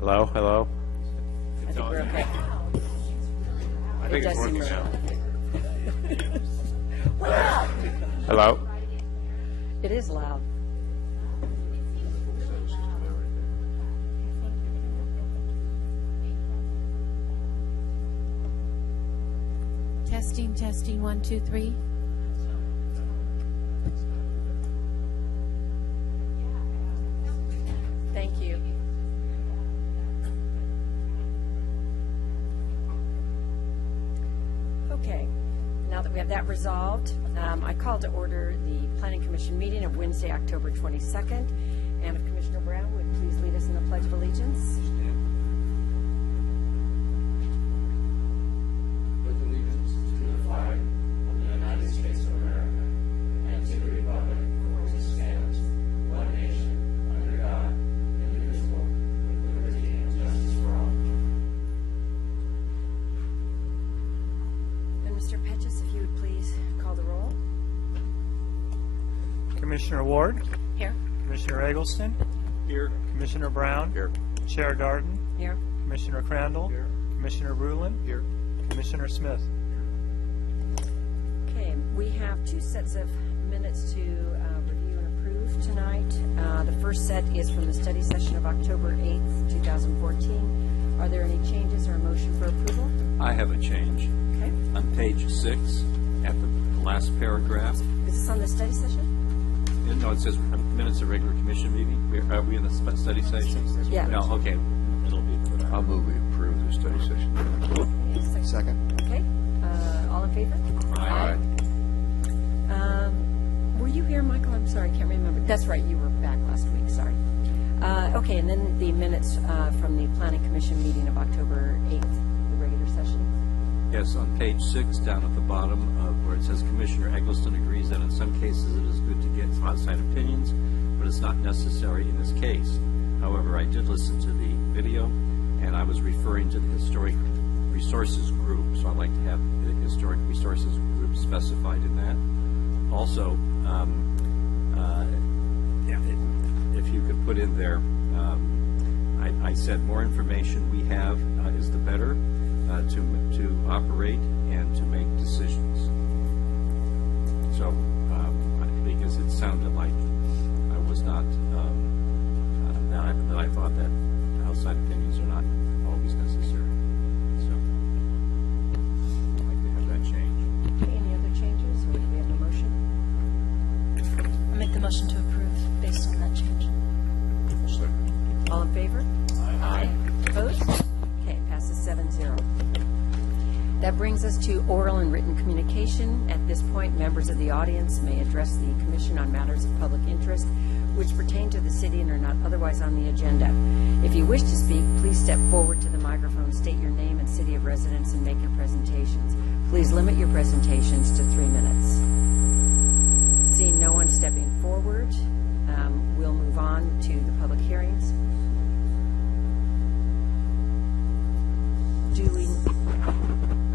Hello, hello. I think we're okay. I think it's working now. Wow. Hello. It is loud. Testing, testing, 1, 2, 3. Thank you. Okay, now that we have that resolved, I call to order the Planning Commission meeting of Wednesday, October 22nd. And if Commissioner Brown would please lead us in the Pledge of Allegiance. With allegiance to the flag of the United States of America and to the republic for which it stands, one nation, under God, indivisible, with liberty and justice for all. And Mr. Petches, if you would please call the roll. Commissioner Ward, Here. Commissioner Eggleston, Here. Commissioner Brown, Here. Chair Darden, Here. Commissioner Crandall, Here. Commissioner Brulin, Here. Commissioner Smith. Okay, we have two sets of minutes to review and approve tonight. The first set is from the study session of October 8th, 2014. Are there any changes or a motion for approval? I have a change. Okay. On page 6, at the last paragraph, Is this on the study session? no, it says minutes of regular commission meeting. Are we in the study session? Yeah. No, okay. It'll be put I'll on. move we approve the study session. Second. Okay. All in favor? Aye. Were you here, Michael? I'm sorry, I can't remember. That's right, you were back last week, sorry. Okay, and then the minutes from the Planning Commission meeting of October 8th, the regular session. Yes, on page 6, down at the bottom, where it says Commissioner Eggleston agrees that in some cases it is good to get outside opinions, but it's not necessary in this case. However, I did listen to the video, and I was referring to the Historic Resources Group, so I'd like to have the Historic Resources Group specified in that. Also, if you could put in there, I said more information we have is the better to operate and to make decisions. So, because it sounded like I was not, that I thought that outside opinions are not always necessary. So, I'd like to have that change. Okay, any other changes, or do we have a motion? I make the motion to approve based on that change. All in favor? Aye. Opposed? Okay, passes 7-0. That brings us to oral and written communication. At this point, members of the audience may address the Commission on matters of public interest which pertain to the city and are not otherwise on the agenda. If you wish to speak, please step forward to the microphone, state your name and city of residence, and make your presentations. Please limit your presentations to 3 minutes. Seeing no one stepping forward, we'll move on to the public hearings.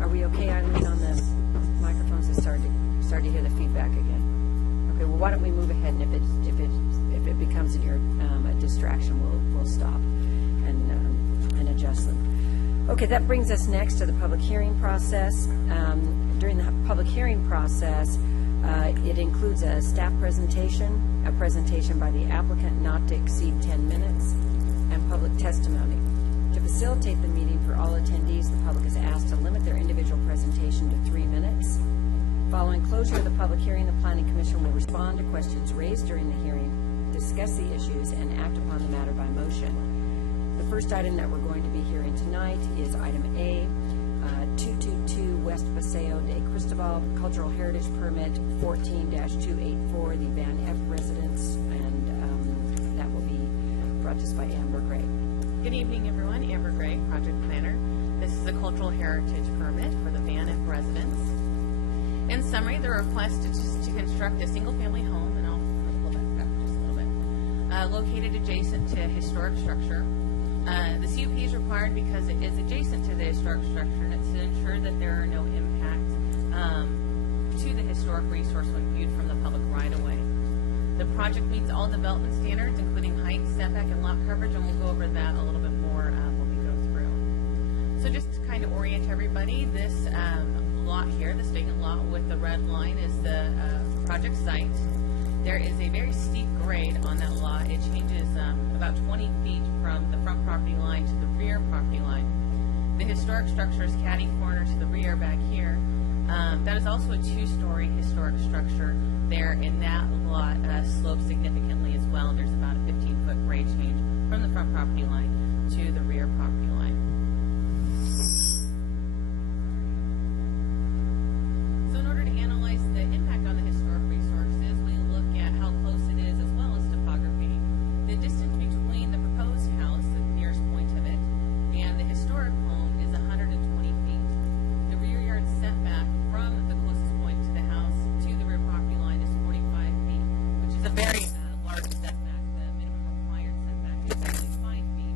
Are we okay, Eileen, on the microphones? I started to hear the feedback again. Okay, well, why don't we move ahead, and if it becomes a distraction, we'll stop and adjust them. Okay, that brings us next to the public hearing process. During the public hearing process, it includes a staff presentation, a presentation by the applicant not to exceed 10 minutes, and public testimony. To facilitate the meeting for all attendees, the public is asked to limit their individual presentation to 3 minutes. Following closure of the public hearing, the Planning Commission will respond to questions raised during the hearing, discuss the issues, and act upon the matter by motion. The first item that we're going to be hearing tonight is item A, 222 West Paseo de Cristobal, Cultural Heritage Permit 14-284, the Van Eff residence, and that will be brought to us by Amber Gray. Good evening, everyone. Amber Gray, project planner. This is a cultural heritage permit for the Van Eff residence. In summary, the request is to construct a single-family home, and I'll pull that back just a little bit, located adjacent to a historic structure. The CUP is required because it is adjacent to the historic structure, and it's to ensure that there are no impacts to the historic resource when viewed from the public right-of-way. The project meets all development standards, including height, setback, and lot coverage, and we'll go over that a little bit more kind of orient everybody, this lot here, this vacant lot with the red line is the project site. There is a very steep grade on that lot. It changes about 20 feet from the front property line to the rear property line. The historic structure is catty corner to the rear back here. That is also a 2-story historic structure there, and that lot slopes significantly as well. There's about a 15-foot grade change from the front property line to the rear property line. So in order to analyze the impact on the historic resources, we look at how close it is as well as topography. The distance between the proposed house, the nearest point of it, and the historic home is 120 feet. The rear yard setback from the closest point to the house to the rear property line is 45 feet, which is a very large setback. The minimum required setback is 75 feet.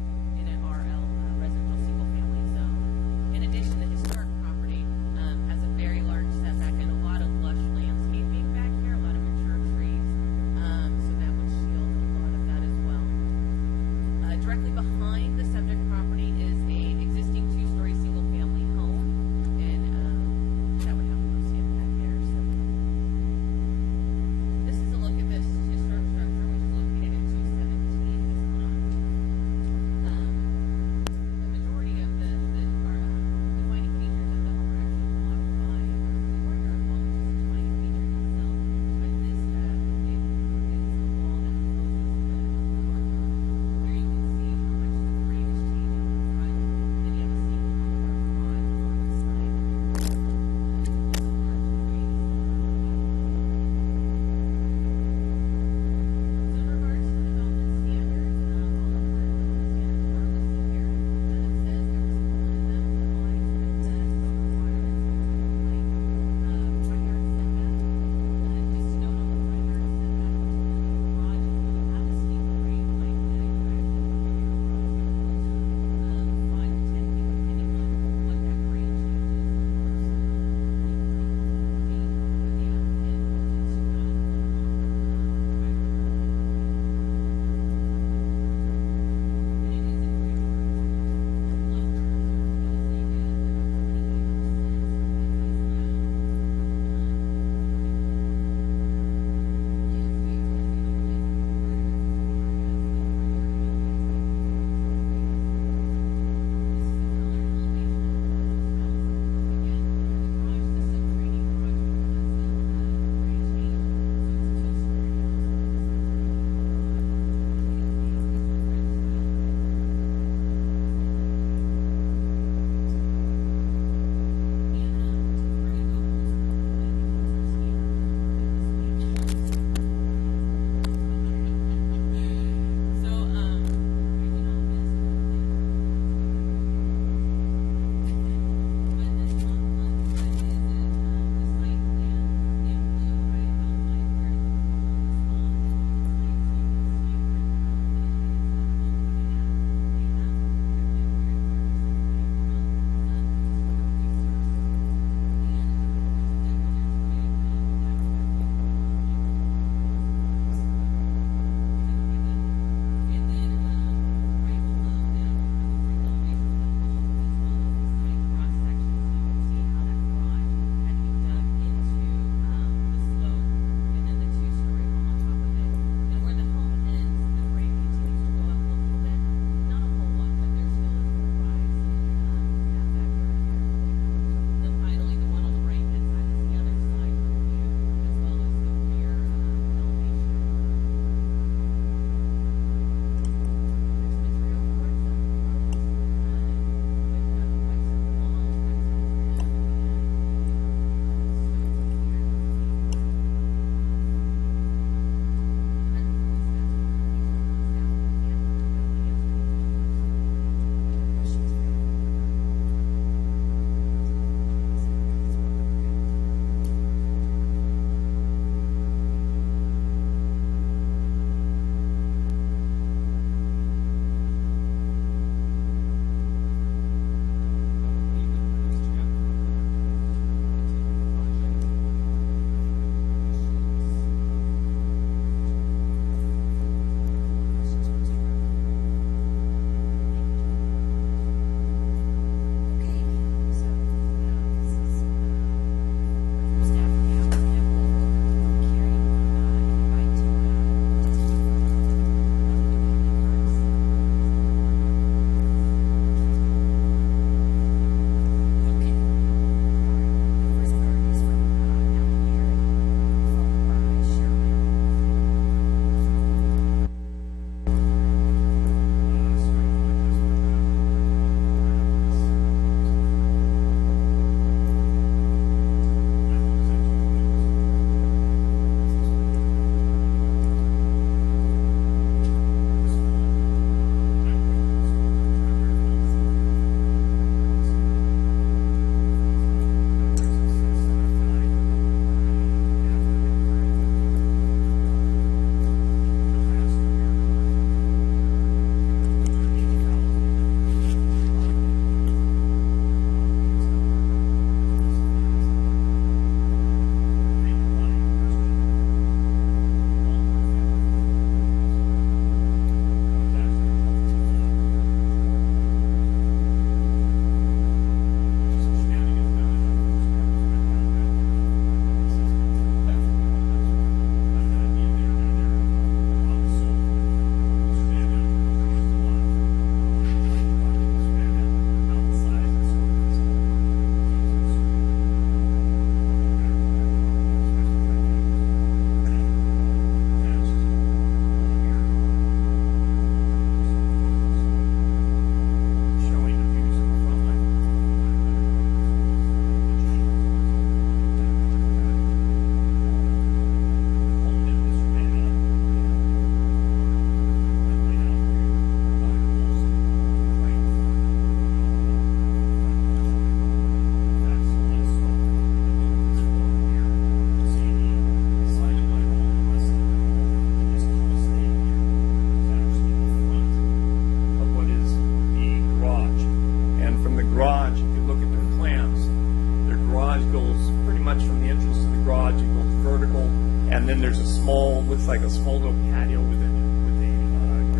then there's a small, looks like a small little patio with a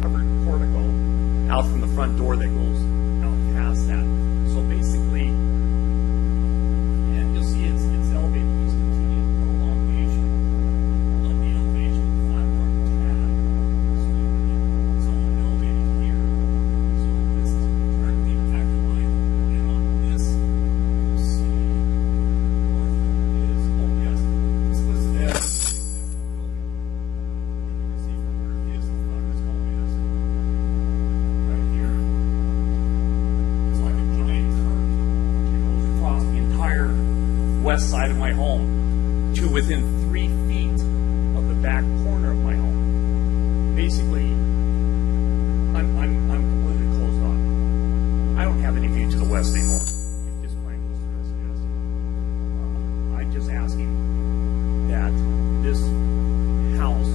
covered portico out from the front door that goes out past that. So basically, and you'll see it's elevated. Just continue the elongation of the elevation platform tab. So it's all elevated here. So it's directly impacted by the home. And on this, you'll see what is, oh yes, this was this. You can see from where it is, the front is going is right here. It's like a giant curve. It goes across the entire west side of my home to within 3 feet of the back corner of my home. Basically, I'm completely closed off. I don't have any view to the west anymore. It's just plain as it is. I'm just asking that this house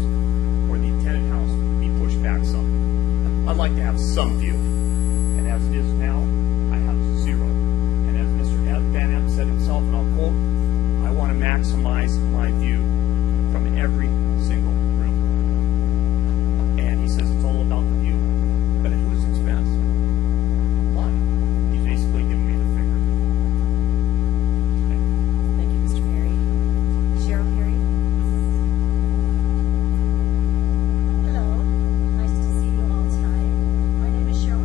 or the intended house be pushed back some. I'd like to have some view. And as it is now, I have zero. And as Mr. Van Epp said himself, and I'll quote, I want to maximize my view from every single room. And he says it's all about the view. But at whose expense? Mine. He's basically giving me the finger. Thank you, Mr. Perry. Cheryl Perry? Hello, nice to see you all tonight. My name is Cheryl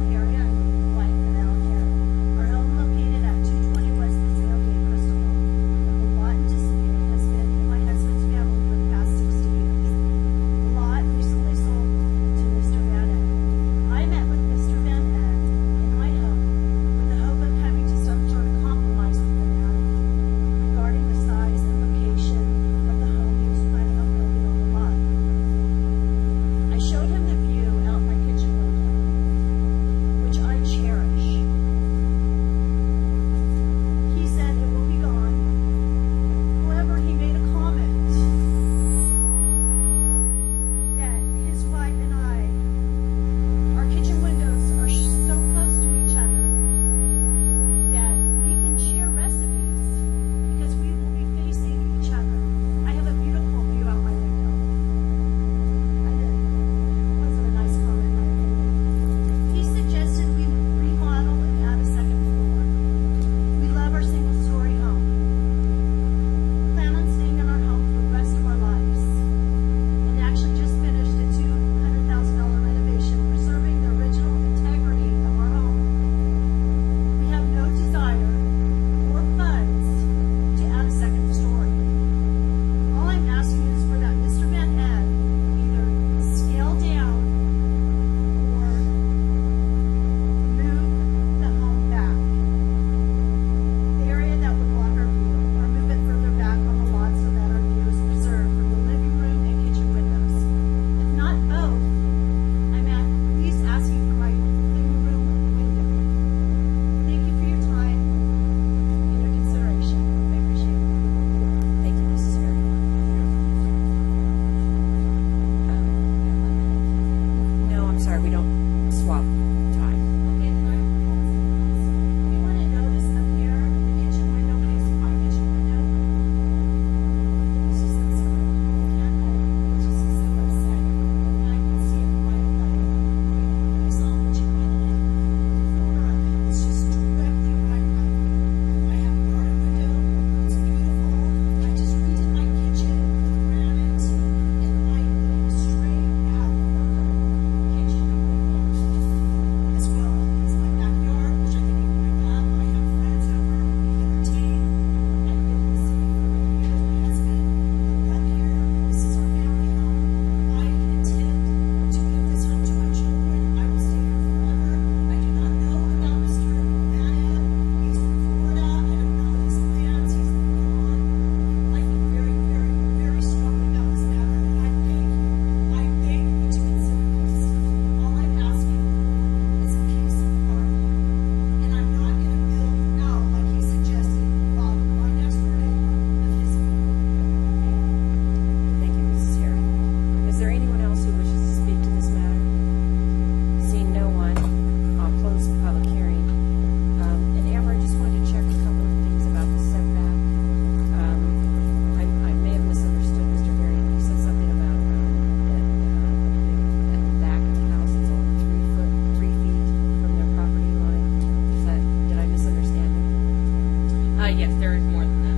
Yes, there is more than that.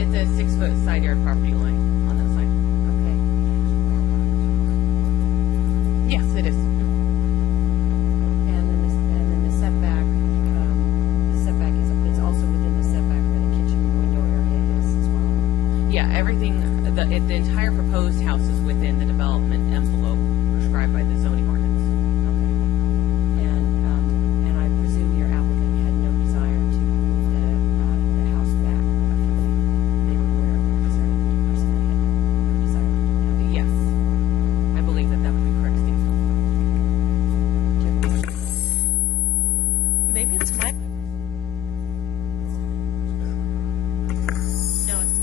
It's a 6-foot side yard property line on that side. Okay. Yes, it is. And then the setback is, it's also within the setback where the kitchen window area is as well. Yeah, everything, the entire proposed house is within the development envelope prescribed by the zoning ordinance. And I presume your applicant had no desire to move the house back. They were aware of it. Was there any person that had no desire to do that? Yes, I believe that would be correct, Steve. Maybe it's my. No, it's.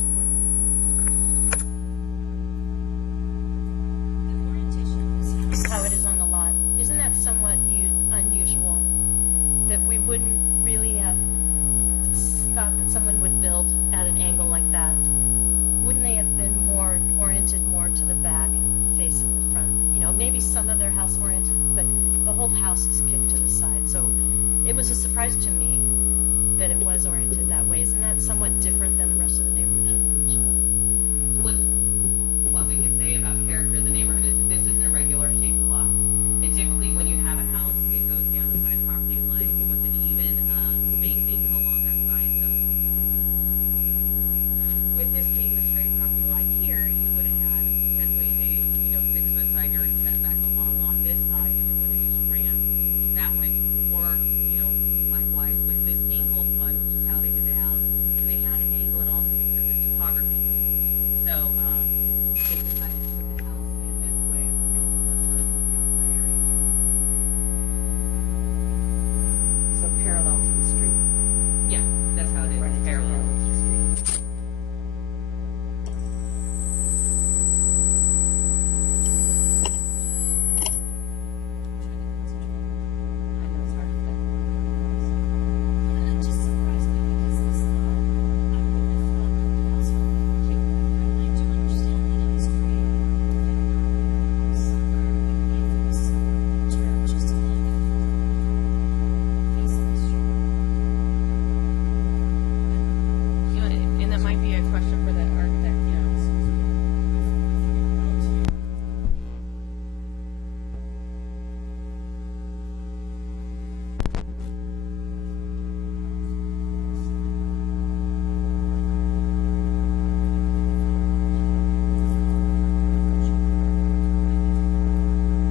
How it is on the lot. Isn't that somewhat unusual? That we wouldn't really have thought that someone would build at an angle like that? Wouldn't they have been more oriented more to the back and facing the front? You know, maybe some of their house oriented, but the whole house is kicked to the side. So it was a surprise to me that it was oriented that way. Isn't that somewhat different than the rest of the neighborhood? What we can say about character of the neighborhood is that this isn't a regular shaped lot. And typically when you have a house, it goes down the side property line with an even spacing along that side. So with this being the straight property line here, you would have had potentially a 6-foot side yard setback along on this side, and it would have just ran that way. Or likewise with this angled one, which is how they did the house, and they had to angle it also because of topography. So they decided to put the house in this way, but also left the outside area. So parallel to the street. Yeah, that's how it is. Right, Parallel. to the street. I know it's hard to think. It just surprised me because this lot, I wouldn't have thought that the house would be big. I do understand that it was created somewhere beneath this turn just to let it face the street. And that might be a question for the architect,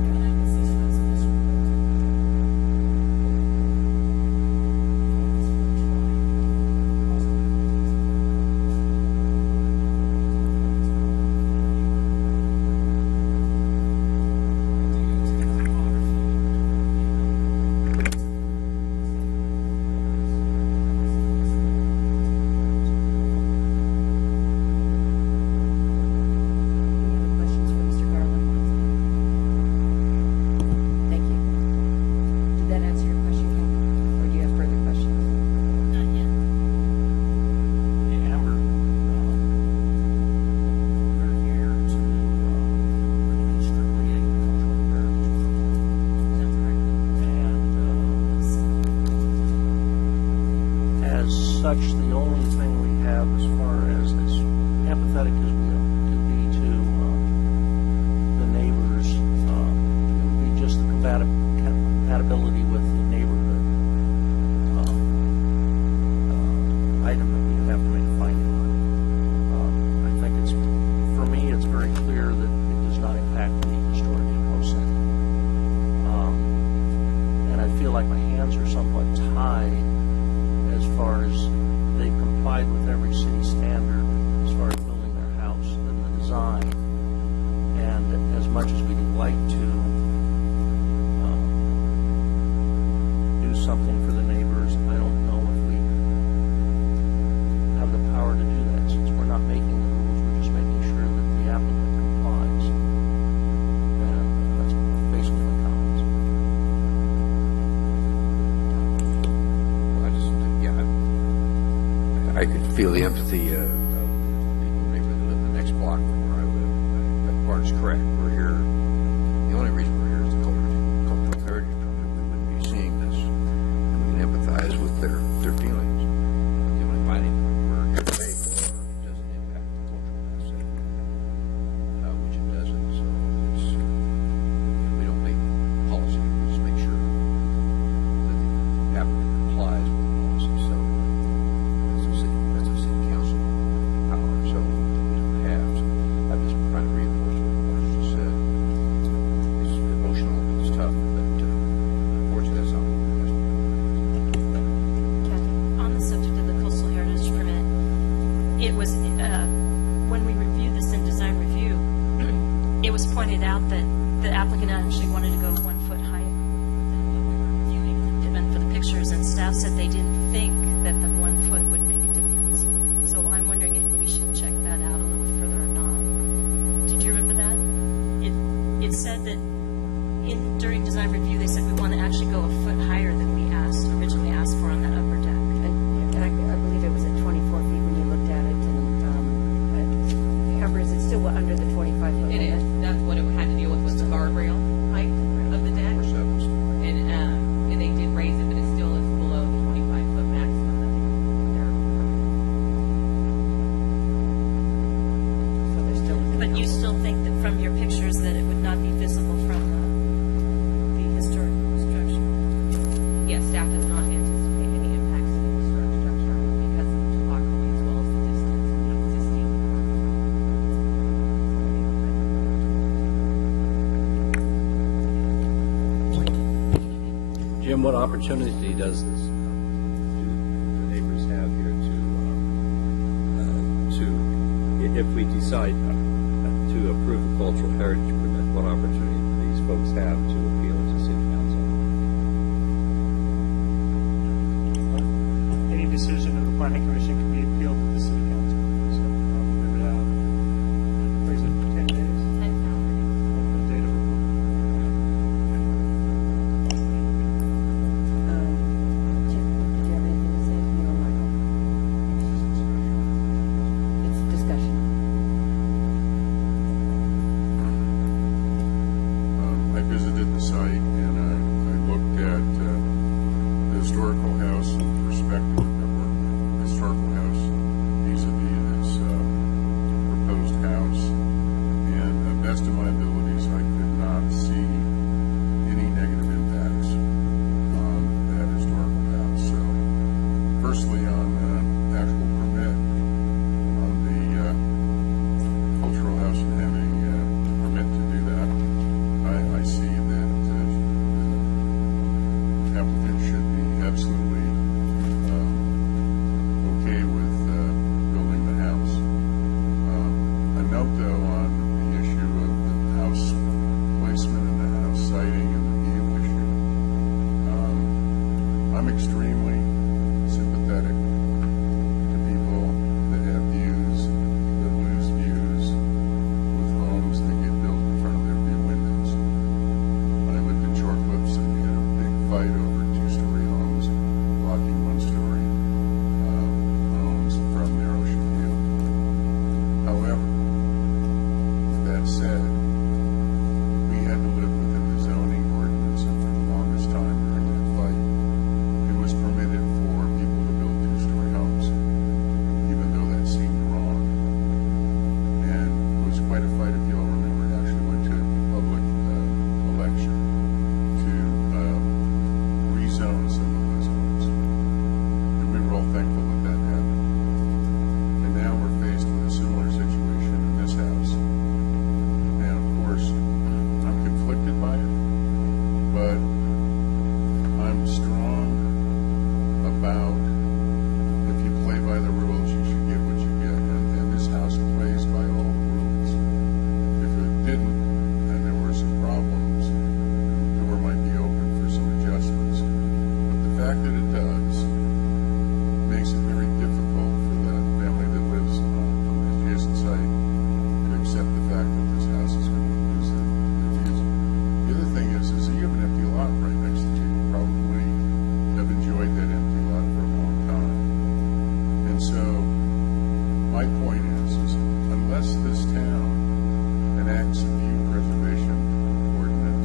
But I guess this house was Any other questions for Mr. Garland? Thank you. Did that answer your question, Kathy? Or do you have further questions? not yet. Amber, we're here to remain strictly agricultural heritage. And as such, the only thing we have as far as empathetic as we could be to the neighbors, would be just the compatibility with the neighborhood item that we have to make a finding on. I think for me, it's very clear that it does not impact the historic house. And I feel like my hands are somewhat tied as far as they've complied with every city standard as far as building their house and the design. And as much as we'd like to do something for the neighbors, I don't know if we have the power to do that. Since we're not making the rules, we're just making sure that the applicant complies. And that's basically my comments. Well, I could feel the empathy of people maybe that live in the next block from where I live. That part is correct. We're here only reason we're here is the cultural heritage permit. We wouldn't be seeing this, and we can empathize with their feelings. The only finding we're here today for doesn't impact the cultural asset, which it doesn't. So it's, we don't make policy. We just make sure that the applicant complies with the policy. So that's a city council power. So we don't have. So I'm just trying to reinforce what Mark just said. It's emotional, it's tough, but unfortunately that's not what we're asking. Kathy? On the subject of the coastal heritage permit, it was, when we reviewed this in design review, it was pointed out that the applicant actually wanted to go 1 foot higher than what we were reviewing, and for the pictures, and staff said they didn't think that the 1 foot would make a difference. So I'm wondering if we should check that out a little further or not. Did you remember that? It said that during design review, they said we want to actually go a foot higher than we originally asked for on that upper deck. And I believe it was at 24 feet when you looked at it, and Amber, is it still under the 25-foot It limit? is. That's what it had to deal with, was the guardrail height of the deck. And they did raise it, but it still is below the 25-foot maximum that they're. So they're still within. But you still think that from your pictures that it would not be visible from the historical structure? Yes, staff does not anticipate any impacts to the historic structure because of the topography as well as the distance and the existing. Jim, what opportunity does this do the neighbors have here if we decide to approve a cultural heritage permit, what opportunity do these folks have to appeal to city council? Any decision of the planning commission can be appealed to the city council. So give it out. What is it, 10 days? 10 calendar days. From the date of approval. Chip, did you have anything to say? You or Michael? It's discussion. I visited the site and I looked at the historical house and the perspective of the historical house vis-a-vis this proposed house. And to the best of my abilities, I could not see any negative impacts on that historical house. So, firstly, on the actual permit, on the cultural house and having a permit to do that, I see that the applicant should be absolutely okay with building the house. A note, though, on the issue of the house placement and the house siting and the view issue. I'm extremely sympathetic to people that have views, that lose views with homes that get built in front of their view windows. When I lived in Short Cliffs, and we had a big fight over two-story homes blocking one-story homes from their ocean view. However, with that said, we had to live within the zoning ordinance, and for the longest time during that fight, it was permitted for people to build two-story homes, even though that seemed wrong. And it was quite a fight, if you all remember. It actually went to a public election to rezone some of those homes. And we were all thankful that that happened. And now we're faced with a similar situation in this house. And of course, I'm conflicted by it, but I'm strong about if you play by the rules, you should get what you get. And this house plays by all the rules. If it didn't, and there were some problems, the door might be open for some adjustments. But the fact that it does makes it very difficult for the family that lives on the adjacent site to accept the fact that this house is going to lose their views. The other thing is you have an empty lot right next to you. You probably have enjoyed that empty lot for a long time. And so my point is unless this town enacts a view preservation ordinance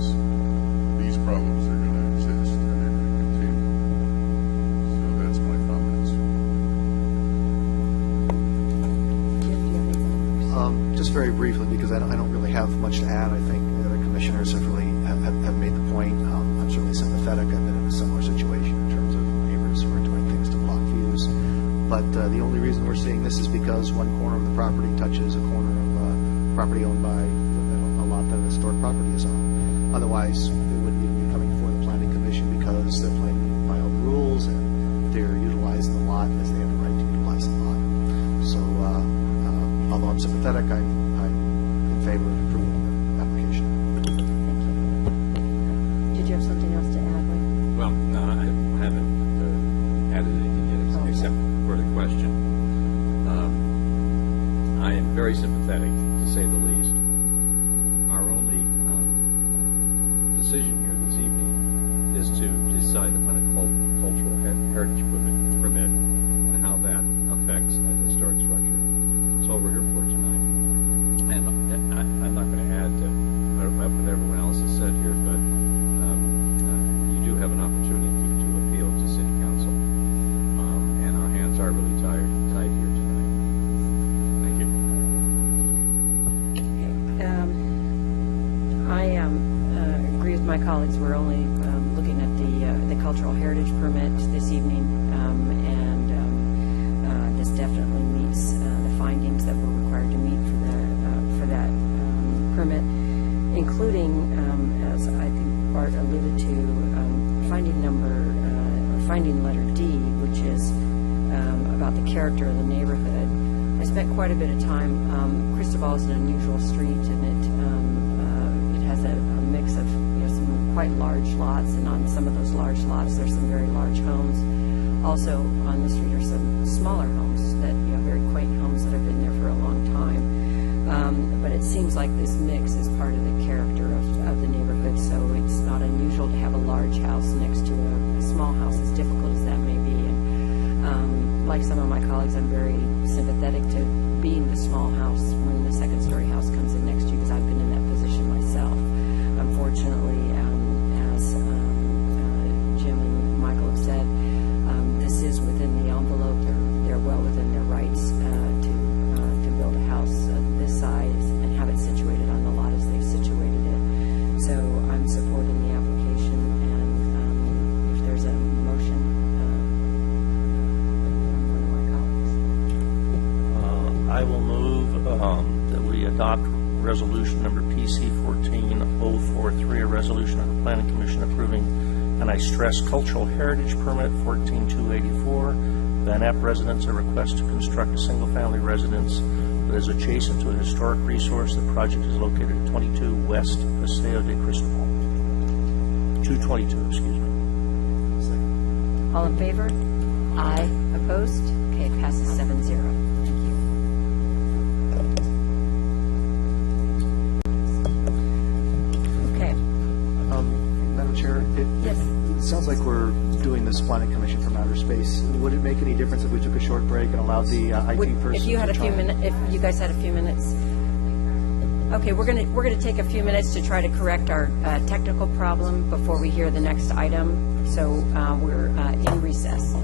Just very briefly, because I don't really have much to add. I think the other commissioners have really have made the point. I'm certainly sympathetic. I've been in a similar situation in terms of neighbors who are doing things to block views. But the only reason we're seeing this is because one corner of the property touches a corner of property owned by a lot that a historic property is on. Otherwise, they wouldn't even be coming before the planning commission because they're playing by all the rules and they're utilizing the lot as they have the right to utilize the lot. So, although I'm sympathetic, I'm in favor of approving the application. Did you have something else to add, Wayne? Well, no, I haven't added anything yet except for the question. I am very sympathetic, to say the least. Our only decision here this evening is to decide upon a cultural heritage permit and how that affects a historic structure. That's all we're here for tonight. And I'm not going to add to what everyone else has said here, but you do have an opportunity to appeal to City Council. And our hands are really tied here tonight. Thank you. I agree with my colleagues. We're only looking at the cultural heritage permit this evening, and this definitely meets the findings that we're required to meet for that permit, including, as I think Bart alluded to, finding letter D, which is about the character of the neighborhood. I spent quite a bit of time. Cristobal is an unusual street, and it has a mix of some quite large lots, and on some of those large lots there's some very large homes. Also on the street are some smaller homes that very quaint homes that have been there for a long time. But it seems like this mix is part of the character of the neighborhood, so it's not unusual to have a large house next to a small house, as difficult as that may be. And like some of my colleagues, I'm very sympathetic to being the small house when the second-story house comes in next to you, because I've been in that position myself. Unfortunately, as Jim and Michael have said, this is within the envelope. They're well within their rights to build a house of this size and have it situated on the lot as they've situated it. So I'm supporting the application, and if there's a motion from one of my colleagues. I will move that we adopt resolution number PC 14043, a resolution of the Planning Commission approving, and I stress, cultural heritage permit 14284, Van Epp residence, a request to construct a single-family residence that is adjacent to a historic resource. The project is located at 22 West Paseo de Cristobal. 222, excuse me. All in favor? Aye. Opposed? Okay, it passes 7-0. Thank you. Okay. Madam Chair, Yes. it sounds like we're doing this planning commission from outer space. Would it make any difference if we took a short break and allowed the IT person? If you had a few minutes, if you guys had a few minutes. Okay, we're gonna take a few minutes to try to correct our technical problem before we hear the next item. So we're in recess.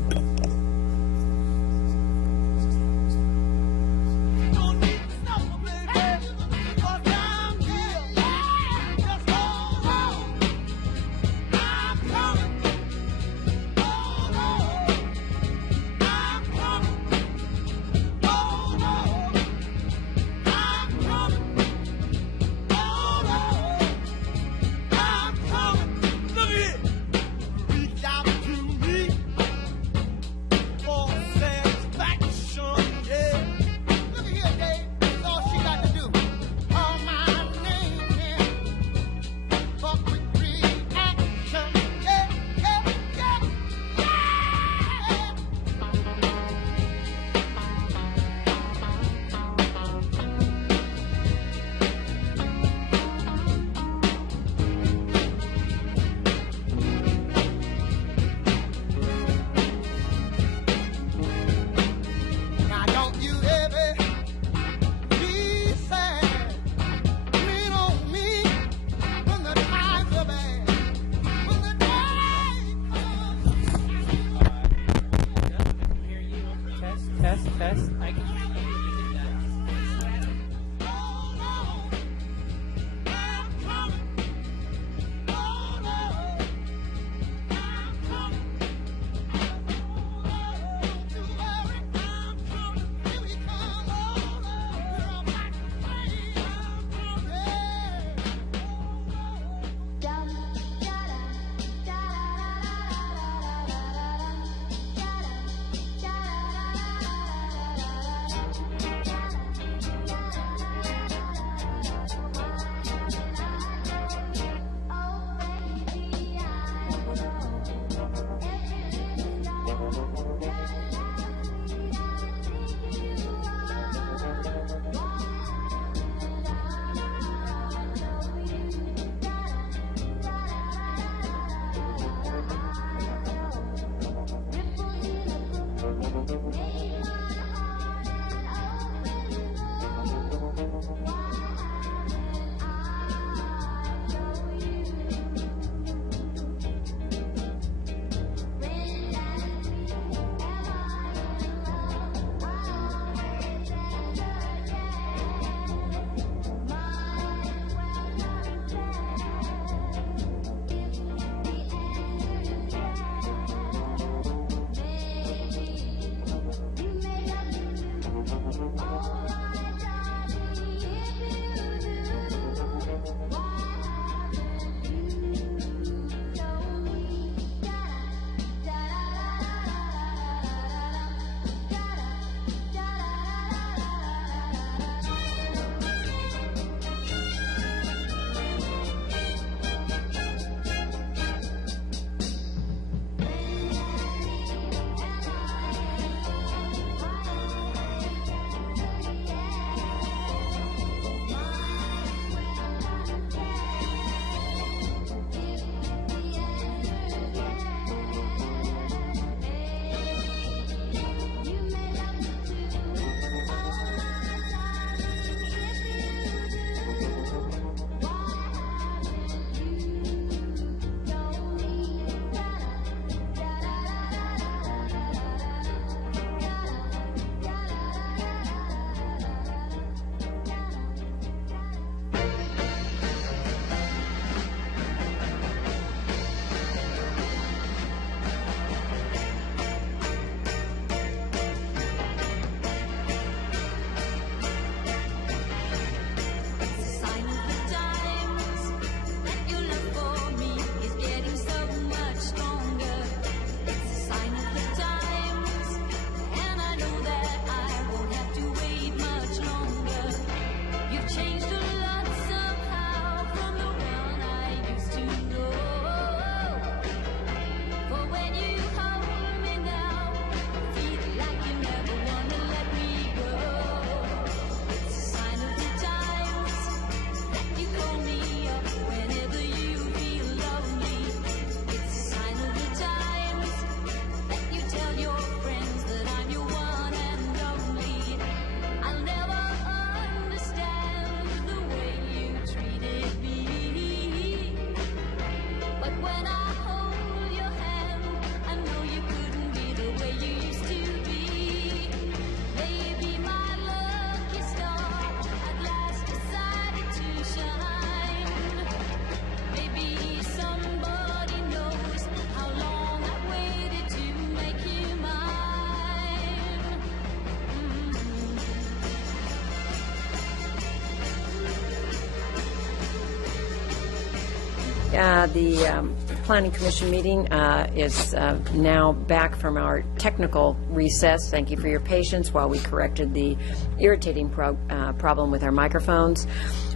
The Planning Commission meeting is now back from our technical recess. Thank you for your patience while we corrected the irritating problem with our microphones.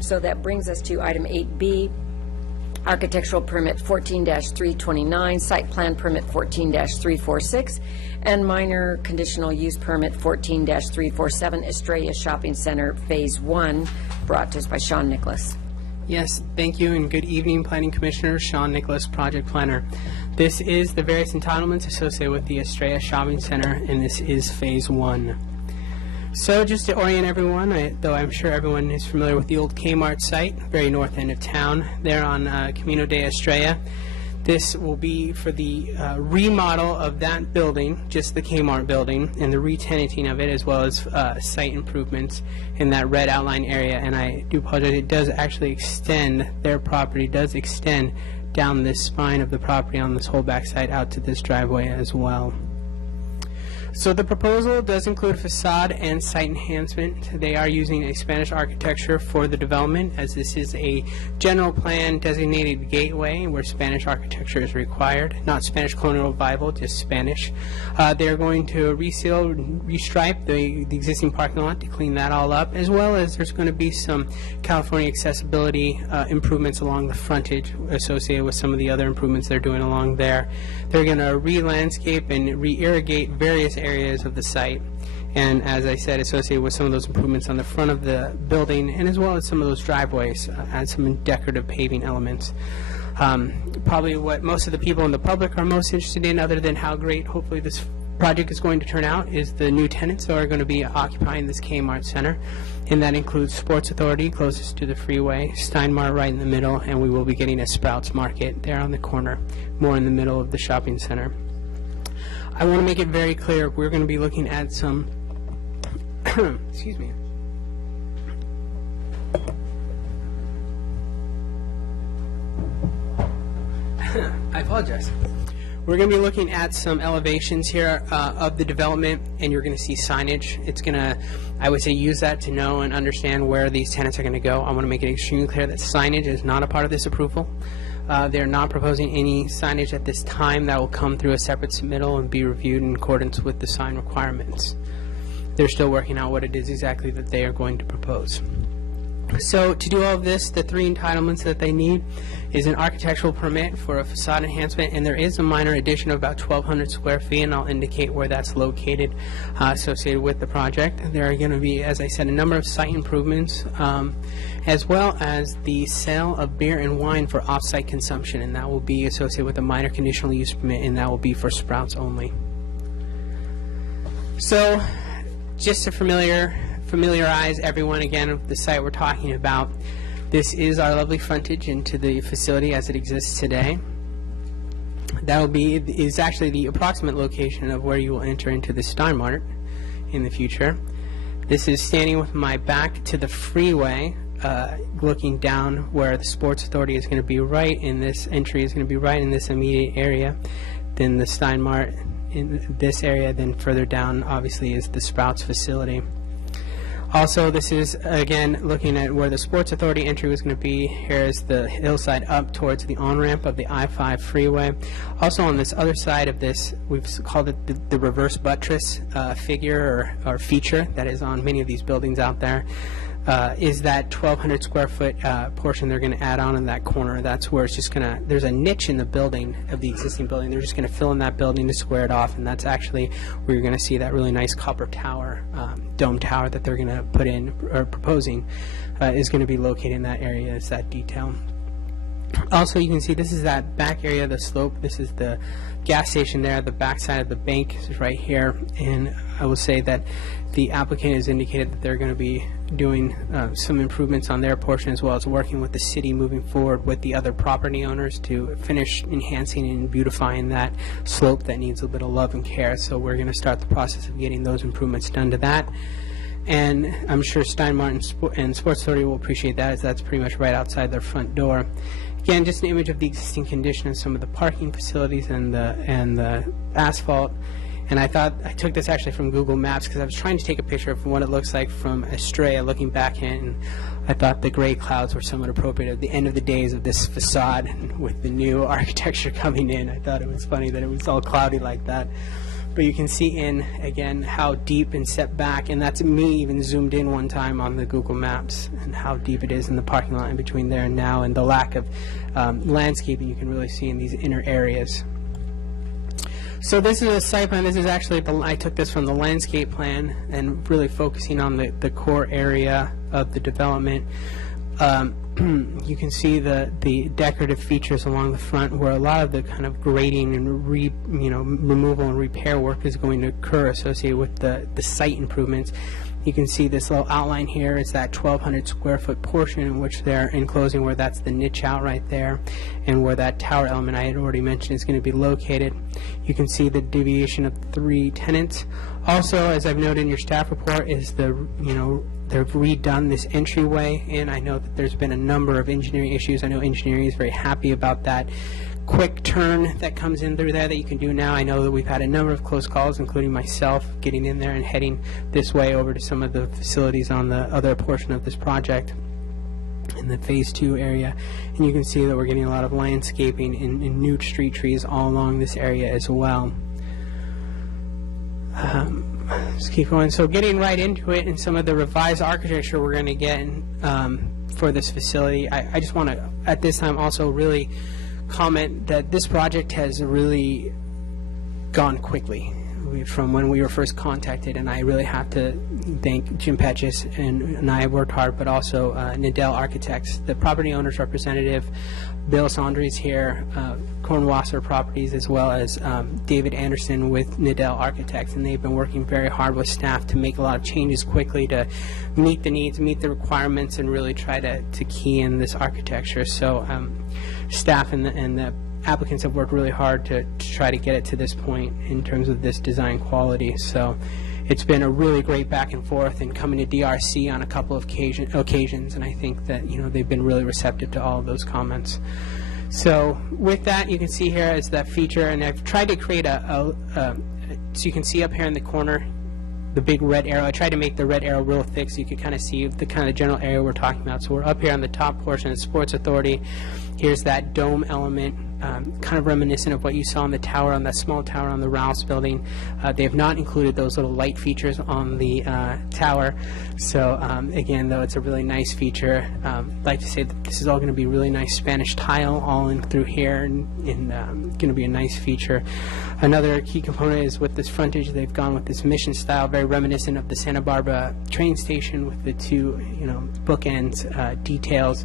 So that brings us to item 8B, Architectural Permit 14-329, Site Plan Permit 14-346, and Minor Conditional Use Permit 14-347, Estrella Shopping Center Phase 1, brought to us by Sean Nicholas. Yes, thank you, and good evening, Planning Commissioner. Sean Nicholas, Project Planner. This is the various entitlements associated with the Estrella Shopping Center, and this is Phase 1. So just to orient everyone, though I'm sure everyone is familiar with the old Kmart site, very north end of town, there on Camino de Estrella. This will be for the remodel of that building, just the Kmart building, and the re-tenanting of it, as well as site improvements in that red outline area. And I do apologize, it does actually extend, their property does extend down this spine of the property on this whole backside out to this driveway as well. So the proposal does include facade and site enhancement. They are using a Spanish architecture for the development, as this is a general plan designated gateway where Spanish architecture is required, not Spanish colonial revival, just Spanish. They're going to reseal, restripe the existing parking lot to clean that all up, as well as there's going to be some California accessibility improvements along the frontage associated with some of the other improvements they're doing along there. They're going to re-landscape and re-irrigate various areas of the site, and as I said, associated with some of those improvements on the front of the building, and as well as some of those driveways, add some decorative paving elements. Probably what most of the people in the public are most interested in, other than how great hopefully this project is going to turn out, is the new tenants that are going to be occupying this Kmart Center, and that includes Sports Authority closest to the freeway, Stein Mart right in the middle, and we will be getting a Sprouts Market there on the corner, more in the middle of the shopping center. I want to make it very clear, we're going to be looking at some, excuse me. I apologize. We're going to be looking at some elevations here of the development, and you're going to see signage. It's going to, I would say, use that to know and understand where these tenants are going to go. I want to make it extremely clear that signage is not a part of this approval. They're not proposing any signage at this time. That will come through a separate submittal and be reviewed in accordance with the sign requirements. They're still working out what it is exactly that they are going to propose. So to do all of this, the three entitlements that they need is an architectural permit for a facade enhancement, and there is a minor addition of about 1,200 square feet, and I'll indicate where that's located associated with the project. There are going to be, as I said, a number of site improvements, as well as the sale of beer and wine for off-site consumption, and that will be associated with a minor conditional use permit, and that will be for Sprouts only. So just to familiarize everyone again with the site we're talking about, this is our lovely frontage into the facility as it exists today. That is actually the approximate location of where you will enter into the Stein Mart in the future. This is standing with my back to the freeway, looking down where the Sports Authority is going to be right in this entry, is going to be right in this immediate area. Then the Stein Mart in this area, then further down obviously is the Sprouts facility. Also, this is, again, looking at where the Sports Authority entry was going to be. Here is the hillside up towards the on-ramp of the I-5 freeway. Also on this other side of this, we've called it the reverse buttress figure or feature that is on many of these buildings out there, is that 1,200 square foot portion they're going to add on in that corner. That's where it's just going to, there's a niche in the building, of the existing building. They're just going to fill in that building to square it off, and that's actually where you're going to see that really nice copper tower, dome tower that they're going to put in, or proposing, is going to be located in that area. Is that detail. Also, you can see this is that back area of the slope. This is the gas station there. The back side of the bank is right here, and I will say that the applicant has indicated that they're going to be doing some improvements on their portion, as well as working with the city moving forward with the other property owners to finish enhancing and beautifying that slope that needs a bit of love and care. So we're going to start the process of getting those improvements done to that. And I'm sure Stein Mart and Sports Authority will appreciate that, as that's pretty much right outside their front door. Again, just an image of the existing condition of some of the parking facilities and the asphalt. And I took this actually from Google Maps, because I was trying to take a picture of what it looks like from Estrella looking back in. And I thought the gray clouds were somewhat appropriate at the end of the days of this facade, and with the new architecture coming in, I thought it was funny that it was all cloudy like that. But you can see in, again, how deep and set back, and that's me even zoomed in one time on the Google Maps, and how deep it is in the parking lot in between there and now, and the lack of landscaping you can really see in these inner areas. So this is a site plan. This is actually, I took this from the landscape plan and really focusing on the core area of the development. You can see the decorative features along the front where a lot of the kind of grading and removal and repair work is going to occur associated with the site improvements. You can see this little outline here is that 1,200 square foot portion in which they're enclosing, where that's the niche out right there, and where that tower element I had already mentioned is going to be located. You can see the deviation of 3 tenants. Also, as I've noted in your staff report, is they've redone this entryway, and I know that there's been a number of engineering issues. I know engineering is very happy about that quick turn that comes in through there that you can do now. I know that we've had a number of close calls, including myself, getting in there and heading this way over to some of the facilities on the other portion of this project in the phase 2 area. And you can see that we're getting a lot of landscaping and new street trees all along this area as well. Let's keep going. So getting right into it, and some of the revised architecture we're going to get for this facility, I just want to at this time also really comment that this project has really gone quickly from when we were first contacted, and I really have to thank Jim Petches, and I have worked hard, but also Nadell Architects, the property owner's representative, Bill Saundries here, Kornwasser Properties, as well as David Anderson with Nadell Architects, and they've been working very hard with staff to make a lot of changes quickly to meet the needs, meet the requirements, and really try to key in this architecture. So staff and the applicants have worked really hard to try to get it to this point in terms of this design quality. So it's been a really great back and forth, and coming to DRC on a couple of occasions, and I think that they've been really receptive to all of those comments. So with that, you can see here is that feature, and I've tried to create so you can see up here in the corner the big red arrow. I tried to make the red arrow real thick so you could kind of see the kind of general area we're talking about. So we're up here on the top portion of Sports Authority. Here's that dome element, kind of reminiscent of what you saw on the tower, on that small tower on the Rouse building. They have not included those little light features on the tower. So again, though, it's a really nice feature. I'd like to say that this is all going to be really nice Spanish tile all in through here, and going to be a nice feature. Another key component is with this frontage, they've gone with this mission style, very reminiscent of the Santa Barbara train station with the two, bookends details.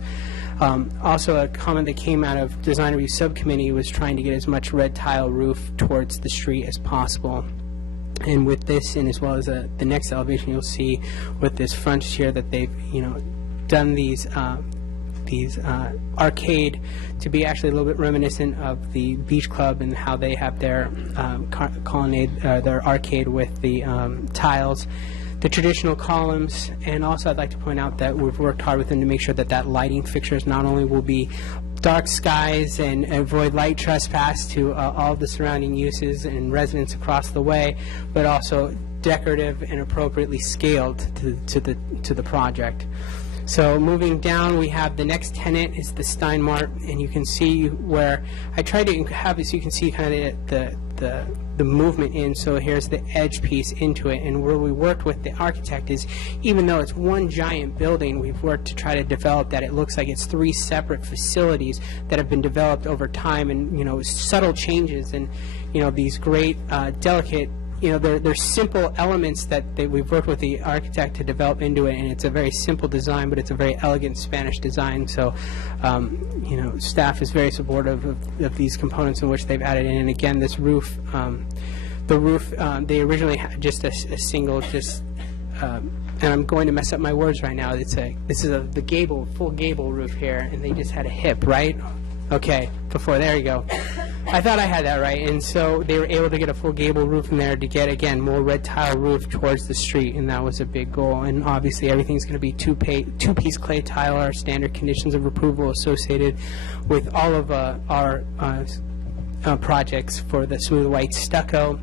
Also, a comment that came out of Design Review Subcommittee was trying to get as much red tile roof towards the street as possible. And with this, and as well as the next elevation, you'll see with this frontage here that they've, done these arcade to be actually a little bit reminiscent of the Beach Club and how they have their colonnade, their arcade with the tiles, the traditional columns. And also I'd like to point out that we've worked hard with them to make sure that that lighting fixtures not only will be dark skies and avoid light trespass to all the surrounding uses and residents across the way, but also decorative and appropriately scaled to the project. So moving down, we have the next tenant is the Steinmart, and you can see where I tried to have it so you can see kind of the movement in. So here's the edge piece into it, and where we worked with the architect is, even though it's one giant building, we've worked to try to develop that it looks like it's 3 separate facilities that have been developed over time, and subtle changes, and these great delicate. They're simple elements that we've worked with the architect to develop into it, and it's a very simple design, but it's a very elegant Spanish design. So, staff is very supportive of these components in which they've added in. And again, this roof, the roof, they originally had just a single, and I'm going to mess up my words right now. This is the gable, full gable roof here, and they just had a hip, right? Okay, there you go. I thought I had that right, and so they were able to get a full gable roof in there to get, again, more red tile roof towards the street, and that was a big goal. And obviously everything's going to be two-piece clay tile, our standard conditions of approval associated with all of our projects for the smooth white stucco,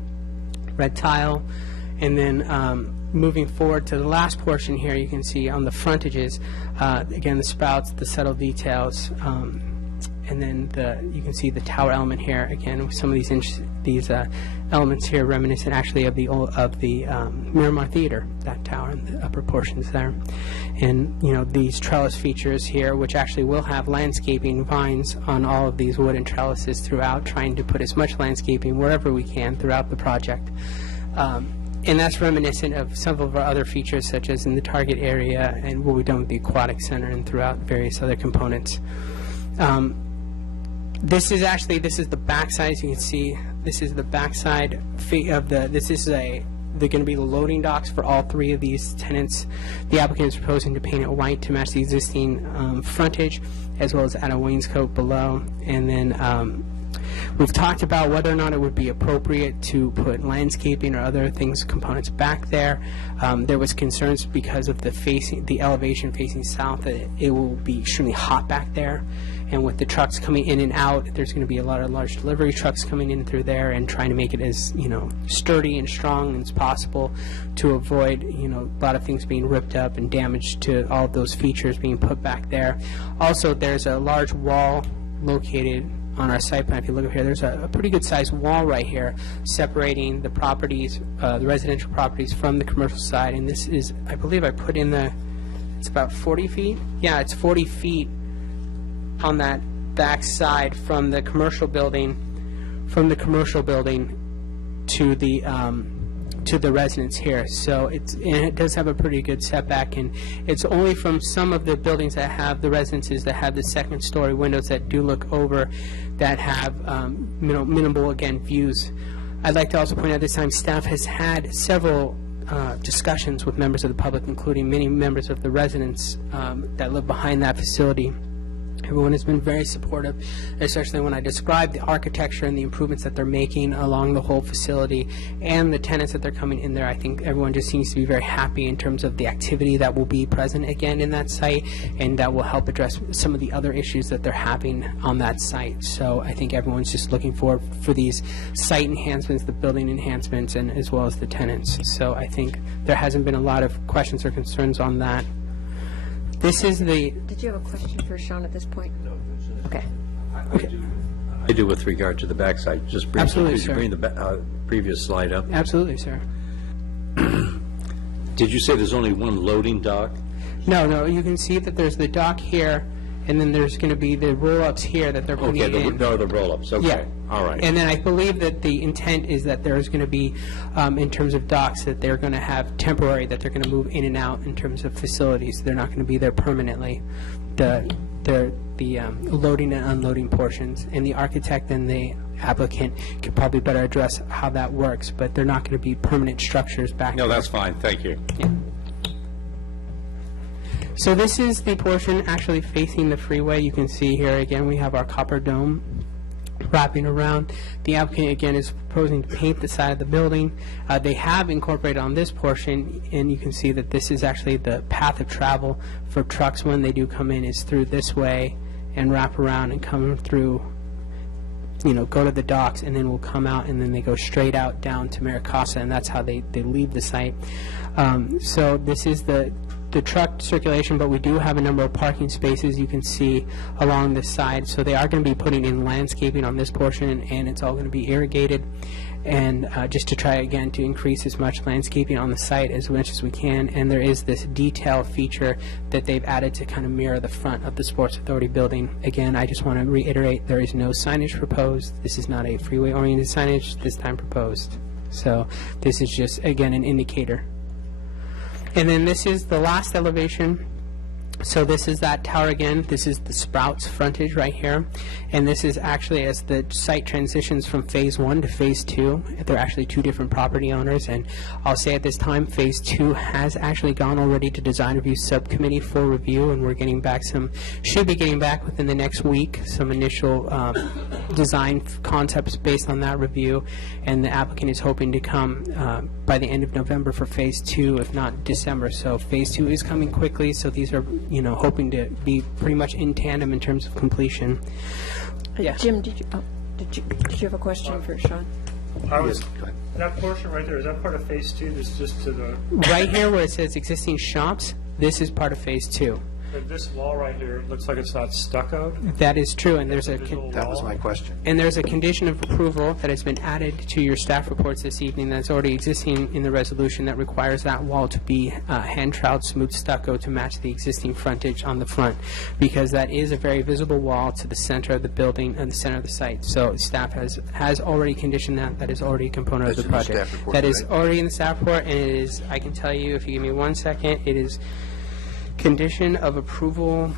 red tile, and then moving forward to the last portion here, you can see on the frontages, again, the sprouts, the subtle details, and then you can see the tower element here, again, with some of these elements here reminiscent actually of the Miramar Theater, that tower in the upper portions there. And, you know, these trellis features here, which actually will have landscaping vines on all of these wooden trellises throughout, trying to put as much landscaping wherever we can throughout the project. And that's reminiscent of some of our other features, such as in the Target area and what we've done with the Aquatic Center and throughout various other components. This is the backside. As you can see, this is the backside of they're going to be the loading docks for all three of these tenants. The applicant is proposing to paint it white to match the existing frontage, as well as add a wainscot below. And then we've talked about whether or not it would be appropriate to put landscaping or other things, components back there. There was concerns because of the elevation facing south that it will be extremely hot back there. And with the trucks coming in and out, there's going to be a lot of large delivery trucks coming in through there, and trying to make it as, you know, sturdy and strong as possible to avoid, you know, a lot of things being ripped up and damage to all of those features being put back there. Also, there's a large wall located on our site plan. If you look up here, there's a pretty good sized wall right here separating the properties, the residential properties, from the commercial side. And this is, I believe I put in it's about 40 feet. Yeah, it's 40 feet on that back side from the commercial building, to the residence here. So it does have a pretty good setback, and it's only from some of the buildings that have the residences that have the second story windows that do look over, that have minimal, again, views. I'd like to also point out this time staff has had several discussions with members of the public, including many members of the residents that live behind that facility. Everyone has been very supportive, especially when I describe the architecture and the improvements that they're making along the whole facility and the tenants that they're coming in there. I think everyone just seems to be very happy in terms of the activity that will be present again in that site, and that will help address some of the other issues that they're having on that site. So I think everyone's just looking for these site enhancements, the building enhancements, and as well as the tenants. So I think there hasn't been a lot of questions or concerns on that. This is the... Did you have a question for Sean at this point? No. Okay. I do with regard to the backside. Just briefly, Absolutely, could you bring the previous slide up? Absolutely, sir. Did you say there's only one loading dock? No, you can see that there's the dock here, and then there's going to be the roll-ups here that they're putting in. The roll-ups, okay. Yeah. All right. And then I believe that the intent is that there's going to be, in terms of docks, that they're going to have temporary, that they're going to move in and out in terms of facilities. They're not going to be there permanently. The loading and unloading portions, and the architect and the applicant could probably better address how that works, but they're not going to be permanent structures back No, there. that's fine. Thank you. Yeah. So this is the portion actually facing the freeway. You can see here again we have our copper dome wrapping around. The applicant again is proposing to paint the side of the building. They have incorporated on this portion, and you can see that this is actually the path of travel for trucks when they do come in, is through this way and wrap around and come through, go to the docks, and then will come out, and then they go straight out down to Maricasa, and that's how they leave the site. So this is the truck circulation, but we do have a number of parking spaces you can see along this side. So they are going to be putting in landscaping on this portion, and it's all going to be irrigated, and just to try again to increase as much landscaping on the site as much as we can. And there is this detail feature that they've added to kind of mirror the front of the Sports Authority building. Again, I just want to reiterate, there is no signage proposed. This is not a freeway-oriented signage this time proposed. So this is just, again, an indicator. And then this is the last elevation. So this is that tower again. This is the Sprouts frontage right here. And this is actually as the site transitions from Phase 1 to Phase 2. They're actually two different property owners. And I'll say at this time, Phase 2 has actually gone already to Design Review Subcommittee for review. And we're getting back should be getting back within the next week, some initial design concepts based on that review. And the applicant is hoping to come by the end of November for Phase 2, if not December. So Phase 2 is coming quickly. So these are hoping to be pretty much in tandem in terms of completion. Yeah. Jim, did you have a question for Sean? I was, Go ahead. that portion right there, is that part of phase 2? That's just to the, Right here where it says existing shops, this is part of Phase 2. this wall right here, looks like it's not stuccoed. That is true, and there's a, Visual That was wall. my question. and there's a condition of approval that has been added to your staff reports this evening that's already existing in the resolution that requires that wall to be hand-troweled smooth stucco to match the existing frontage on the front, because that is a very visible wall to the center of the building and the center of the site. So staff has already conditioned that. That is already a component of That's the in the project. staff report That is today? already in the staff report, and it is, I can tell you, if you give me 1 second, it is condition of approval.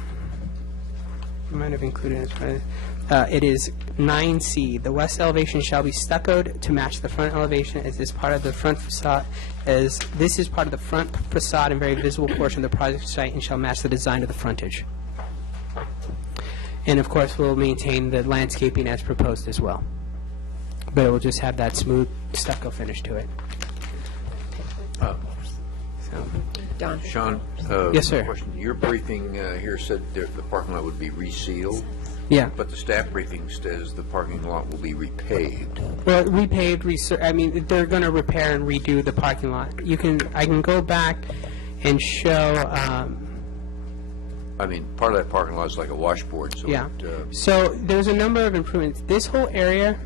I might have included it, but it is 9C. The west elevation shall be stuccoed to match the front elevation as this part of the front facade, as this is part of the front facade and very visible portion of the project site and shall match the design of the frontage. And of course, we'll maintain the landscaping as proposed as well. But it will just have that smooth stucco finish to it. So, Don? Sean? Yes, sir. Question. Your briefing here said the parking lot would be resealed, yeah. but the staff briefing says the parking lot will be repaved. Well, repaved, I mean, they're going to repair and redo the parking lot. I can go back and show, I mean, part of that parking lot is like a washboard, so yeah. it, So there's a number of improvements. This whole area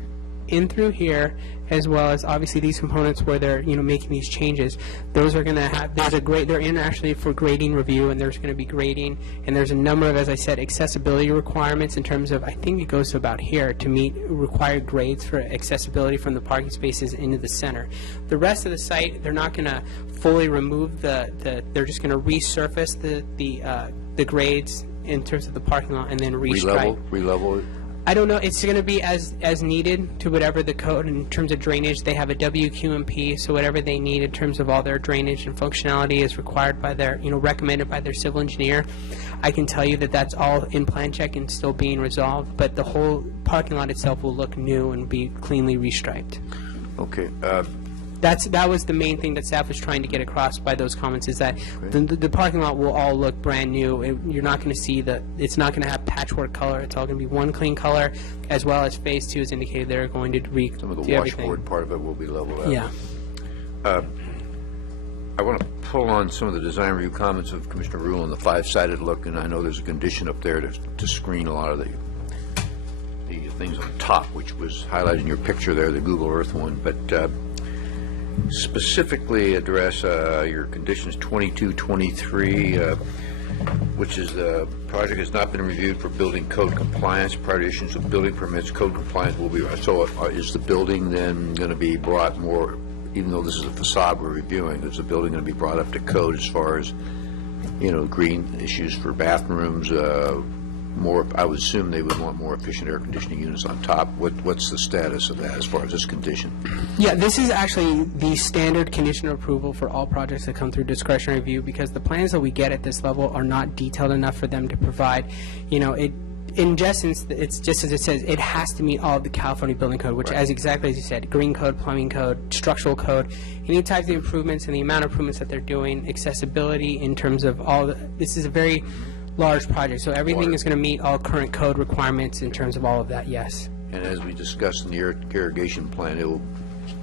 in through here, as well as obviously these components where they're, making these changes, those are going to have, they're in actually for grading review, and there's going to be grading, and there's a number of, as I said, accessibility requirements in terms of, I think it goes to about here, to meet required grades for accessibility from the parking spaces into the center. The rest of the site, they're not going to fully remove they're just going to resurface the grades in terms of the parking lot and then restripe. Relevel it? I don't know, it's going to be as needed to whatever the code in terms of drainage. They have a WQMP, so whatever they need in terms of all their drainage and functionality is required by their, recommended by their civil engineer. I can tell you that that's all in plan check and still being resolved, but the whole parking lot itself will look new and be cleanly restriped. Okay. That was the main thing that staff was trying to get across by those comments, is that the parking lot will all look brand new. You're not going to see it's not going to have patchwork color. It's all going to be one clean color, as well as Phase 2 has indicated they're going to Some of the do everything. washboard part of it will be leveled out. Yeah. I want to pull on some of the design review comments of Commissioner Rule on the five-sided look, and I know there's a condition up there to screen a lot of the things on top, which was highlighted in your picture there, the Google Earth one, but specifically address your conditions 22, 23, which is the project has not been reviewed for building code compliance. Prior to issuance of building permits, code compliance will be, so is the building then going to be brought more, even though this is a facade we're reviewing, is the building going to be brought up to code as far as, green issues for bathrooms, more, I would assume they would want more efficient air conditioning units on top. What's the status of that as far as this condition? Yeah, this is actually the standard condition of approval for all projects that come through discretionary review, because the plans that we get at this level are not detailed enough for them to provide, in essence, it's just as it says, it has to meet all of the California Building Code, which, as exactly as you said, green code, plumbing code, structural code, any types of improvements and the amount of improvements that they're doing, accessibility in terms of this is a very large project, so everything is going to meet all current code requirements in terms of all of that, yes. And as we discussed in the irrigation plan,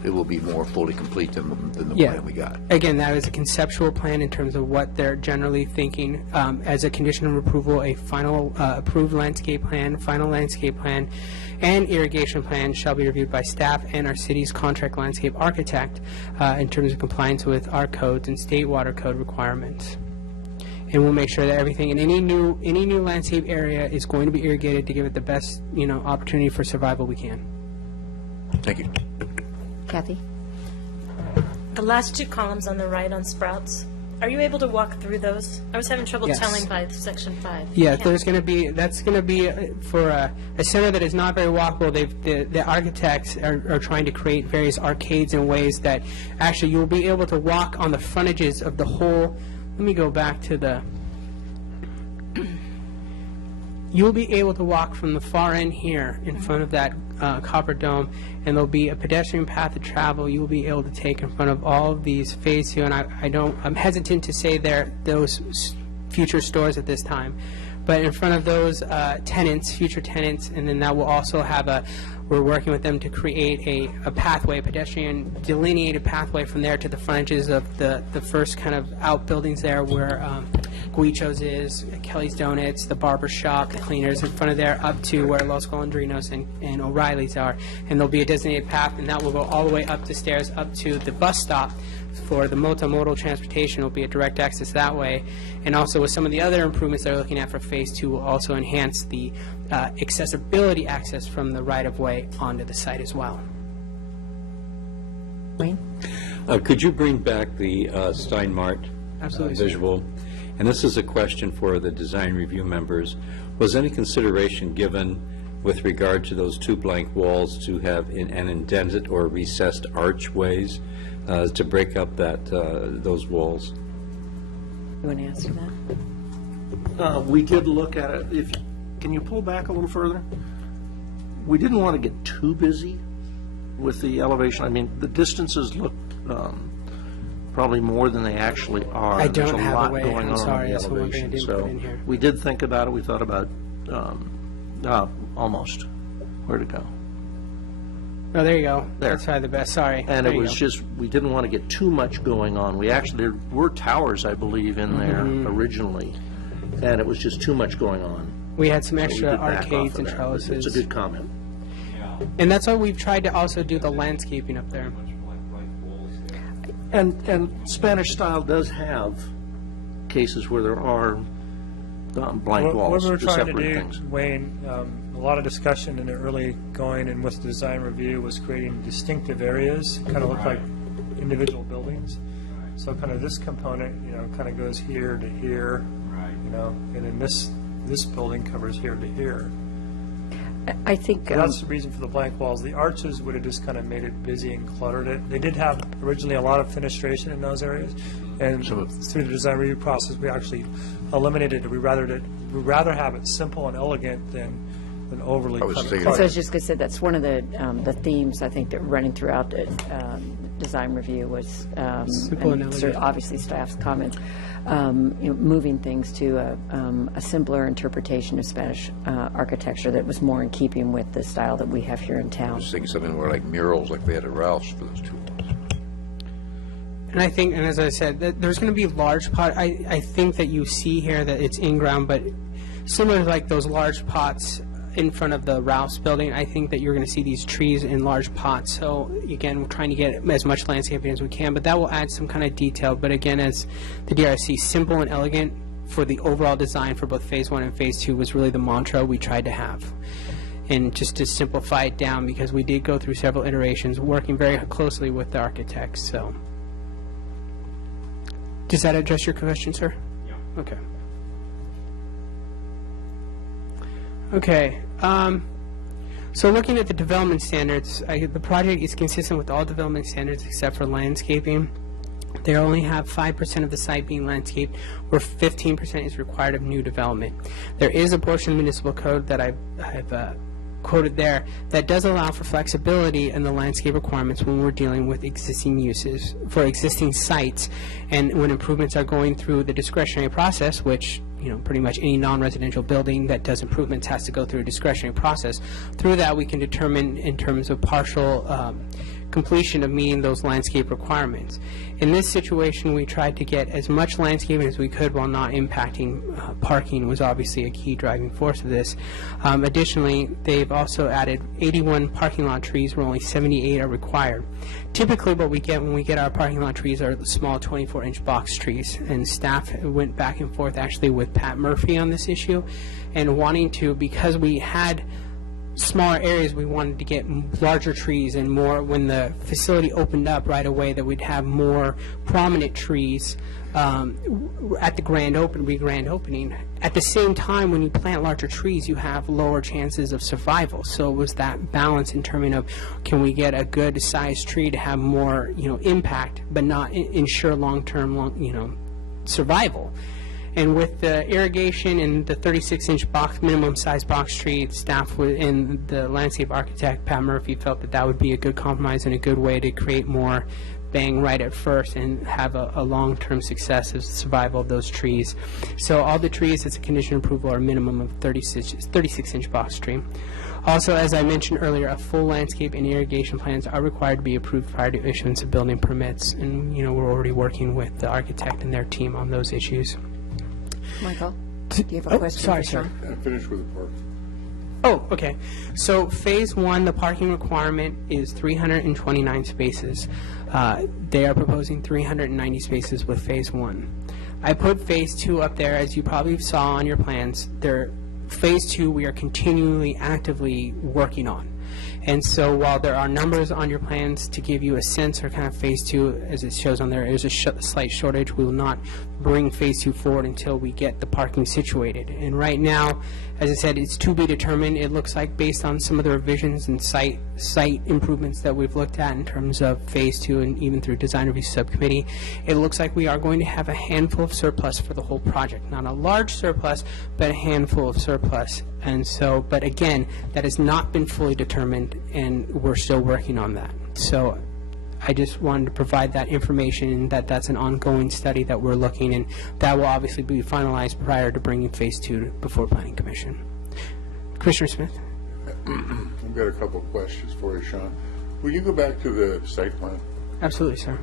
it will be more fully complete than the plan we got. Again, that is a conceptual plan in terms of what they're generally thinking. As a condition of approval, a final approved landscape plan, final landscape plan, and irrigation plan shall be reviewed by staff and our city's contract landscape architect in terms of compliance with our codes and state water code requirements. And we'll make sure that everything in any new landscape area is going to be irrigated to give it the best, opportunity for survival we can. Thank you. Kathy? The last two columns on the right on Sprouts, are you able to walk through those? I was having trouble Yes. telling by section 5. Yeah, Can't- that's going to be for a center that is not very walkable. The architects are trying to create various arcades in ways that actually you'll be able to walk on the frontages of the whole. Let me go back to you'll be able to walk from the far end here in front of that copper dome, and there'll be a pedestrian path of travel you'll be able to take in front of all of these Phase 2, and I'm hesitant to say those future stores at this time, But in front of those tenants, future tenants, and then that will also have we're working with them to create a pathway, pedestrian delineated pathway from there to the frontages of the first kind of outbuildings there where Guicho's is, Kelly's Donuts, the barber shop, the cleaners in front of there, up to where Los Golondrinos and O'Reilly's are. And there'll be a designated path, and that will go all the way up the stairs, up to the bus stop. For the multimodal transportation, will be a direct access that way. And also with some of the other improvements they're looking at for Phase 2 will also enhance the accessibility access from the right-of-way onto the site as well. Wayne? Could you bring back the Steinmart Absolutely, sir. visual? And this is a question for the design review members. Was any consideration given with regard to those two blank walls to have an indented or recessed archways to break up those walls? You want to answer that? We did look at it. Can you pull back a little further? We didn't want to get too busy with the elevation. I mean, the distances look probably more than they actually are. I don't There's a have a lot way. going I'm on sorry, in the that's one thing I elevation. didn't So put in here. we did think about it. We thought about almost where to go. Oh, there you go. There. That's probably the best. Sorry. And There it you was go. just, we didn't want to get too much going on. We actually, there were towers, I believe, in there originally, and it was just too much going on. We had some So we extra did back off arcades of and that. trellises. It's a good comment. And that's why we've tried to also do the landscaping up there. And Spanish style does have cases where there are blank walls, What we were to trying to separate do, things. Wayne, a lot of discussion in the early going and with the design review was creating distinctive areas, kind of look like individual buildings. So kind of this component, kind of goes here to here, and then this building covers here to here. I think, So that's the reason for the blank walls. The arches would have just kind of made it busy and cluttered it. They did have originally a lot of fenestration in those areas, and through the design review process, we actually eliminated it. We rather have it simple and elegant than overly I was cluttered. thinking- so I was just going to say, that's one of the themes, I think, that running throughout the design review was, Simple and elegant. obviously staff's comments, moving things to a simpler interpretation of Spanish architecture that was more in keeping with the style that we have here in I town. was thinking something more like murals, like they had at Ralph's for those two walls. And I think, and as I said, that there's going to be large pot. I think that you see here that it's in ground, but similar to like those large pots in front of the Ralph's building, I think that you're going to see these trees in large pots. So again, we're trying to get as much landscaping as we can, but that will add some kind of detail. But again, as the DRC, simple and elegant for the overall design for both Phase 1 and Phase 2 was really the mantra we tried to have. And just to simplify it down, because we did go through several iterations, working very closely with the architects. So, does that address your question, sir? Yeah. Okay. Okay. So looking at the development standards, the project is consistent with all development standards except for landscaping. They only have 5% of the site being landscaped, where 15% is required of new development. There is a portion of municipal code that I've quoted there that does allow for flexibility in the landscape requirements when we're dealing with existing uses for existing sites, and when improvements are going through the discretionary process, which pretty much any non-residential building that does improvements has to go through a discretionary process. Through that, we can determine in terms of partial completion of meeting those landscape requirements. In this situation, we tried to get as much landscaping as we could while not impacting parking was obviously a key driving force of this. Additionally, they've also added 81 parking lot trees where only 78 are required. Typically what we get when we get our parking lot trees are the small 24-inch box trees, and staff went back and forth actually with Pat Murphy on this issue, and wanting to, because we had smaller areas, we wanted to get larger trees and more. When the facility opened up right away, that we'd have more prominent trees at the grand opening. At the same time, when you plant larger trees, you have lower chances of survival. So it was that balance in terms of, can we get a good sized tree to have more impact, but not ensure long-term survival. And with the irrigation and the 36-inch minimum size box tree, staff and the landscape architect, Pat Murphy, felt that would be a good compromise and a good way to create more bang right at first and have a long-term success of survival of those trees. So all the trees as a condition of approval are a minimum of 36-inch box tree. Also, as I mentioned earlier, a full landscape and irrigation plans are required to be approved prior to issuance of building permits, and we're already working with the architect and their team on those issues. Michael, do you have a question? Sorry, for sir. Sean? Finish with the park. Oh, okay. So phase one, the parking requirement is 329 spaces. They are proposing 390 spaces with phase one. I put phase two up there, as you probably saw on your plans. Phase two, we are continually, actively working on. And so while there are numbers on your plans to give you a sense for kind of phase two, as it shows on there, there's a slight shortage. We will not bring phase two forward until we get the parking situated. And right now, as I said, it's to be determined. It looks like based on some of the revisions and site improvements that we've looked at in terms of phase two and even through design review subcommittee, it looks like we are going to have a handful of surplus for the whole project. Not a large surplus, but a handful of surplus. And so, but again, that has not been fully determined, and we're still working on that. So I just wanted to provide that information, and that's an ongoing study that we're looking, and that will obviously be finalized prior to bringing phase two before Planning Commission. Commissioner Smith? I've got a couple of questions for you, Sean. Will you go back to the site plan? Absolutely, sir.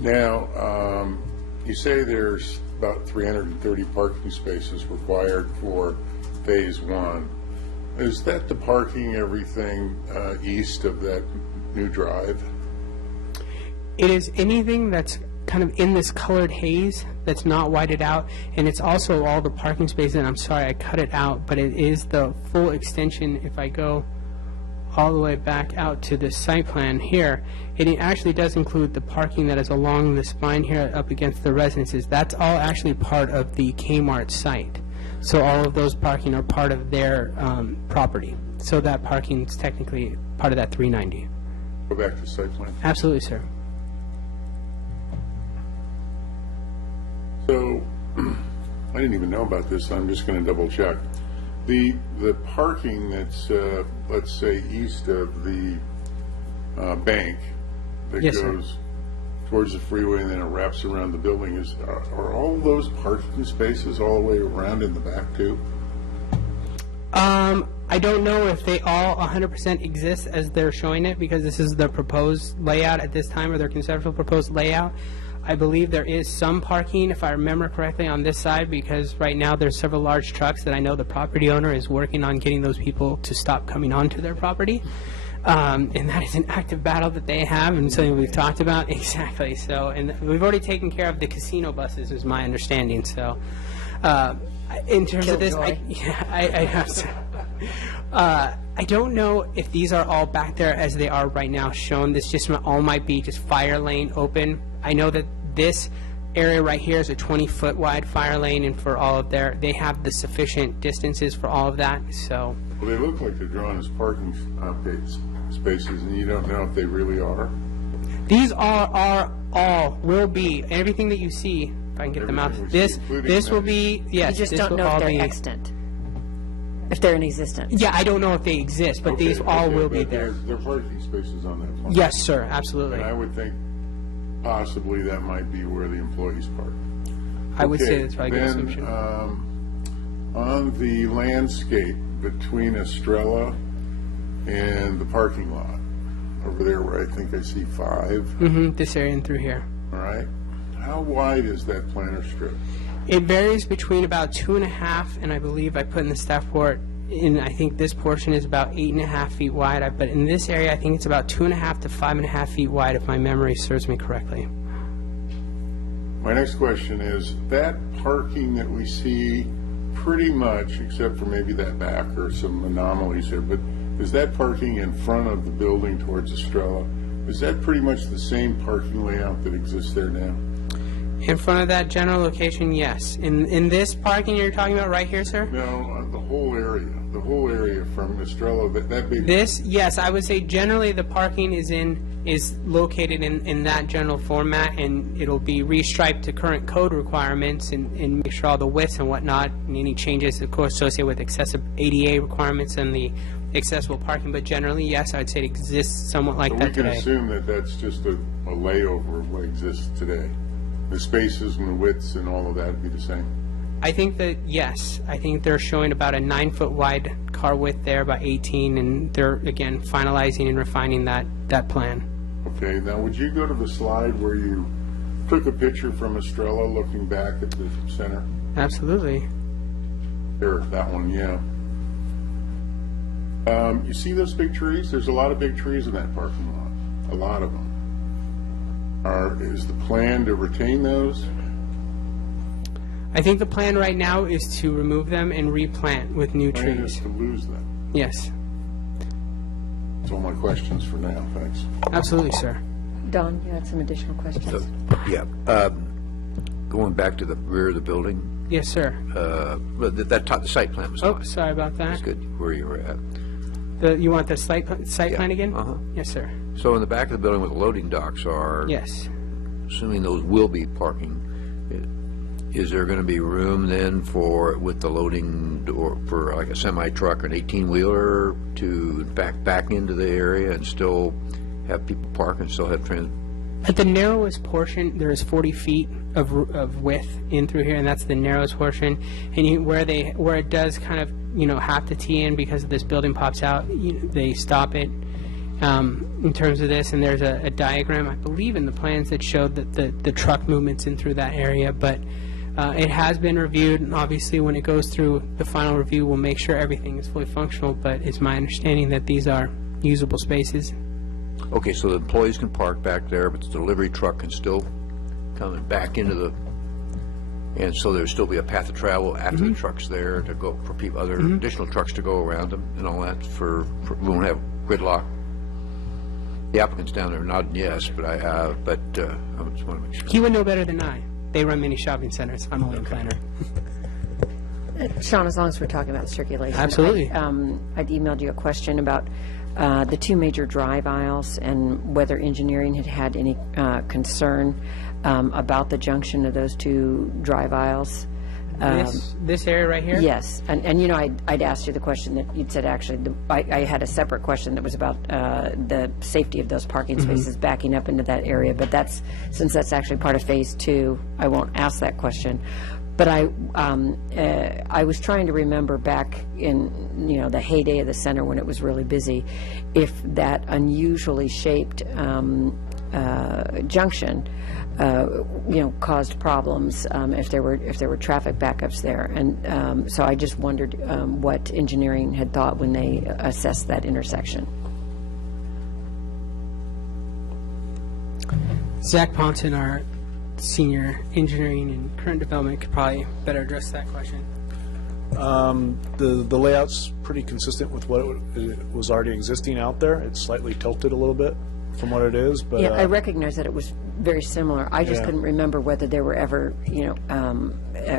Now, you say there's about 330 parking spaces required for phase one. Is that the parking everything east of that new drive? It is anything that's kind of in this colored haze that's not whited out, and it's also all the parking spaces, and I'm sorry I cut it out, but it is the full extension. If I go all the way back out to the site plan here, it actually does include the parking that is along the spine here up against the residences. That's all actually part of the Kmart site. So all of those parking are part of their property. So that parking is technically part of that 390. Go back to the site plan. Absolutely, sir. So, I didn't even know about this, so I'm just going to double check. The parking that's, let's say, east of the bank that Yes, sir. goes towards the freeway and then it wraps around the building, are all those parking spaces all the way around in the back too? I don't know if they all 100% exist as they're showing it, because this is the proposed layout at this time, or their conceptual proposed layout. I believe there is some parking, if I remember correctly, on this side, because right now there's several large trucks that I know the property owner is working on getting those people to stop coming onto their property. And that is an active battle that they have, and something we've talked about. Exactly. So, and we've already taken care of the casino buses, is my understanding. So, in terms of this, I have to. I don't know if these are all back there as they are right now shown. This just all might be just fire lane open. I know that this area right here is a 20-foot wide fire lane, and for all of they have the sufficient distances for all of that. So. Well, they look like they're drawn as parking spaces, and you don't know if they really are. These all will be everything that you see. If I can get them out, this will be yes. You just this don't will know if all they're be, extant, if they're in existence. Yeah, I don't know if they exist, but these all will be but there. There are parking spaces on that plan. Yes, sir, absolutely. And I would think possibly that might be where the employees park. I would say Okay, that's probably a good then, assumption. On the landscape between Estrella and the parking lot, over there where I think I see 5, This area and through here. all right? How wide is that planter strip? It varies between about 2.5, and I believe I put in the staff report, I think this portion is about 8.5 feet wide, but in this area, I think it's about 2.5 to 5.5 feet wide, if my memory serves me correctly. My next question is, that parking that we see pretty much, except for maybe that back or some anomalies here, but is that parking in front of the building towards Estrella, is that pretty much the same parking layout that exists there now? In front of that general location, yes. In this parking you're talking about right here, sir? No, the whole area from Estrella, that big. This, yes, I would say generally the parking is located in that general format, and it'll be restriped to current code requirements and make sure all the widths and whatnot, and any changes, of course, associated with excessive ADA requirements and the accessible parking, but generally, yes, I'd say it exists somewhat like So we that can today. assume that that's just a layover of what exists today. The spaces and the widths and all of that would be the same. I think that, yes, I think they're showing about a 9-foot wide car width there, about 18, and they're, again, finalizing and refining that plan. Okay, now would you go to the slide where you took a picture from Estrella looking back at the center? Absolutely. There, that one, yeah. You see those big trees? There's a lot of big trees in that parking lot, a lot of them. Is the plan to retain those? I think the plan right now is to remove them and replant with new Plan is trees. to lose them. Yes, That's all my questions for now, thanks. absolutely, sir. Don, you had some additional questions? Yeah, going back to the rear of the building, Yes, sir. but the site plan was Oh, fine. sorry about that. That's good, where you were at. You want the site Yeah, plan again? uh-huh. Yes, sir. So in the back of the building where the loading docks are, Yes. assuming those will be parking, is there going to be room then with the loading door, for like a semi-truck or an 18-wheeler to back into the area and still have people park and still have At the narrowest portion, there is 40 feet of width in through here, and that's the narrowest portion. And where it does kind of have to tee in because this building pops out, they stop it in terms of this. And there's a diagram, I believe, in the plans that showed that the truck movements in through that area. But it has been reviewed, and obviously when it goes through the final review, we'll make sure everything is fully functional. But it's my understanding that these are usable spaces. Okay, so the employees can park back there, but the delivery truck can still come back into and so there'll still be a path of travel after the truck's there to go for people, other additional trucks to go around them and all that we won't have gridlock. The applicant's down there nodding yes, but I just want to make sure. He would know better than I. They run many shopping centers. I'm only a planner. Sean, as long as we're talking about circulation. Absolutely. I'd emailed you a question about the two major drive aisles and whether engineering had any concern about the junction of those two drive aisles. This area right here? Yes, and I'd asked you the question that you'd said actually, I had a separate question that was about the safety of those parking spaces backing up into that area, but since that's actually part of Phase 2, I won't ask that question. But I was trying to remember back in, the heyday of the center when it was really busy, if that unusually shaped junction caused problems if there were traffic backups there. And so I just wondered what engineering had thought when they assessed that intersection. Zach Ponton, our senior engineering and current development, could probably better address that question. The layout's pretty consistent with what it was already existing out there. It's slightly tilted a little bit from what it is, but Yeah, I recognize that it was very similar. I just Yeah. couldn't remember whether there were ever,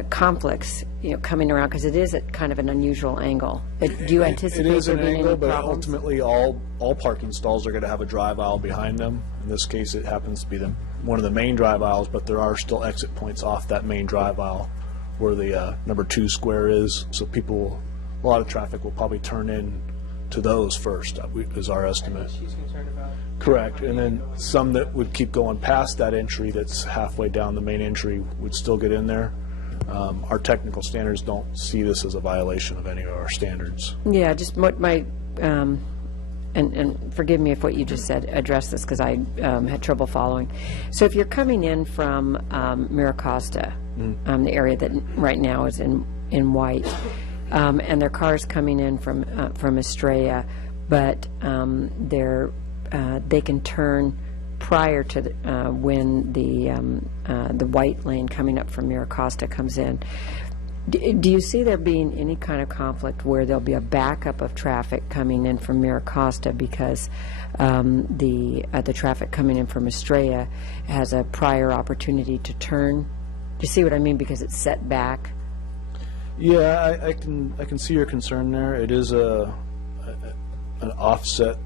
conflicts, coming around, because it is at kind of an unusual angle. Do you anticipate it is there an being angle, any but problems? ultimately all parking stalls are going to have a drive aisle behind them. In this case, it happens to be one of the main drive aisles, but there are still exit points off that main drive aisle where the number 2 square is. So a lot of traffic will probably turn in to those first, is our estimate. She's concerned about. Correct, and then some that would keep going past that entry that's halfway down the main entry would still get in there. Our technical standards don't see this as a violation of any of our standards. Yeah, just what my, and forgive me if what you just said addressed this, because I had trouble following. So if you're coming in from Miracosta, the area that right now is in white, and their cars coming in from Estrella, but they can turn prior to when the white lane coming up from Miracosta comes in. Do you see there being any kind of conflict where there'll be a backup of traffic coming in from Miracosta because the traffic coming in from Estrella has a prior opportunity to turn? Do you see what I mean? Because it's set back. Yeah, I can see your concern there. It is an offset,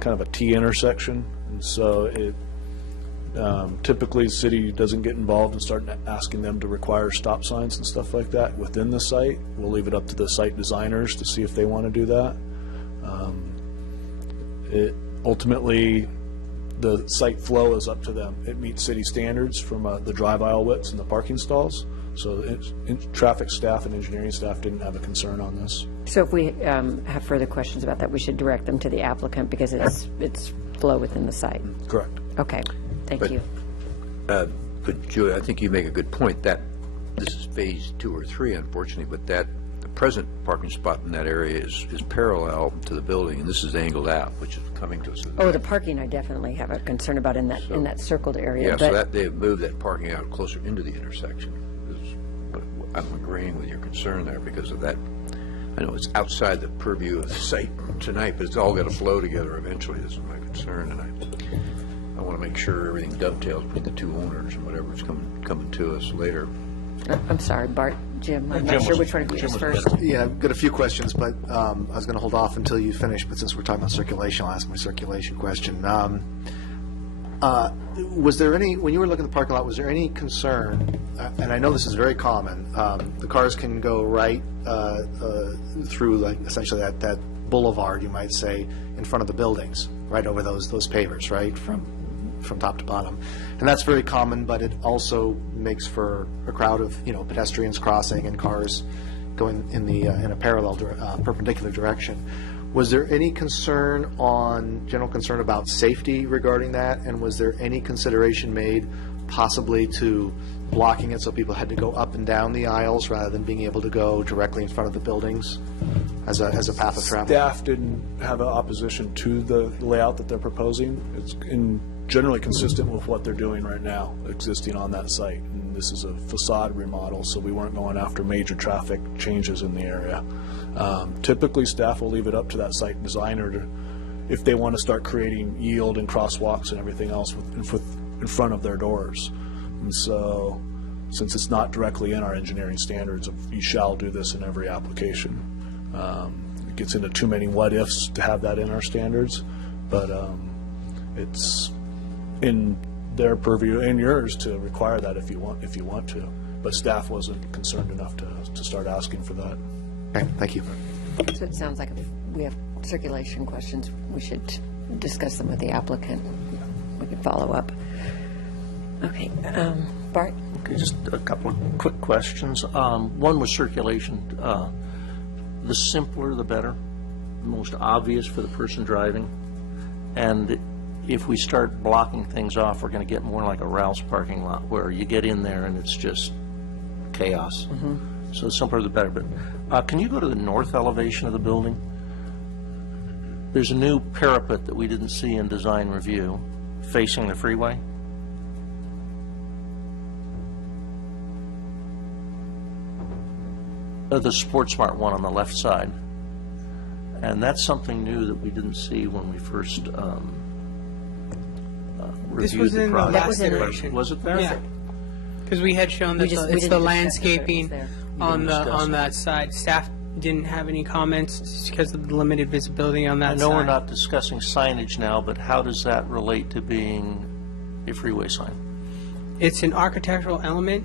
kind of a T intersection, and so it typically the city doesn't get involved and start asking them to require stop signs and stuff like that within the site. We'll leave it up to the site designers to see if they want to do that. Ultimately, the site flow is up to them. It meets city standards from the drive aisle widths and the parking stalls. So traffic staff and engineering staff didn't have a concern on this. So if we have further questions about that, we should direct them to the applicant because it's flow within the site. Correct. Okay, thank But- you. But Julie, I think you make a good point that this is phase 2 or 3, unfortunately, but that the present parking spot in that area is parallel to the building, and this is angled out, which is coming to us. Oh, the parking I definitely have a concern about in that circled area. Yeah, so but that they've moved that parking out closer into the intersection. But I'm agreeing with your concern there because of that. I know it's outside the purview of the site tonight, but it's all got to flow together eventually. This is my concern, and I want to make sure everything dovetails between the two owners and whatever's coming to us later. I'm sorry, Bart, Jim, I'm Jim not sure was- which one of you Jim is was first. better. Yeah, I've got a few questions, but I was going to hold off until you finish, but since we're talking about circulation, I'll ask my circulation question. Was there any, when you were looking at the parking lot, was there any concern, and I know this is very common, the cars can go right through, like, essentially that boulevard, you might say, in front of the buildings, right over those pavers, right, from top to bottom. And that's very common, but it also makes for a crowd of, pedestrians crossing and cars going in a parallel, perpendicular direction. Was there any general concern about safety regarding that? And was there any consideration made possibly to blocking it so people had to go up and down the aisles rather than being able to go directly in front of the buildings as a path of travel? Staff didn't have an opposition to the layout that they're proposing. It's generally consistent with what they're doing right now, existing on that site. And this is a facade remodel, so we weren't going after major traffic changes in the area. Typically, staff will leave it up to that site designer if they want to start creating yield and crosswalks and everything else in front of their doors. And so, since it's not directly in our engineering standards of you shall do this in every application, it gets into too many what ifs to have that in our standards, but it's in their purview and yours to require that if you want to. But staff wasn't concerned enough to start asking for that. Okay, thank you. So it sounds like if we have circulation questions, we should discuss them with the applicant. We can follow up. Okay, Bart? Okay, just a couple of quick questions. One was circulation. The simpler, the better, the most obvious for the person driving. And if we start blocking things off, we're going to get more like a Rouse parking lot where you get in there and it's just chaos. So the simpler, the better. But can you go to the north elevation of the building? There's a new parapet that we didn't see in design review facing the freeway. The SportSmart one on the left side. And that's something new that we didn't see when we first This reviewed was the in the project. last iteration. Was it there? Yeah. Because we had shown We that just- we it's didn't the discuss it, landscaping but it was on discuss it. that side. Staff didn't have any comments just because of the limited visibility on that I side. know we're not discussing signage now, but how does that relate to being a freeway sign? It's an architectural element.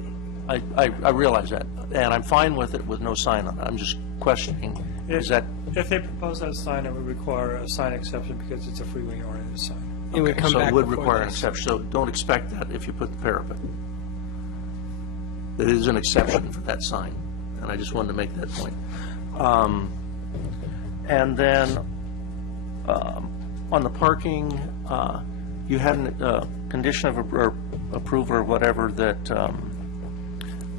I realize that, and I'm fine with it with no sign on it. I'm just questioning, is that, If they propose that sign, it would require a sign exception because it's a freeway-oriented sign. It would come so back it would before require an this. exception, so don't expect that if you put the parapet. There is an exception for that sign, and I just wanted to make that point. And then, on the parking, you had a condition of approval or whatever that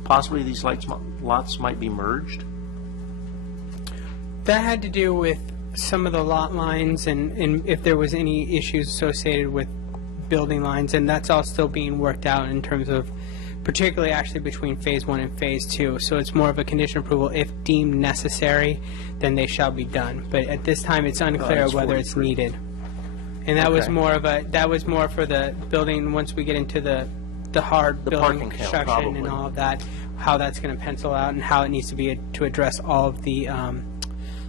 possibly these lots might be merged? That had to do with some of the lot lines and if there was any issues associated with building lines, and that's all still being worked out in terms of, particularly actually between Phase 1 and Phase 2. So it's more of a condition approval. If deemed necessary, then they shall be done. But at this time, it's unclear it's whether it's 43. needed. And that was Okay. more for the building, once we get into the hard The building parking count, construction and probably. all of that, how that's going to pencil out and how it needs to be to address all of the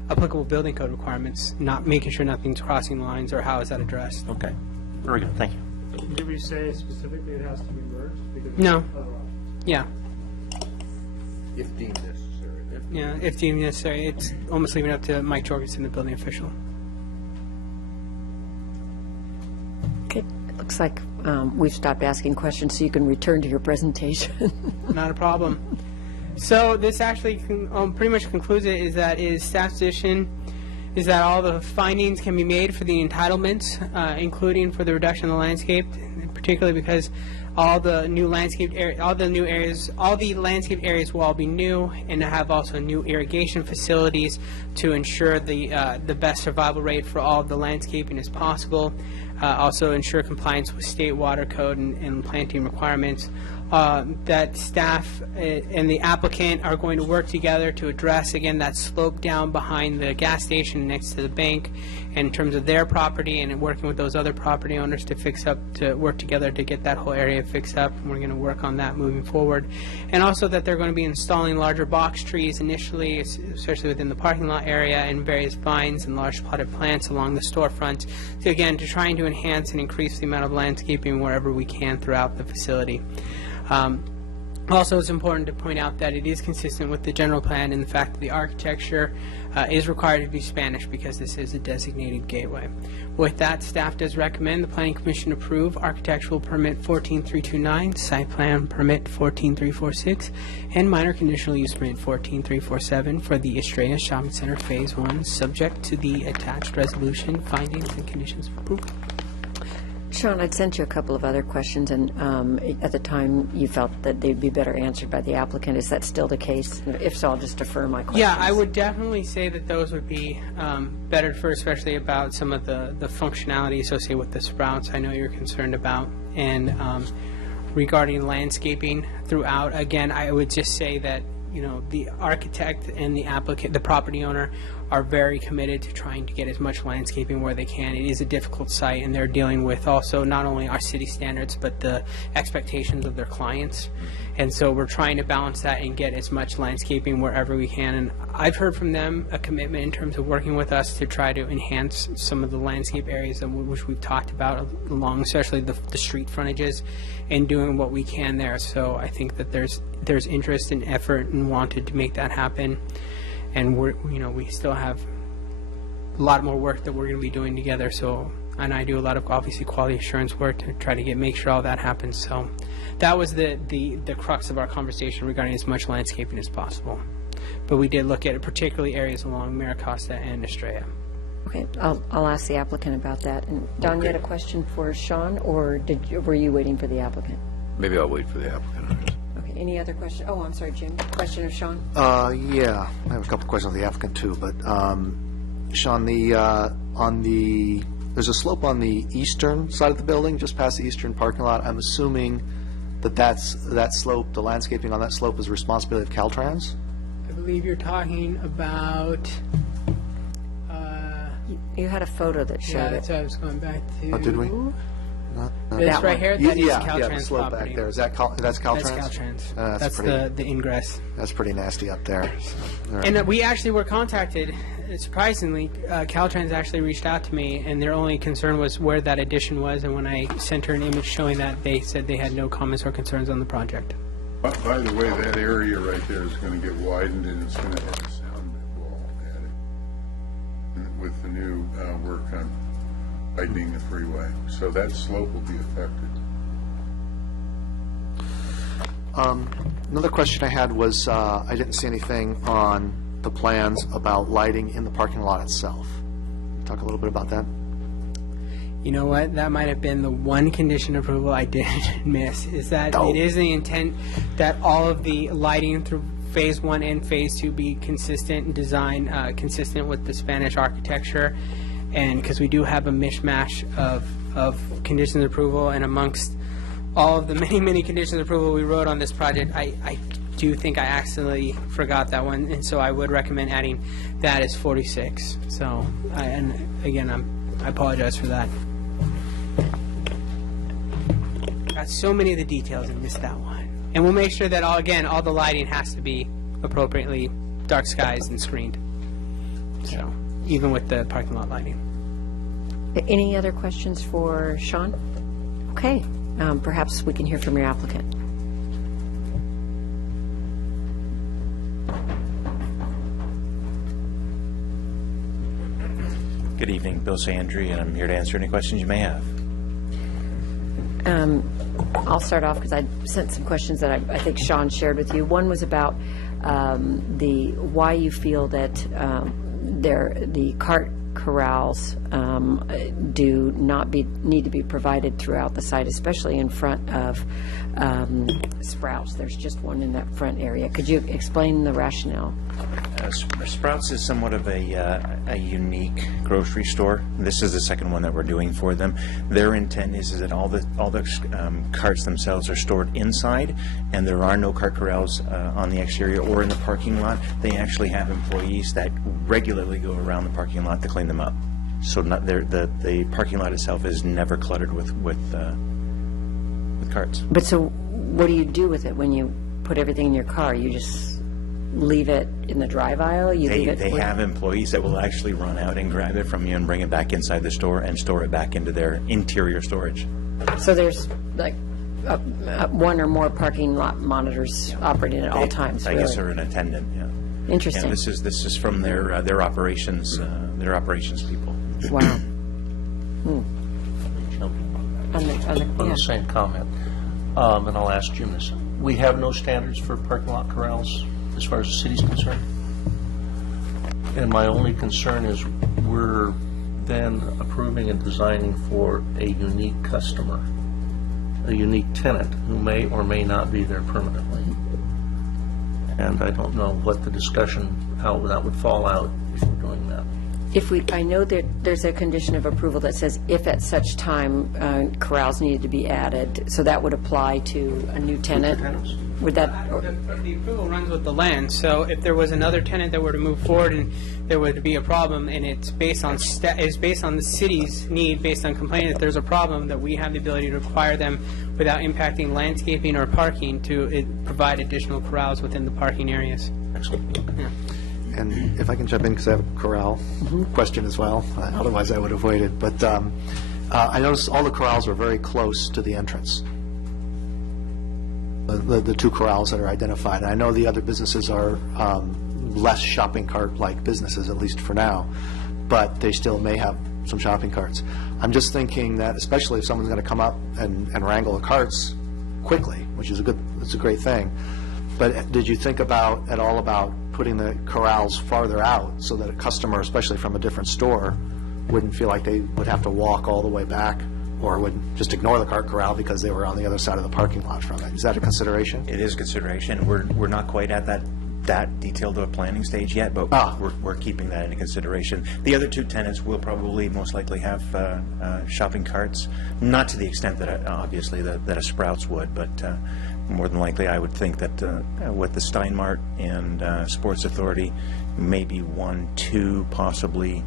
applicable building code requirements, not making sure nothing's crossing lines, or how is that addressed? Okay, very good, thank you. Did we say specifically it has to be merged? Because No. otherwise- Yeah, If deemed necessary. yeah, if deemed necessary. It's almost leaving it up to Mike Jorgensen, the building official. Looks like we've stopped asking questions, so you can return to your presentation. Not a problem. So this actually pretty much concludes it, is that is staff's position is that all the findings can be made for the entitlements, including for the reduction of the landscape, particularly because all the new landscape all the landscape areas will all be new, and have also new irrigation facilities to ensure the best survival rate for all of the landscaping as possible. Also ensure compliance with state water code and planting requirements. That staff and the applicant are going to work together to address, again, that slope down behind the gas station next to the bank in terms of their property, and working with those other property owners to work together to get that whole area fixed up. And we're going to work on that moving forward. And also that they're going to be installing larger box trees initially, especially within the parking lot area, and various vines and large potted plants along the storefront, to trying to enhance and increase the amount of landscaping wherever we can throughout the facility. Also, it's important to point out that it is consistent with the general plan, and the fact that the architecture is required to be Spanish because this is a designated gateway. With that, staff does recommend the Planning Commission approve Architectural Permit 14329, Site Plan Permit 14346, and Minor Conditional Use Permit 14347 for the Estrella Shopping Center Phase 1, subject to the attached resolution, findings, and conditions of approval. Sean, I'd sent you a couple of other questions, and at the time you felt that they'd be better answered by the applicant. Is that still the case? If so, I'll just defer my questions. Yeah, I would definitely say that those would be better for, especially about some of the functionality associated with the sprouts I know you're concerned about. And regarding landscaping throughout, again, I would just say that, the architect and the applicant, the property owner, are very committed to trying to get as much landscaping where they can. It is a difficult site, and they're dealing with also not only our city standards, but the expectations of their clients. And so we're trying to balance that and get as much landscaping wherever we can. And I've heard from them a commitment in terms of working with us to try to enhance some of the landscape areas which we've talked about along, especially the street frontages, and doing what we can there. So I think that there's interest and effort and wanted to make that happen. And we still have a lot more work that we're going to be doing together. So, and I do a lot of obviously quality assurance work to try to make sure all that happens. So, that was the crux of our conversation regarding as much landscaping as possible. But we did look at particularly areas along Maricosta and Estrella. Okay, I'll ask the applicant about that. And Don, you had a question for Sean, or were you waiting for the applicant? Maybe I'll wait for the applicant. Okay, any other question? Oh, I'm sorry, Jim. Question of Sean? Yeah, I have a couple questions on the applicant too, but Sean, there's a slope on the eastern side of the building, just past the eastern parking lot. I'm assuming that slope, the landscaping on that slope, is the responsibility of Caltrans? I believe you're talking about... You had a photo that showed yeah, it. that's what I was going back to. Oh, did we? This right here, that is yeah, Caltrans the slope property. back there. Is that that's Caltrans? That's Caltrans. That's the ingress. That's pretty nasty up there. All right. And we actually were contacted. Surprisingly, Caltrans actually reached out to me, and their only concern was where that addition was. And when I sent her an image showing that, they said they had no comments or concerns on the project. By the way, that area right there is going to get widened, and it's going to have a sound wall added with the new work on widening the freeway. So that slope will be affected. Another question I had was, I didn't see anything on the plans about lighting in the parking lot itself. Talk a little bit about that. You know what? That might have been the one condition of approval I did miss, is that it is the intent that all of the lighting through Phase 1 and Phase 2 be consistent and design consistent with the Spanish architecture. And because we do have a mishmash of conditions of approval, and amongst all of the many conditions of approval we wrote on this project, I do think I accidentally forgot that one, and so I would recommend adding that as 46. So, and again, I apologize for that. Got so many of the details and missed that one. And we'll make sure that all the lighting has to be appropriately dark skies and screened. So, even with the parking lot lighting. Any other questions for Sean? Okay, perhaps we can hear from your applicant. Good evening, Bill Sandry, and I'm here to answer any questions you may have. I'll start off because I sent some questions that I think Sean shared with you. One was about why you feel that the cart corrals do not need to be provided throughout the site, especially in front of Sprouts. There's just one in that front area. Could you explain the rationale? Sprouts is somewhat of a unique grocery store. This is the second one that we're doing for them. Their intent is that all the carts themselves are stored inside, and there are no cart corrals on the exterior or in the parking lot. They actually have employees that regularly go around the parking lot to clean them up. So the parking lot itself is never cluttered with carts. But so what do you do with it when you put everything in your car? You just leave it in the drive aisle? They have employees that will actually run out and grab it from you and bring it back inside the store and store it back into their interior storage. So there's like one or more parking lot monitors operating at all times. I guess, or an attendant. Yeah. Interesting. Yeah, this is from their operations people. Wow. On the same comment, and I'll ask Jim this. We have no standards for parking lot corrals as far as the city's concerned. And my only concern is we're then approving and designing for a unique customer, a unique tenant who may or may not be there permanently. And I don't know what the discussion, how that would fall out if we're doing that. I know that there's a condition of approval that says if at such time corrals needed to be added, so that would apply to a new tenant? Would that? The approval runs with the land, so if there was another tenant that were to move forward and there would be a problem, and it's based on the city's need, based on complaining that there's a problem, that we have the ability to require them without impacting landscaping or parking to provide additional corrals within the parking areas. Excellent. Yeah. And if I can jump in, because I have a corral question as well. Otherwise, I would have waited. But I noticed all the corrals are very close to the entrance. The two corrals that are identified. And I know the other businesses are less shopping cart-like businesses, at least for now, but they still may have some shopping carts. I'm just thinking that, especially if someone's going to come up and wrangle the carts quickly, which is it's a great thing. But did you think at all about putting the corrals farther out so that a customer, especially from a different store, wouldn't feel like they would have to walk all the way back, or would just ignore the cart corral because they were on the other side of the parking lot from it? Is that a consideration? It is a consideration. We're not quite at that detailed of a planning stage yet, but we're keeping that into consideration. The other two tenants will probably most likely have shopping carts, not to the extent that obviously that a Sprouts would, but more than likely I would think that with the Steinmart and Sports Authority, maybe 1, 2 possibly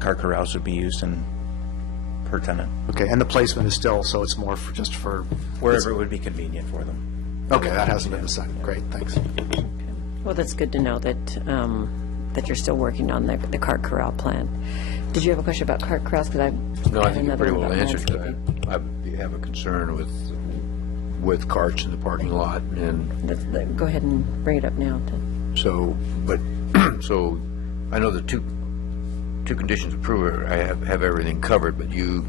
cart corrals would be used per tenant. Okay, and the placement is still, so it's more just for wherever it would be convenient for them. Okay, that hasn't been decided. Great, thanks. Well, that's good to know that you're still working on the cart corral plan. Did you have a question about cart corrals? Because No, I think you pretty well answered that. I have a concern with carts in the parking lot, and go ahead and bring it up now. so I know the two conditions of approval. I have everything covered, but you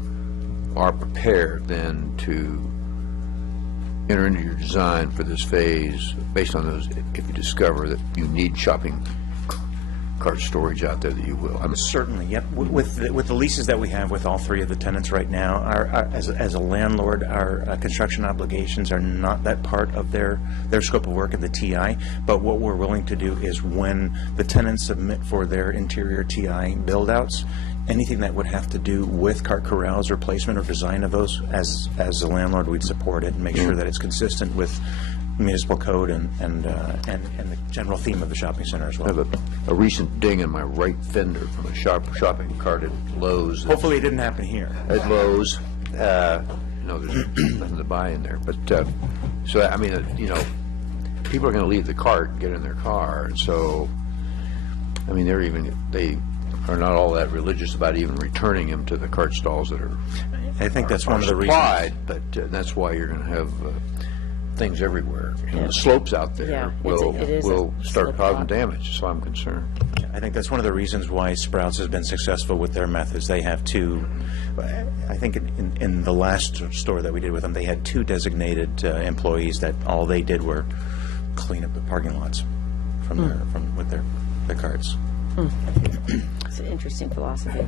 are prepared then to enter into your design for this phase based on those. If you discover that you need shopping cart storage out there, that you will. Certainly, yep. With the leases that we have with all three of the tenants right now, as a landlord, our construction obligations are not that part of their scope of work in the TI. But what we're willing to do is when the tenants submit for their interior TI build-outs, anything that would have to do with cart corrals, replacement or design of those, as a landlord, we'd support it and make sure that it's consistent with municipal code and the general theme of the shopping center as well. I have a recent ding in my right fender from a shopping cart at Lowe's. Hopefully it didn't happen here. At Lowe's. No, there's nothing to buy in there. But, so, I mean, people are going to leave the cart and get in their car. And so, I mean, they are not all that religious about even returning them to the cart stalls that are. I think that's one of the reasons. But that's why you're going to have things everywhere. And the slopes out there Yeah, it is a will start slope causing drop. damage, so I'm concerned. I think that's one of the reasons why Sprouts has been successful with their methods. They have two, I think in the last store that we did with them, they had 2 designated employees that all they did were clean up the parking lots with their carts. It's an interesting philosophy.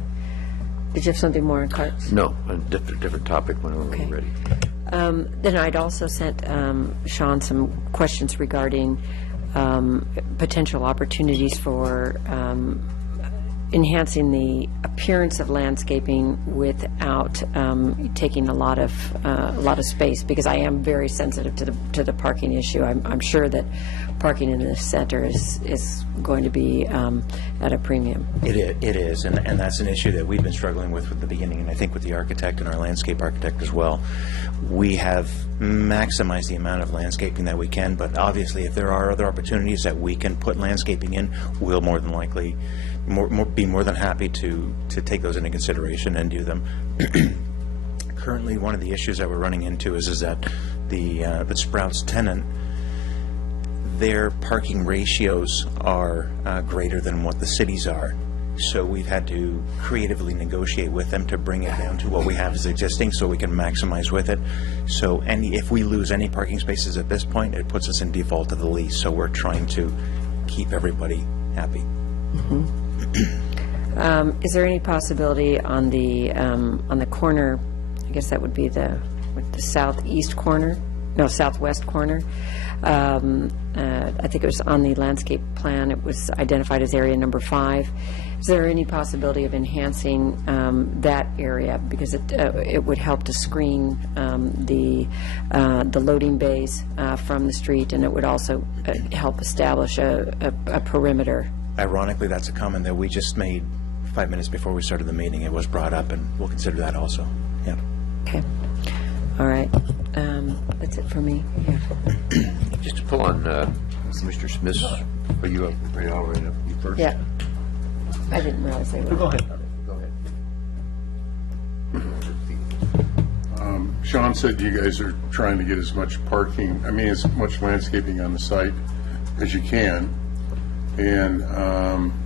Did you have something more on carts? No, a different topic when we're Okay. ready. Then I'd also sent Sean some questions regarding potential opportunities for enhancing the appearance of landscaping without taking a lot of space, because I am very sensitive to the parking issue. I'm sure that parking in the center is going to be at a premium. It is, and that's an issue that we've been struggling with from the beginning, and I think with the architect and our landscape architect as well. We have maximized the amount of landscaping that we can, but obviously if there are other opportunities that we can put landscaping in, we'll more than likely be more than happy to take those into consideration and do them. Currently, one of the issues that we're running into is that the Sprouts tenant, their parking ratios are greater than what the cities are. So we've had to creatively negotiate with them to bring it down to what we have as existing so we can maximize with it. So if we lose any parking spaces at this point, it puts us in default of the lease. So we're trying to keep everybody happy. Is there any possibility on the corner, I guess that would be the southwest corner? I think it was on the landscape plan, it was identified as area number 5. Is there any possibility of enhancing that area, because it would help to screen the loading bays from the street, and it would also help establish a perimeter? Ironically, that's a comment that we just made 5 minutes before we started the meeting. It was brought up, and we'll consider that also. Yeah. Okay. All right. That's it for me. Yeah. Just to pull on Mr. Smith's, are you all right? You first? Yeah. I didn't realize they were. Go ahead. Sean said you guys are trying to get as much landscaping on the site as you can. And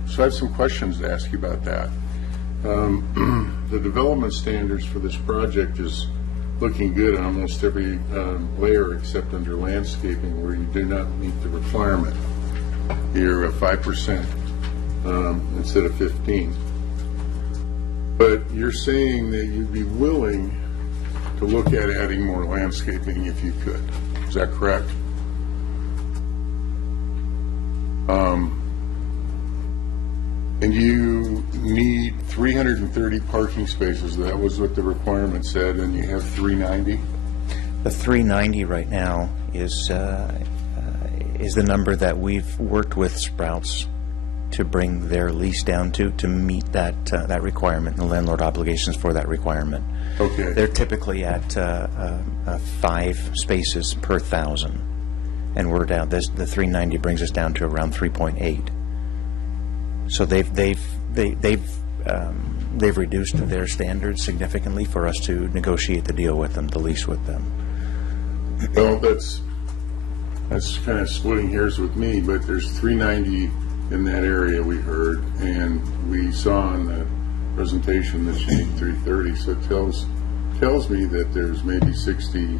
so I have some questions to ask you about that. The development standards for this project is looking good on almost every layer except under landscaping, where you do not meet the requirement. You're at 5% instead of 15%. But you're saying that you'd be willing to look at adding more landscaping if you could. Is that correct? And you need 330 parking spaces. That was what the requirement said, and you have 390? The 390 right now is the number that we've worked with Sprouts to bring their lease down to meet that requirement, and the landlord obligations for that requirement. Okay. They're typically at 5 spaces per 1,000, and we're down. The 390 brings us down to around 3.8. So they've reduced their standards significantly for us to negotiate the deal with them, the lease with them. Well, that's kind of splitting hairs with me, but there's 390 in that area, we heard, and we saw in the presentation that you need 330, so it tells me that there's maybe 60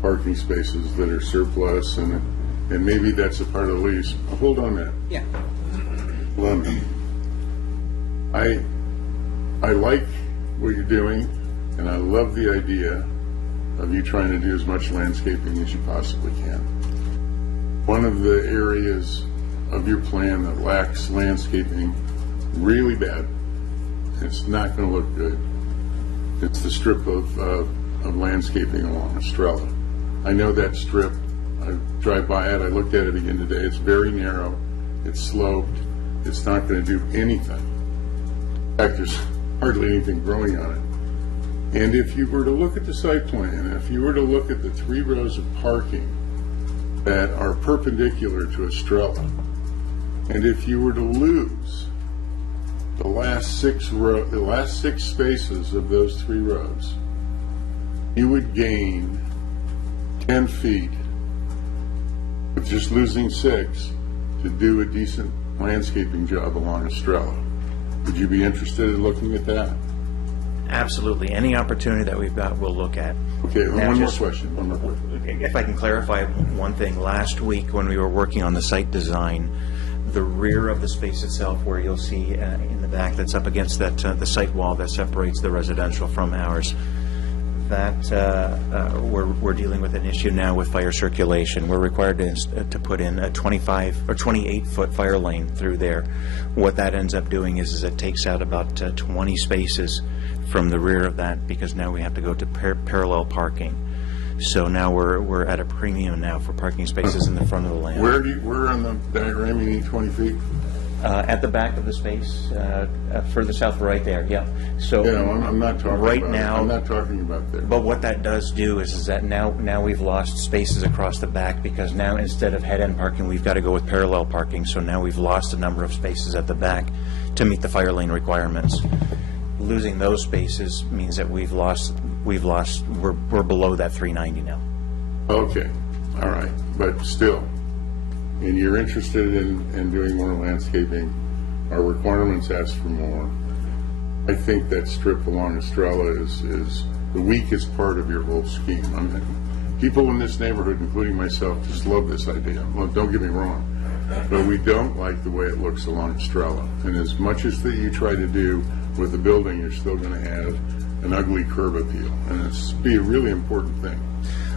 parking spaces that are surplus, and maybe that's a part of the lease. Hold on a minute. Yeah. I like what you're doing, and I love the idea of you trying to do as much landscaping as you possibly can. One of the areas of your plan that lacks landscaping really bad, it's not going to look good, it's the strip of landscaping along Estrella. I know that strip. I drive by it. I looked at it again today. It's very narrow. It's sloped. It's not going to do anything. In fact, there's hardly anything growing on it. And if you were to look at the site plan, if you were to look at the 3 rows of parking that are perpendicular to Estrella, and if you were to lose the last 6 spaces of those 3 rows, you would gain 10 feet with just losing 6 to do a decent landscaping job along Estrella. Would you be interested in looking at that? Absolutely. Any opportunity that we've got, we'll look at. Okay, Now, one more just- question, one more question. If I can clarify one thing, last week when we were working on the site design, the rear of the space itself, where you'll see in the back that's up against that the site wall that separates the residential from ours, that we're dealing with an issue now with fire circulation. We're required to put in a 25 or 28-foot fire lane through there. What that ends up doing is it takes out about 20 spaces from the rear of that, because now we have to go to parallel parking. So now we're at a premium now for parking spaces in the front of the land. Where on the diagram you need 20 feet? At the back of the space, further south, right there, yeah. So Yeah, I'm not talking right about, now, I'm not talking about there. but what that does do is that now we've lost spaces across the back, because now instead of head-end parking, we've got to go with parallel parking. So now we've lost a number of spaces at the back to meet the fire lane requirements. Losing those spaces means that we're below that 390 now. Okay, all right, but still, and you're interested in doing more landscaping, our requirements ask for more. I think that strip along Estrella is the weakest part of your whole scheme. People in this neighborhood, including myself, just love this idea. Well, don't get me wrong, but we don't like the way it looks along Estrella. And as much as that you try to do with the building, you're still going to have an ugly curb appeal, and it's be a really important thing.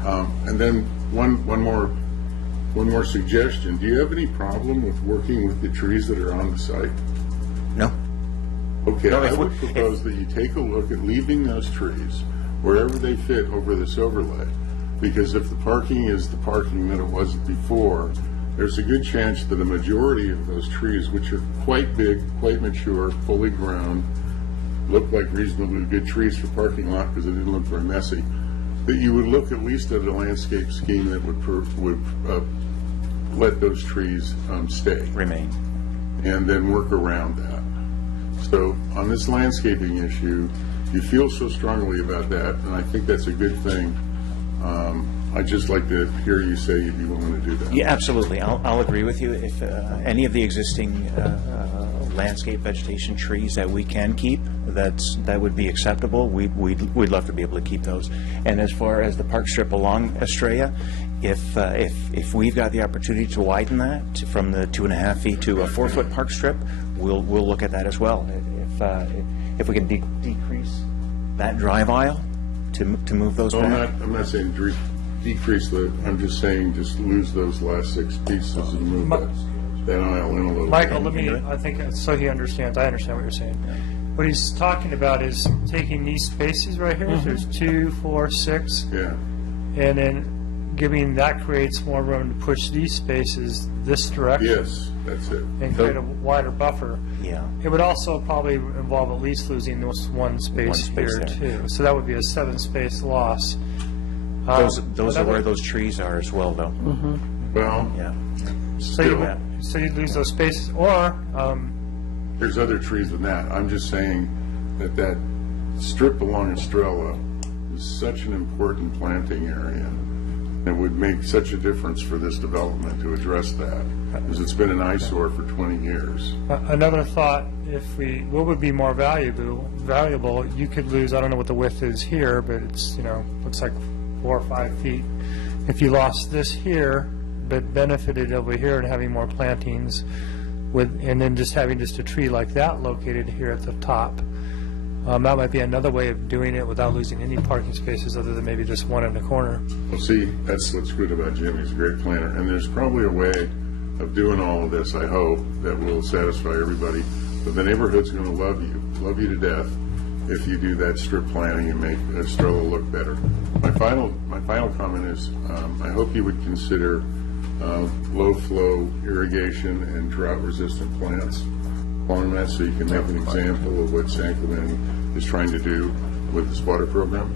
And then one more suggestion. Do you have any problem with working with the trees that are on the site? No. Okay, No, I if we- would propose that you take a look at leaving those trees wherever they fit over this overlay, because if the parking is the parking that it was before, there's a good chance that a majority of those trees, which are quite big, quite mature, fully grown, look like reasonably good trees for parking lot because they didn't look very messy, that you would look at least at a landscape scheme that would let those trees stay. Remain. And then work around that. So on this landscaping issue, you feel so strongly about that, and I think that's a good thing. I'd just like to hear you say you'd be willing to do that. Yeah, absolutely. I'll agree with you. If any of the existing landscape vegetation trees that we can keep, that would be acceptable. We'd love to be able to keep those. And as far as the park strip along Estrella, if we've got the opportunity to widen that from the 2.5 feet to a 4-foot park strip, we'll look at that as well. If we can decrease that drive aisle to move those back. I'm not saying decrease I'm just saying just lose those last 6 pieces and move that aisle in a little. Michael, bit. I think, so he understands, I understand what you're saying. What he's talking about is taking these spaces right here, there's 2, 4, 6, Yeah, and then giving, that creates more room to push these spaces this direction. yes, that's it. And create a wider buffer. Yeah. It would also probably involve at least losing this one space here there. too. So that would be a 7-space loss. Those are where those trees are as well, though. Well, Yeah. So you'd lose those spaces, or, there's other trees than that. I'm just saying that strip along Estrella is such an important planting area. It would make such a difference for this development to address that, because it's been an eyesore for 20 years. another thought, what would be more valuable, you could lose, I don't know what the width is here, but it's, looks like 4 or 5 feet. If you lost this here, but benefited over here and having more plantings and then just having just a tree like that located here at the top, that might be another way of doing it without losing any parking spaces other than maybe this one in the corner. Well, see, that's what's good about Jim. He's a great planner. And there's probably a way of doing all of this, I hope, that will satisfy everybody. But the neighborhood's going to love you to death, if you do that strip planning and make Estrella look better. My final comment is, I hope you would consider low-flow irrigation and drought-resistant plants along that, so you can make an example of what San Clemente is trying to do with this water program.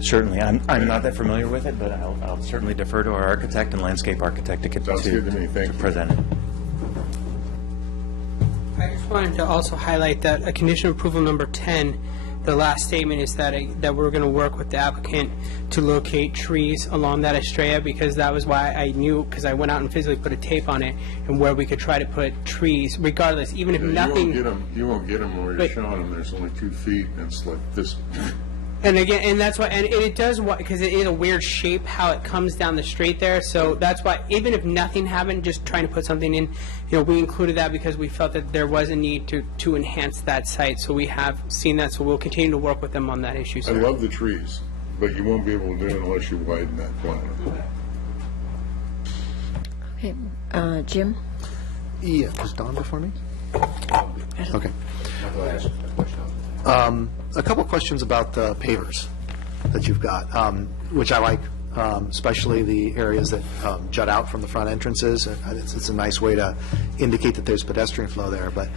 Certainly. I'm not that familiar with it, but I'll certainly defer to our architect and landscape architect to Sounds good to me. Thank you. present it. I just wanted to also highlight that a condition of approval number 10, the last statement is that that we're going to work with the applicant to locate trees along that estrella, because that was why I knew, because I went out and physically put a tape on it, and where we could try to put trees, regardless, even if nothing. You won't get them where you're showing them. There's only 2 feet, and it's like this. And again, and that's why, and it does what, because it is a weird shape how it comes down the straight there. So that's why, even if nothing happened, just trying to put something in, we included that because we felt that there was a need to enhance that site. So we have seen that. So we'll continue to work with them on that issue. I love the trees, but you won't be able to do it unless you widen that plan. Okay, Jim? Yeah, was Don before me? Okay. A couple questions about the pavers that you've got, which I like, especially the areas that jut out from the front entrances. It's a nice way to indicate that there's pedestrian flow there, but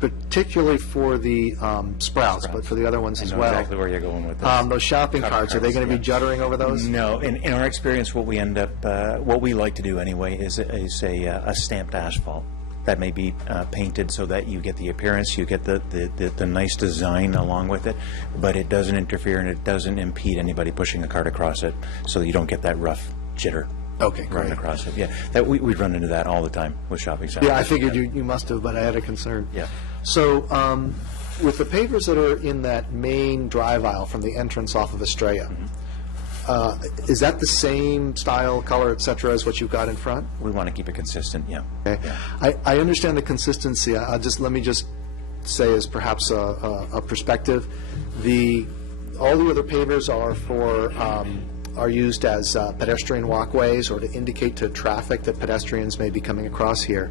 particularly for the Sprouts, but for the other ones as well. I know exactly where you're going with this. Those shopping carts, are they going to be juttering over those? No. In our experience, what we end up, what we like to do anyway, is a stamped asphalt that may be painted so that you get the appearance, you get the nice design along with it, but it doesn't interfere and it doesn't impede anybody pushing a cart across it, so you don't get that rough jitter. Okay, great. Running across it. Yeah, we'd run into that all the time with shopping centers. Yeah, I figured you must have, but I had a concern. Yeah. So with the pavers that are in that main drive aisle from the entrance off of Estrella, is that the same style, color, et cetera, as what you've got in front? We want to keep it consistent, yeah. Okay. Yeah. I understand the consistency. Let me just say as perhaps a perspective, all the other pavers are used as pedestrian walkways or to indicate to traffic that pedestrians may be coming across here.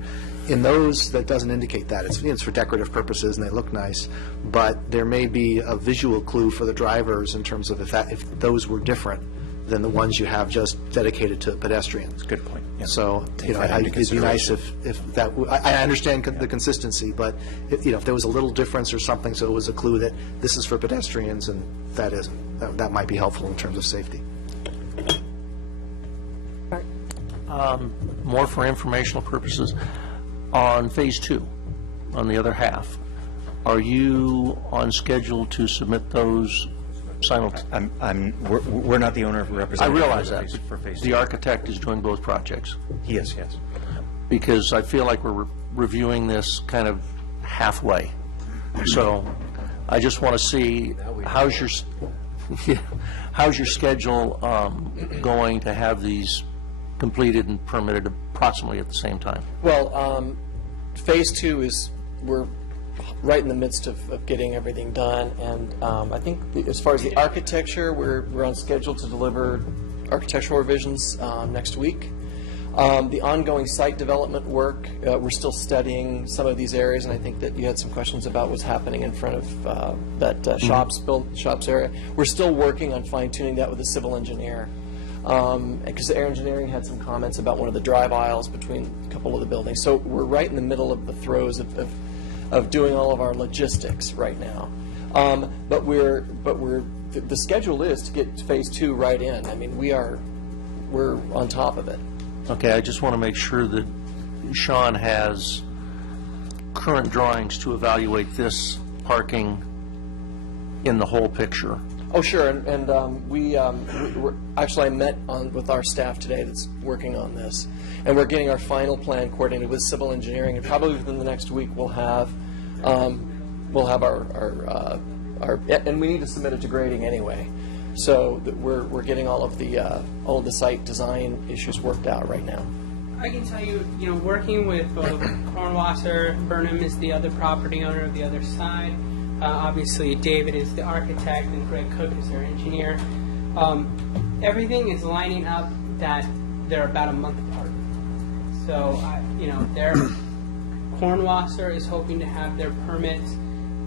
In those, that doesn't indicate that. It's for decorative purposes and they look nice, but there may be a visual clue for the drivers in terms of if those were different than the ones you have just dedicated to pedestrians. Good point. Yeah. So, it'd be nice if that, I understand the consistency, but if there was a little difference or something, so it was a clue that this is for pedestrians and that isn't, that might be helpful in terms of safety. More for informational purposes. On Phase 2, on the other half, are you on schedule to submit those simultaneously? We're not the owner of I representative. realize that. For Phase 2. The architect is doing both projects. Yes. Because I feel like we're reviewing this kind of halfway. So I just want to see how's your schedule going to have these completed and permitted approximately at the same time? Well, Phase 2 we're right in the midst of getting everything done, and I think as far as the architecture, we're on schedule to deliver architectural revisions next week. The ongoing site development work, we're still studying some of these areas, and I think that you had some questions about what's happening in front of that shops area. We're still working on fine-tuning that with the civil engineer. Because the air engineering had some comments about one of the drive aisles between a couple of the buildings. So we're right in the middle of the throes of doing all of our logistics right now. But the schedule is to get Phase 2 right in. I mean, we're on top of it. Okay, I just want to make sure that Sean has current drawings to evaluate this parking in the whole picture. Oh, sure, and I met with our staff today that's working on this, and we're getting our final plan coordinated with civil engineering, and probably within the next week we'll have our and we need to submit it to grading anyway, so that we're getting all of the site design issues worked out right now. I can tell you, working with both Kornwasser, Burnham is the other property owner of the other side. Obviously, David is the architect and Greg Cook is their engineer. Everything is lining up that they're about a month apart. So, Kornwasser is hoping to have their permits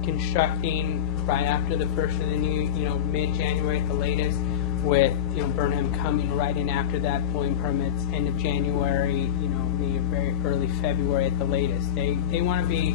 constructing right after the first of the new, mid-January at the latest, with, Burnham coming right in after that, pulling permits end of January, maybe very early February at the latest. They want to be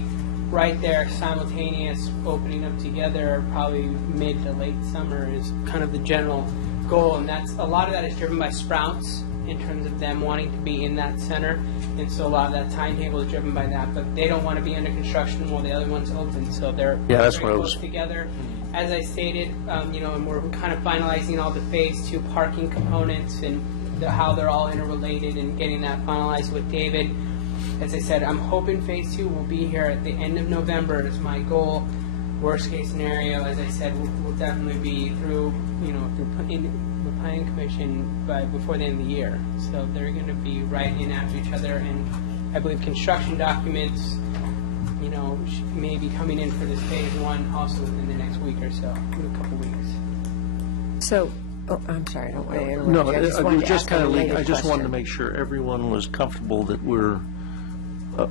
right there, simultaneous, opening up together, probably mid to late summer is kind of the general goal, and a lot of that is driven by Sprouts. in terms of them wanting to be in that center, and so a lot of that timetable is driven by that. But they don't want to be under construction while the other one's open, so they're that's very what I close was- together. As I stated, and we're kind of finalizing all the phase 2 parking components and how they're all interrelated and getting that finalized with David. As I said, I'm hoping phase 2 will be here at the end of November is my goal. Worst case scenario, as I said, will definitely be through the planning commission before the end of the year. So they're going to be right in after each other, and I believe construction documents, may be coming in for this phase 1 also within the next week or so, in a couple weeks. So, I'm sorry, I don't want to interrupt No, you. I just wanted to just ask kind a of, related I just wanted to question. make sure everyone was comfortable that we're,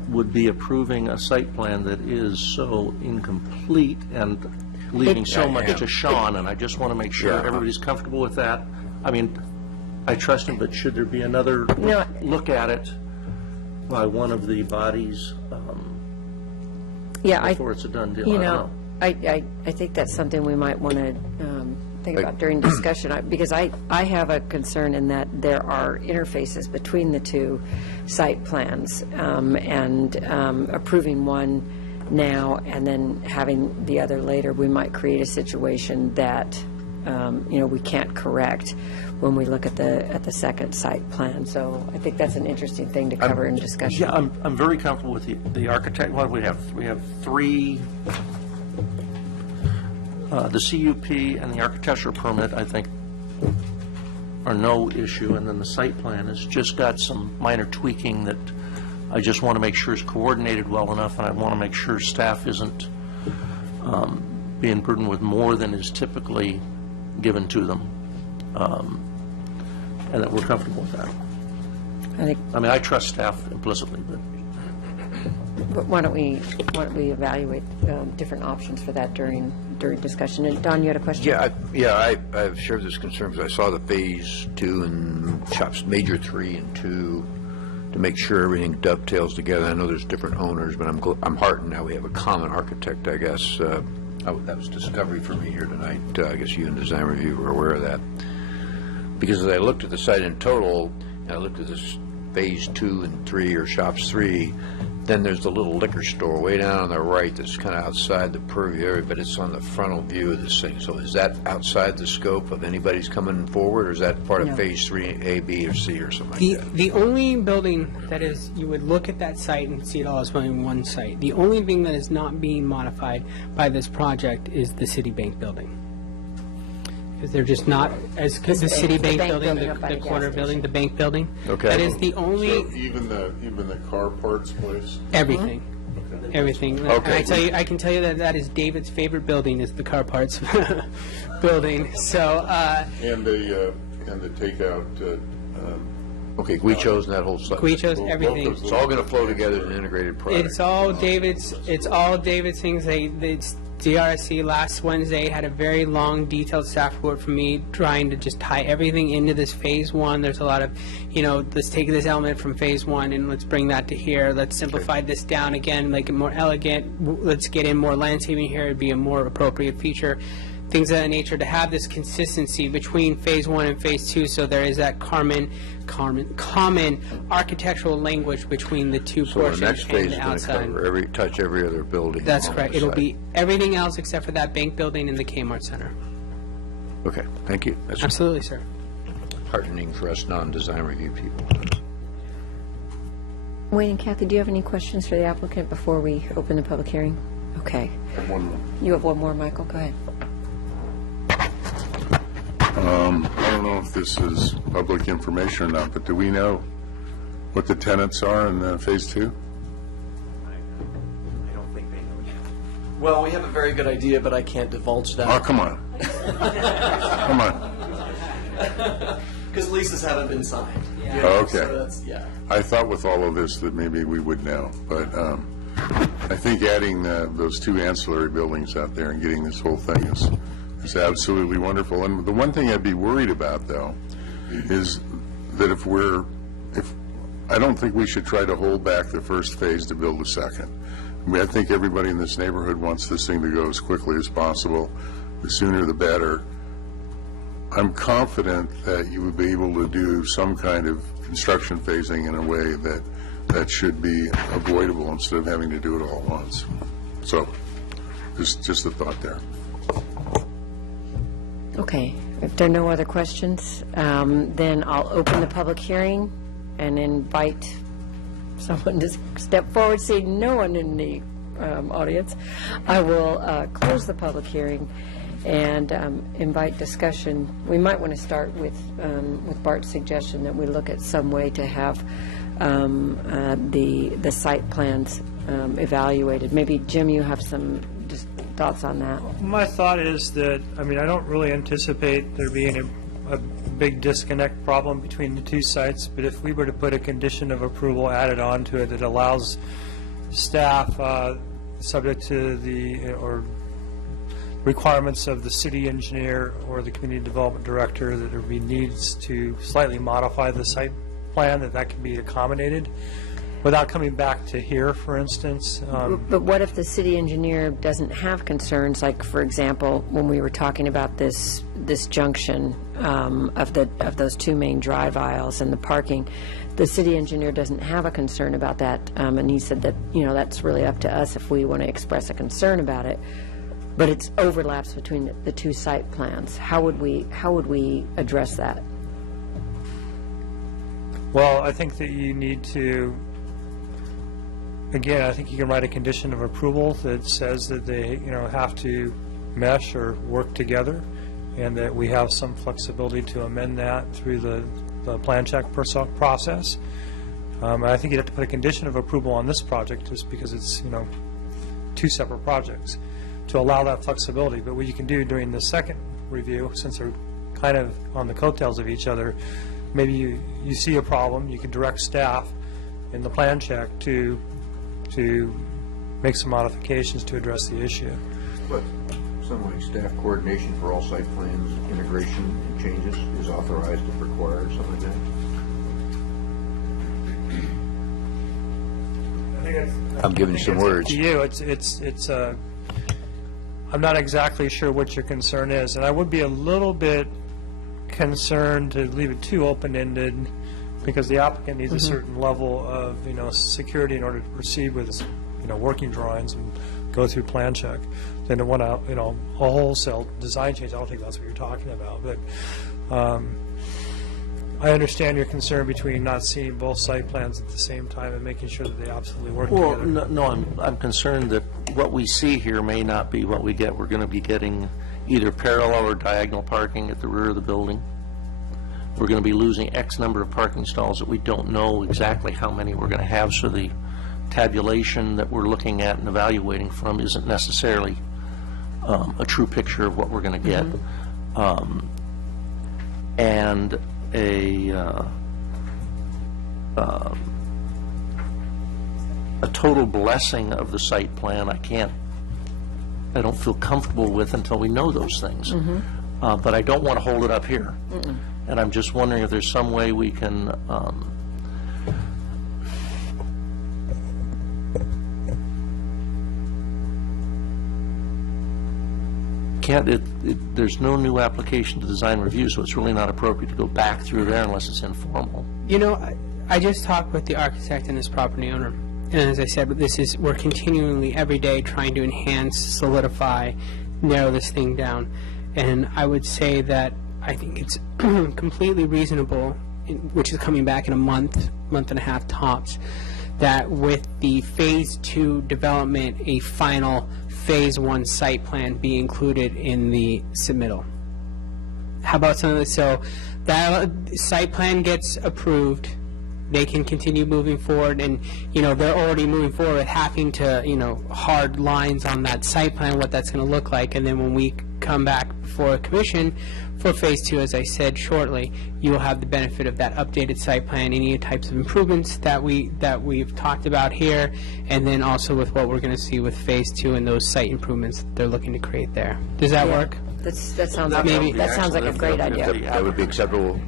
would be approving a site plan that is so incomplete and leaving so much to Sean, and I just want to make sure everybody's comfortable with that. I mean, I trust him, but should there be another No. look at it by one of the bodies Yeah, before it's a done deal? I don't know. I think that's something we might want to think about during discussion, because I have a concern in that there are interfaces between the two site plans, and approving one now and then having the other later, we might create a situation that, we can't correct when we look at the second site plan. So I think that's an interesting thing to cover in discussion. Yeah, I'm very comfortable with the architect. What do we have? We have 3, the CUP and the architectural permit, I think, are no issue, and then the site plan has just got some minor tweaking that I just want to make sure is coordinated well enough, and I want to make sure staff isn't being burdened with more than is typically given to them, and that we're comfortable with that. I mean, I trust staff implicitly, But why don't we evaluate different options for that during discussion? And Don, you had a question? I've shared this concern because I saw the phase 2 and shops major 3 and 2 to make sure everything dovetails together. I know there's different owners, but I'm heartened now we have a common architect, I guess. That was discovery for me here tonight. I guess you and Design Review were aware of that. Because as I looked at the site in total, and I looked at this phase 2 and 3 or shops 3, then there's the little liquor store way down on the right that's kind of outside the purview area, but it's on the frontal view of this thing. So is that outside the scope of anybody's coming forward, or is that part No. of phase 3, A, B, or C, or something like that? The only building that is, you would look at that site and see it all as one site. The only thing that is not being modified by this project is the Citibank building. Because they're just not, as, because the Citibank building, up by the the gas corner building, the bank building. Okay. That is the only, So even the car parts place? everything. Everything. And Okay. I can tell you that is David's favorite building, is the car parts building. So, And the takeout, Okay, Guicho's and that whole site. Guicho's, everything. It's all going to flow together in an integrated product. It's all David's things. It's DRSC last Wednesday had a very long, detailed staff report from me trying to just tie everything into this phase 1. There's a lot of, let's take this element from phase 1 and let's bring that to here. Let's simplify this down again, make it more elegant. Let's get in more landscaping here. It'd be a more appropriate feature. Things of that nature, to have this consistency between phase 1 and phase 2, so there is that common architectural language between the two So the portions next phase and is the going to outside. cover touch every other building. That's along correct. the It'll site. be everything else except for that bank building and the Kmart Center. Okay, thank you. That's Absolutely, sir. heartening for us non-design review people. Wayne and Kathy, do you have any questions for the applicant before we open the public hearing? Okay. one more. You have one more, Michael? Go ahead. I don't know if this is public information or not, but do we know what the tenants are in phase 2? I don't think they know yet. Well, we have a very good idea, but I can't divulge that. Oh, come on. Come on. Because leases haven't been signed. Oh, okay. So that's, yeah. I thought with all of this that maybe we would know, but I think adding those 2 ancillary buildings out there and getting this whole thing is absolutely wonderful. And the one thing I'd be worried about, though, is that if I don't think we should try to hold back the first phase to build a second. I think everybody in this neighborhood wants this thing to go as quickly as possible. The sooner the better. I'm confident that you would be able to do some kind of construction phasing in a way that should be avoidable instead of having to do it all at once. So, just a thought there. Okay, if there are no other questions, then I'll open the public hearing and invite someone to step forward. Seeing no one in the audience, I will close the public hearing and invite discussion. We might want to start with Bart's suggestion that we look at some way to have the site plans evaluated. Maybe, Jim, you have some just thoughts on that? My thought is that, I mean, I don't really anticipate there being a big disconnect problem between the two sites, but if we were to put a condition of approval added on to it that allows staff, subject to the, or requirements of the city engineer or the community development director, that there be needs to slightly modify the site plan, that can be accommodated without coming back to here, for instance. But what if the city engineer doesn't have concerns, like, for example, when we were talking about this junction of those two main drive aisles and the parking, the city engineer doesn't have a concern about that, and he said that, that's really up to us if we want to express a concern about it, but it's overlaps between the two site plans. How would we address that? Well, I think that you need to, again, I think you can write a condition of approval that says that they, have to mesh or work together, and that we have some flexibility to amend that through the plan check process. I think you'd have to put a condition of approval on this project just because it's, two separate projects to allow that flexibility. But what you can do during the second review, since they're kind of on the coattails of each other, maybe you see a problem, you can direct staff in the plan check to make some modifications to address the issue. But something like staff coordination for all site plans, integration and changes is authorized if required, something like that. I'm giving you some words. To you, it's I'm not exactly sure what your concern is, and I would be a little bit concerned to leave it too open-ended, because the applicant needs a certain level of, security in order to proceed with, working drawings and go through plan check. Then to want to, a wholesale design change, I don't think that's what you're talking about. But I understand your concern between not seeing both site plans at the same time and making sure that they absolutely work together. No, I'm concerned that what we see here may not be what we get. We're going to be getting either parallel or diagonal parking at the rear of the building. We're going to be losing X number of parking stalls that we don't know exactly how many we're going to have, so the tabulation that we're looking at and evaluating from isn't necessarily a true picture of what we're going to get. And a total blessing of the site plan, I don't feel comfortable with until we know those things. But I don't want to hold it up here. And I'm just wondering if there's some way we can there's no new application to design review, so it's really not appropriate to go back through there unless it's informal. I just talked with the architect and this property owner, and as I said, we're continually every day trying to enhance, solidify, narrow this thing down. And I would say that I think it's completely reasonable, which is coming back in a month and a half tops, that with the Phase 2 development, a final Phase 1 site plan be included in the submittal. How about some of this? So that site plan gets approved, they can continue moving forward, and they're already moving forward, having to hard lines on that site plan, what that's going to look like, and then when we come back before a commission for Phase 2, as I said shortly, you will have the benefit of that updated site plan, any types of improvements that we've talked about here, and then also with what we're going to see with Phase 2 and those site improvements that they're looking to create there. Does that work? That sounds like a great idea. That would be acceptable.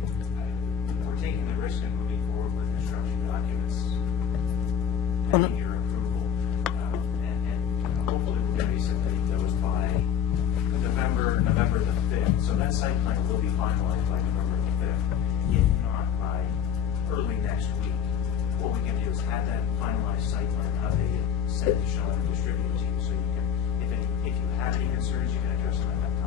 We're taking the risk of moving forward with construction documents pending your approval, and hopefully we're going to be submitting those by November the 5th. So that site plan will be finalized concerns, you can address them at that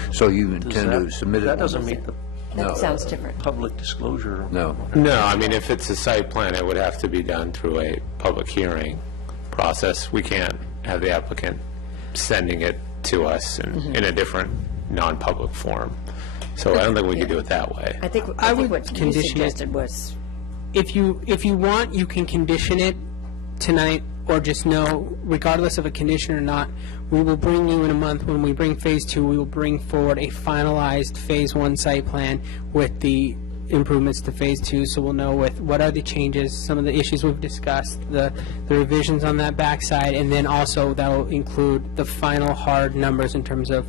time. So you intend to submit it? That doesn't meet the That sounds different. public disclosure. No. No, I mean, if it's a site plan, it would have to be done through a public hearing process. We can't have the applicant sending it to us in a different, non-public form. So I don't think we could do it that way. I think would what you condition it. suggested was, If you want, you can condition it tonight, or just know, regardless of a condition or not, we will bring you in a month, when we bring Phase 2, we will bring forward a finalized Phase 1 site plan with the improvements to Phase 2, so we'll know with what are the changes, some of the issues we've discussed, the revisions on that backside, and then also that will include the final hard numbers in terms of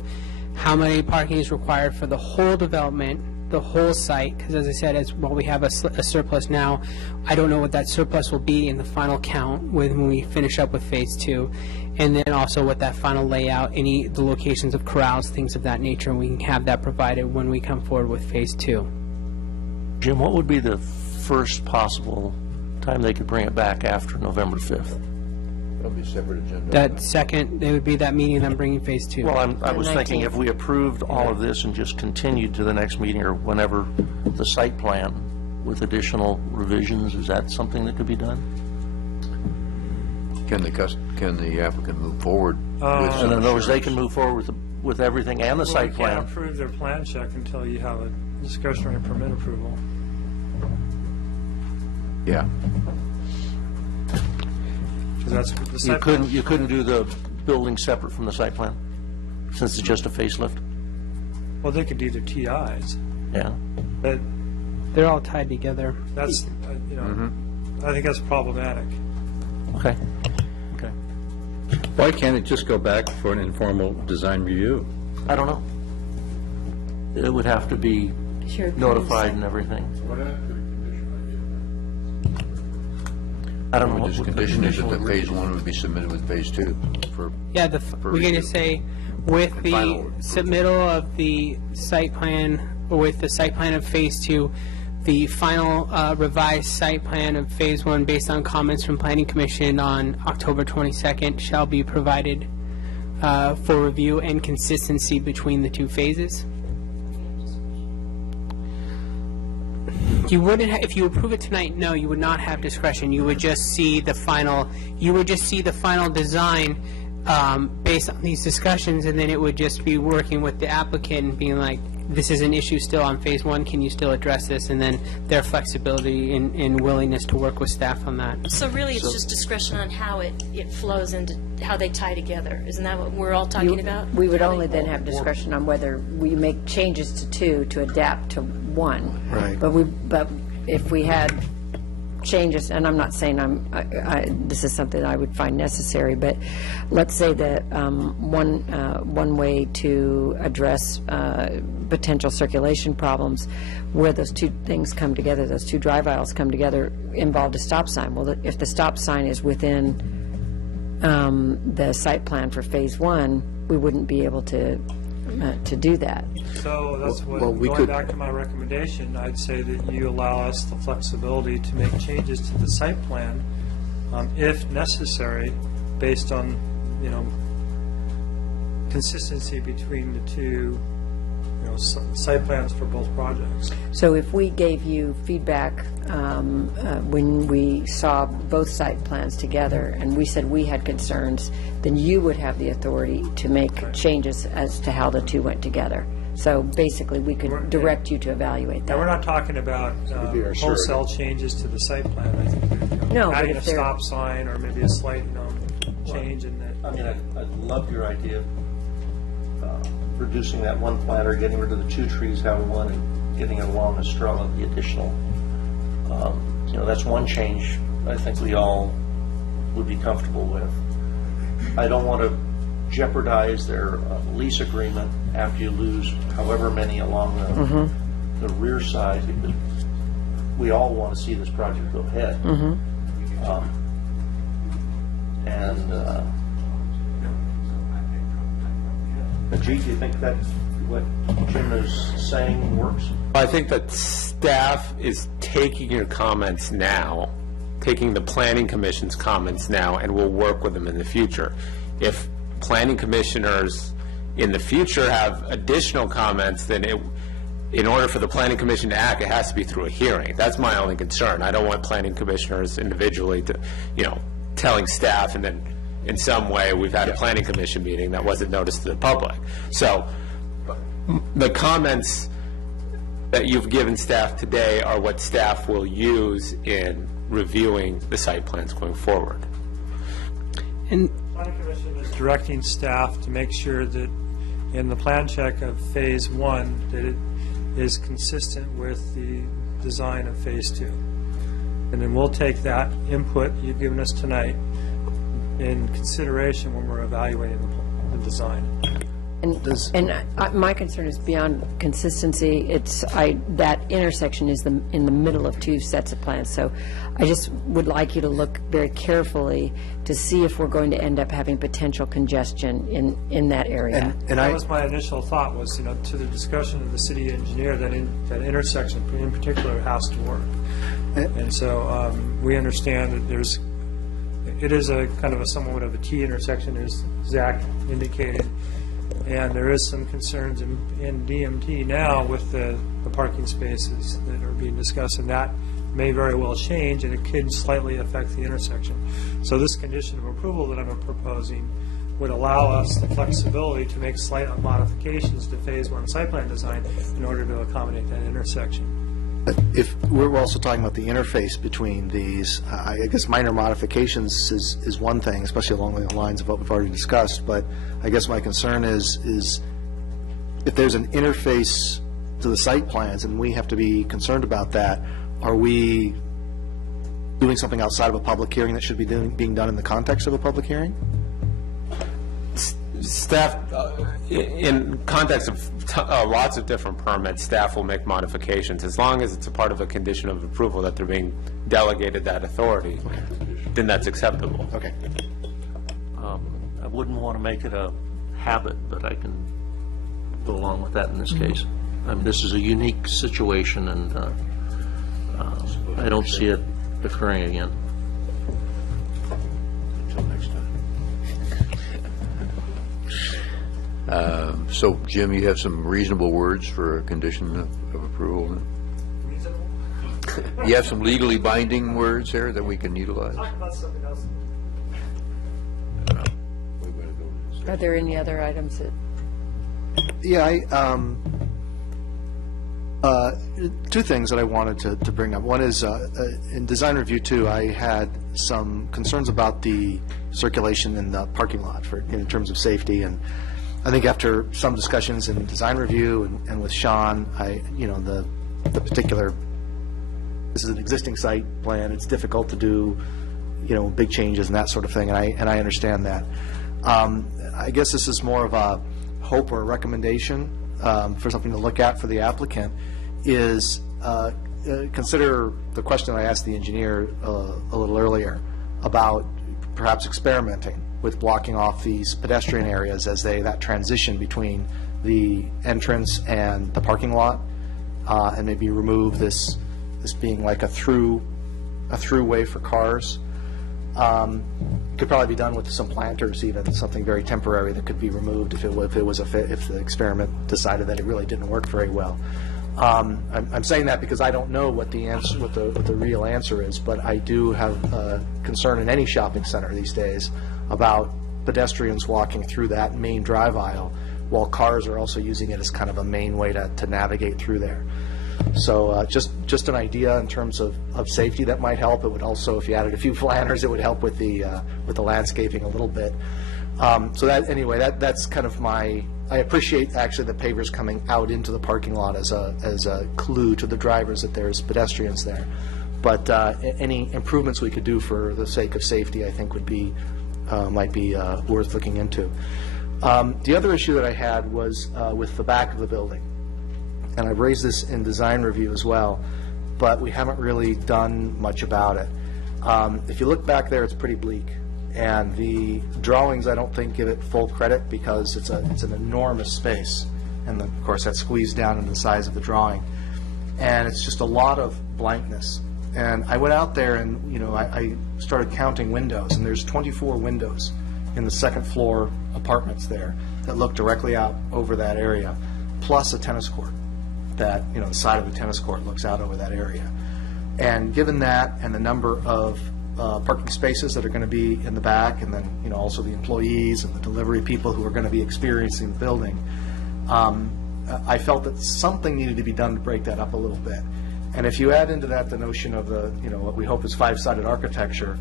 how many parking is required for the whole development, the whole site, because as I said, while we have a surplus now, I don't know what that surplus will be in the final count when we finish up with Phase 2, and then also what that final layout, the locations of corrals, things of that nature, and we can have that provided when we come forward with Phase 2. Jim, what would be the first possible time they could bring it back after November 5th? That'll be a separate agenda. That second, it would be that meeting, I'm bringing Phase 2. Well, I was The thinking 19th. if we approved all of this and just continued to the next meeting or whenever the site plan with additional revisions, is that something that could be done? Can the applicant move forward? In other words, they can move forward with everything and the Well, site you can't plan. approve their plan check until you have a discretionary permit approval. Yeah. Because that's the You site plan. couldn't do the building separate from the site plan, since it's just a facelift? Well, they could do their TIs, Yeah. but They're all tied together. that's, I think that's problematic. Okay. Okay. Why can't it just go back for an informal design review? I don't know. It would have to be Sure. notified and everything. What happened to the condition I don't know. We what just the condition it condition that would Phase read. 1 would be submitted with Phase 2 for, Yeah, we're going review. to say with the final approval. submittal of the site plan, or with the site plan of Phase 2, the final revised site plan of Phase 1 based on comments from Planning Commission on October 22nd shall be provided for review and consistency between the two phases. You wouldn't, if you approve it tonight, no, you would not have discretion. You would just see the final, design based on these discussions, and then it would just be working with the applicant and being like, this is an issue still on Phase 1, can you still address this? And then their flexibility and willingness to work with staff on that. So really, it's just discretion on how it flows into, how they tie together. Isn't that what we're all talking about? we would only then have discretion on whether we make changes to 2 to adapt to 1. Right. But if we had changes, and I'm not saying this is something I would find necessary, but let's say that one way to address potential circulation problems, where those two things come together, those two drive aisles come together, involved a stop sign. Well, if the stop sign is within the site plan for Phase 1, we wouldn't be able to do that. So that's what, well, we going could- back to my recommendation, I'd say that you allow us the flexibility to make changes to the site plan, if necessary, based on, consistency between the two, site plans for both projects. So if we gave you feedback when we saw both site plans together and we said we had concerns, then you would have the authority to make changes as to how the two went together. So basically, we could direct you to evaluate Now, we're that. not talking about be our wholesale changes to the site plan. I think that, No, but adding a if they're- stop sign or maybe a slight, change in that. I mean, I'd love your idea of reducing that one planter, getting rid of the 2 trees, having one, and getting it along Estrella, the additional. That's one change I think we all would be comfortable with. I don't want to jeopardize their lease agreement after you lose however many along the rear side, because we all want to see this project go ahead. Ajit, do you think that what Jim is saying works? I think that staff is taking your comments now, taking the planning commission's comments now, and will work with them in the future. If planning commissioners in the future have additional comments, then in order for the planning commission to act, it has to be through a hearing. That's my only concern. I don't want planning commissioners individually to, telling staff, and then in some way we've had a planning commission meeting that wasn't noticed to the public. So the comments that you've given staff today are what staff will use in reviewing the site plans going forward. And planning commission is directing staff to make sure that in the plan check of phase 1 that it is consistent with the design of phase 2. And then we'll take that input you've given us tonight in consideration when we're evaluating the design. And my concern is beyond consistency. That intersection is in the middle of two sets of plans. So I just would like you to look very carefully to see if we're going to end up having potential congestion in that area. And that was my initial thought was, to the discussion of the city engineer, that intersection in particular has to work. And so we understand that it is a kind of somewhat of a T intersection, as Zach indicated. And there is some concerns in DMT now with the parking spaces that are being discussed, and that may very well change, and it could slightly affect the intersection. So this condition of approval that I'm proposing would allow us the flexibility to make slight modifications to phase 1 site plan design in order to accommodate that intersection. If we're also talking about the interface between these, I guess minor modifications is one thing, especially along the lines of what we've already discussed. But I guess my concern is if there's an interface to the site plans, and we have to be concerned about that, are we doing something outside of a public hearing that should be being done in the context of a public hearing? Staff, in context of lots of different permits, staff will make modifications as long as it's a part of a condition of approval that they're being delegated that authority. Okay. Then that's acceptable. Okay. I wouldn't want to make it a habit, but I can go along with that in this case. This is a unique situation, and I don't see it occurring again. Until next time. So, Jim, you have some reasonable words for a condition of approval? Reasonable? You have some legally binding words there that we can utilize? Talk about something else. Are there any other items that? Yeah, two things that I wanted to bring up. One is in design review 2, I had some concerns about the circulation in the parking lot in terms of safety, and I think after some discussions in design review and with Sean, the particular, this is an existing site plan. It's difficult to do, big changes and that sort of thing, and I understand that. I guess this is more of a hope or a recommendation for something to look at for the applicant. Is consider the question I asked the engineer a little earlier about perhaps experimenting with blocking off these pedestrian areas as that transition between the entrance and the parking lot, and maybe remove this being like a throughway for cars. Could probably be done with some planters, even something very temporary that could be removed if the experiment decided that it really didn't work very well. I'm saying that because I don't know what the real answer is, but I do have a concern in any shopping center these days about pedestrians walking through that main drive aisle while cars are also using it as kind of a main way to navigate through there. So just an idea in terms of safety that might help. It would also, if you added a few planters, it would help with the landscaping a little bit. So that's kind of I appreciate actually the pavers coming out into the parking lot as a clue to the drivers that there's pedestrians there. But any improvements we could do for the sake of safety, I think might be worth looking into. The other issue that I had was with the back of the building. And I've raised this in design review as well, but we haven't really done much about it. If you look back there, it's pretty bleak. And the drawings, I don't think, give it full credit because it's an enormous space. And of course, that's squeezed down into the size of the drawing. And it's just a lot of blankness. And I went out there and, I started counting windows, and there's 24 windows in the second floor apartments there that look directly out over that area, plus a tennis court that, you know, the side of the tennis court looks out over that area. And given that and the number of parking spaces that are going to be in the back, and then, you know, also the employees and the delivery people who are going to be experiencing the building, I felt that something needed to be done to break that up a little bit. And if you add into that the notion of the, you know, what we hope is five-sided architecture,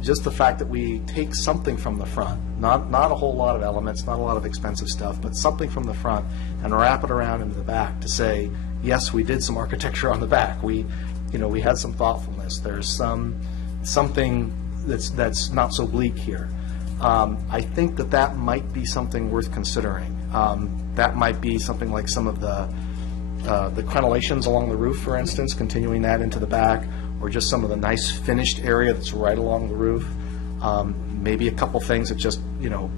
just the fact that we take something from the front, not a whole lot of elements, not a lot of expensive stuff, but something from the front and wrap it around into the back to say, yes, we did some architecture on the back. We had some thoughtfulness. There's something that's not so bleak here. I think that might be something worth considering. That might be something like some of the crenellations along the roof, for instance, continuing that into the back, or just some of the nice finished area that's right along the roof. Maybe a couple things that just, you know,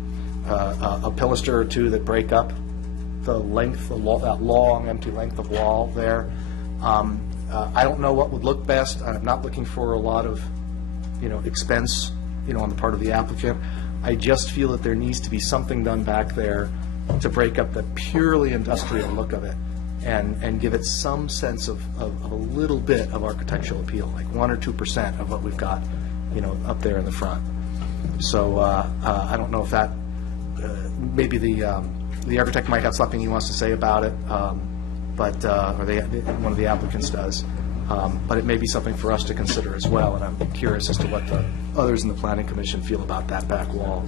a pilaster or two that break up the length, that long empty length of wall there. I don't know what would look best. I'm not looking for a lot of, you know, expense, you know, on the part of the applicant. I just feel that there needs to be something done back there to break up the purely industrial look of it and give it some sense of a little bit of architectural appeal, like 1 or 2% of what we've got, you know, up there in the front. So I don't know if that, maybe the architect might have something he wants to say about it, but one of the applicants does. But it may be something for us to consider as well, and I'm curious as to what the others in the Planning Commission feel about that back wall.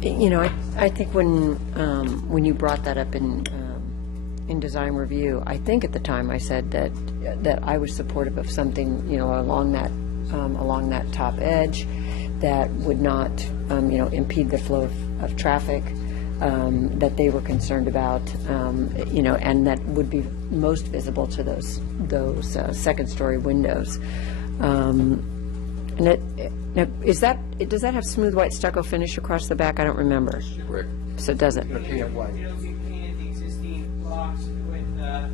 You know, I think when you brought that up in design review, I think at the time I said that I was supportive of something, you know, along that top edge that would not, you know, impede the flow of traffic. That they were concerned about, you know, and that would be most visible to those second-story windows. And does that have smooth white stucco finish across the back? I don't remember. Correct. So it doesn't. It'll be painted the existing blocks with the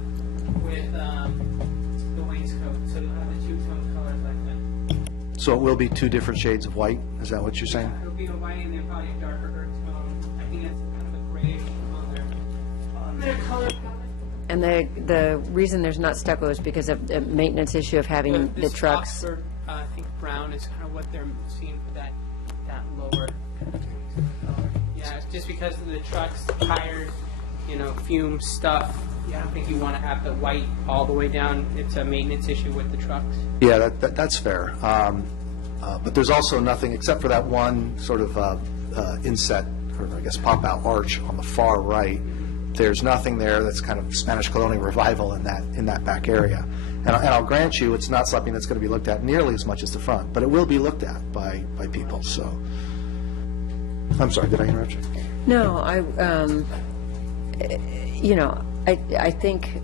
wainscot, so you'll have the two-tone colors like that. So it will be two different shades of white? Is that what you're saying? It'll be a white and then probably a darker earth tone. I think that's kind of a grayish on their color palette. And the reason there's not stucco is because of the maintenance issue of having the This trucks. Oxford, I think brown is kind of what they're seeing for that lower. Yeah, it's just because of the trucks, tires, you know, fume stuff. Yeah, I don't think you want to have the white all the way down. It's a maintenance issue with the trucks. Yeah, that's fair. But there's also nothing, except for that one sort of inset, or I guess pop-out arch on the far right. There's nothing there that's kind of Spanish colonial revival in that back area. And I'll grant you, it's not something that's going to be looked at nearly as much as the front, but it will be looked at by people. So, I'm sorry, did I interrupt you? No, you know, I think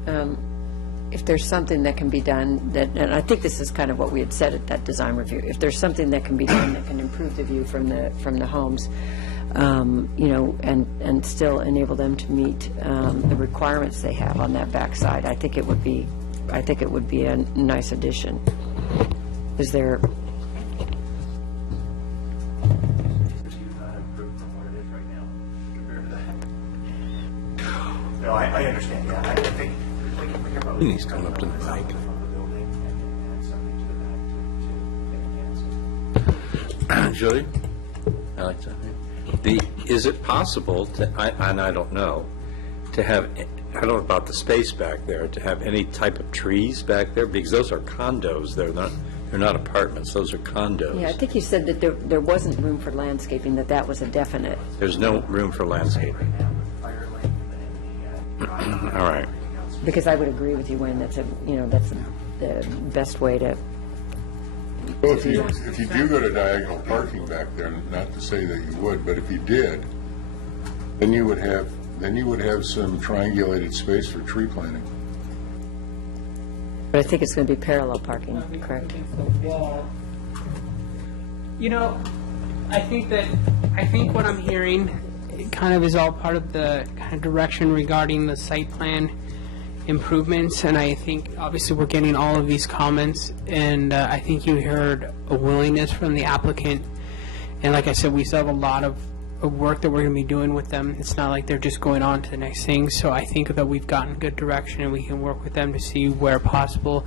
if there's something that can be done, and I think this is kind of what we had said at that design review, if there's something that can be done that can improve the view from the homes, you know, and still enable them to meet the requirements they have on that backside, I think it would be a nice addition. Is there? No, I understand. Yeah, I think He needs to come up to the mic. Julie? I like that. Is it possible to, and I don't know, to have, I don't know about the space back there, to have any type of trees back there? Because those are condos. They're not apartments. Those are condos. Yeah, I think you said that there wasn't room for landscaping, that was a definite. There's no room for landscaping. All right. Because I would agree with you, Wayne, that's the best way to. Well, if you do go to diagonal parking back there, not to say that you would, but if you did, then you would have some triangulated space for tree planting. But I think it's going to be parallel parking, correct? You know, I think what I'm hearing kind of is all part of the kind of direction regarding the site plan improvements, and I think obviously we're getting all of these comments, and I think you heard a willingness from the applicant And like I said, we still have a lot of work that we're going to be doing with them. It's not like they're just going on to the next thing. So I think that we've gotten good direction, and we can work with them to see where possible.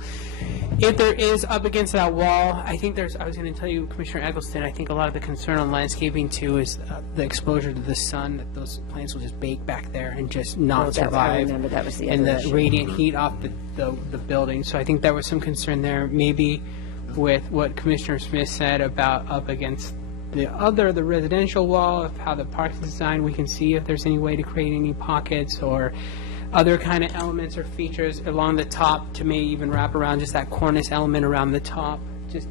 If there is up against that wall, I think I was going to tell you, Commissioner Eggleston, I think a lot of the concern on landscaping too is the exposure to the sun, that those plants will just bake back there and just not I survive. remember that was the and other the issue. radiant heat off the building. So I think there was some concern there. Maybe with what Commissioner Smith said about up against the residential wall, of how the park is designed, we can see if there's any way to create any pockets or other kind of elements or features along the top to maybe even wrap around just that cornice element around the top, just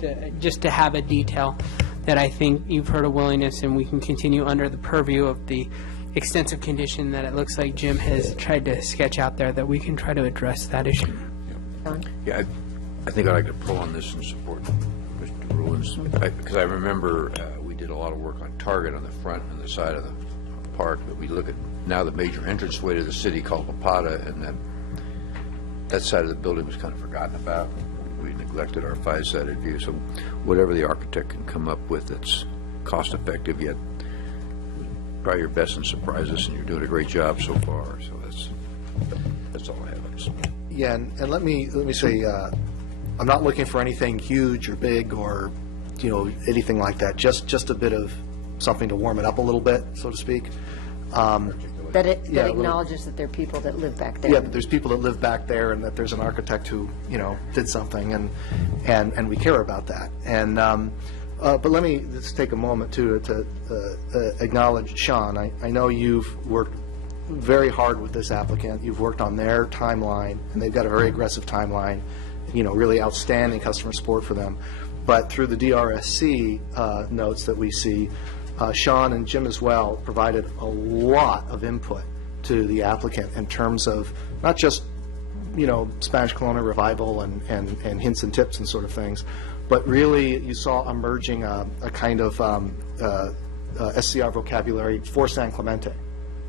to have a detail that I think you've heard a willingness, and we can continue under the purview of the extensive condition that it looks like Jim has tried to sketch out there, that we can try to address that issue. Yeah, I think I'd like to pull on this and support Mr. Ruins, because I remember we did a lot of work on Target on the front and the side of the park, but we look at now the major entranceway to the city called Papata, and that side of the building was kind of forgotten about. We neglected our five-sided view, so whatever the architect can come up with that's cost-effective yet try your best and surprise us, and you're doing a great job so far. So that's all I have. Yeah, and let me say, I'm not looking for anything huge or big or, anything like that. Just a bit of something to warm it up a little bit, so to speak. That acknowledges that there are people that live back there. Yeah, that there's people that live back there, and that there's an architect who, did something, and we care about that. And but let me just take a moment to acknowledge Sean. I know you've worked very hard with this applicant. You've worked on their timeline, and they've got a very aggressive timeline, really outstanding customer support for them. But through the DRSC notes that we see, Sean and Jim as well provided a lot of input to the applicant in terms of not just, Spanish colonial revival and hints and tips and sort of things, but really you saw emerging a kind of SCR vocabulary for San Clemente.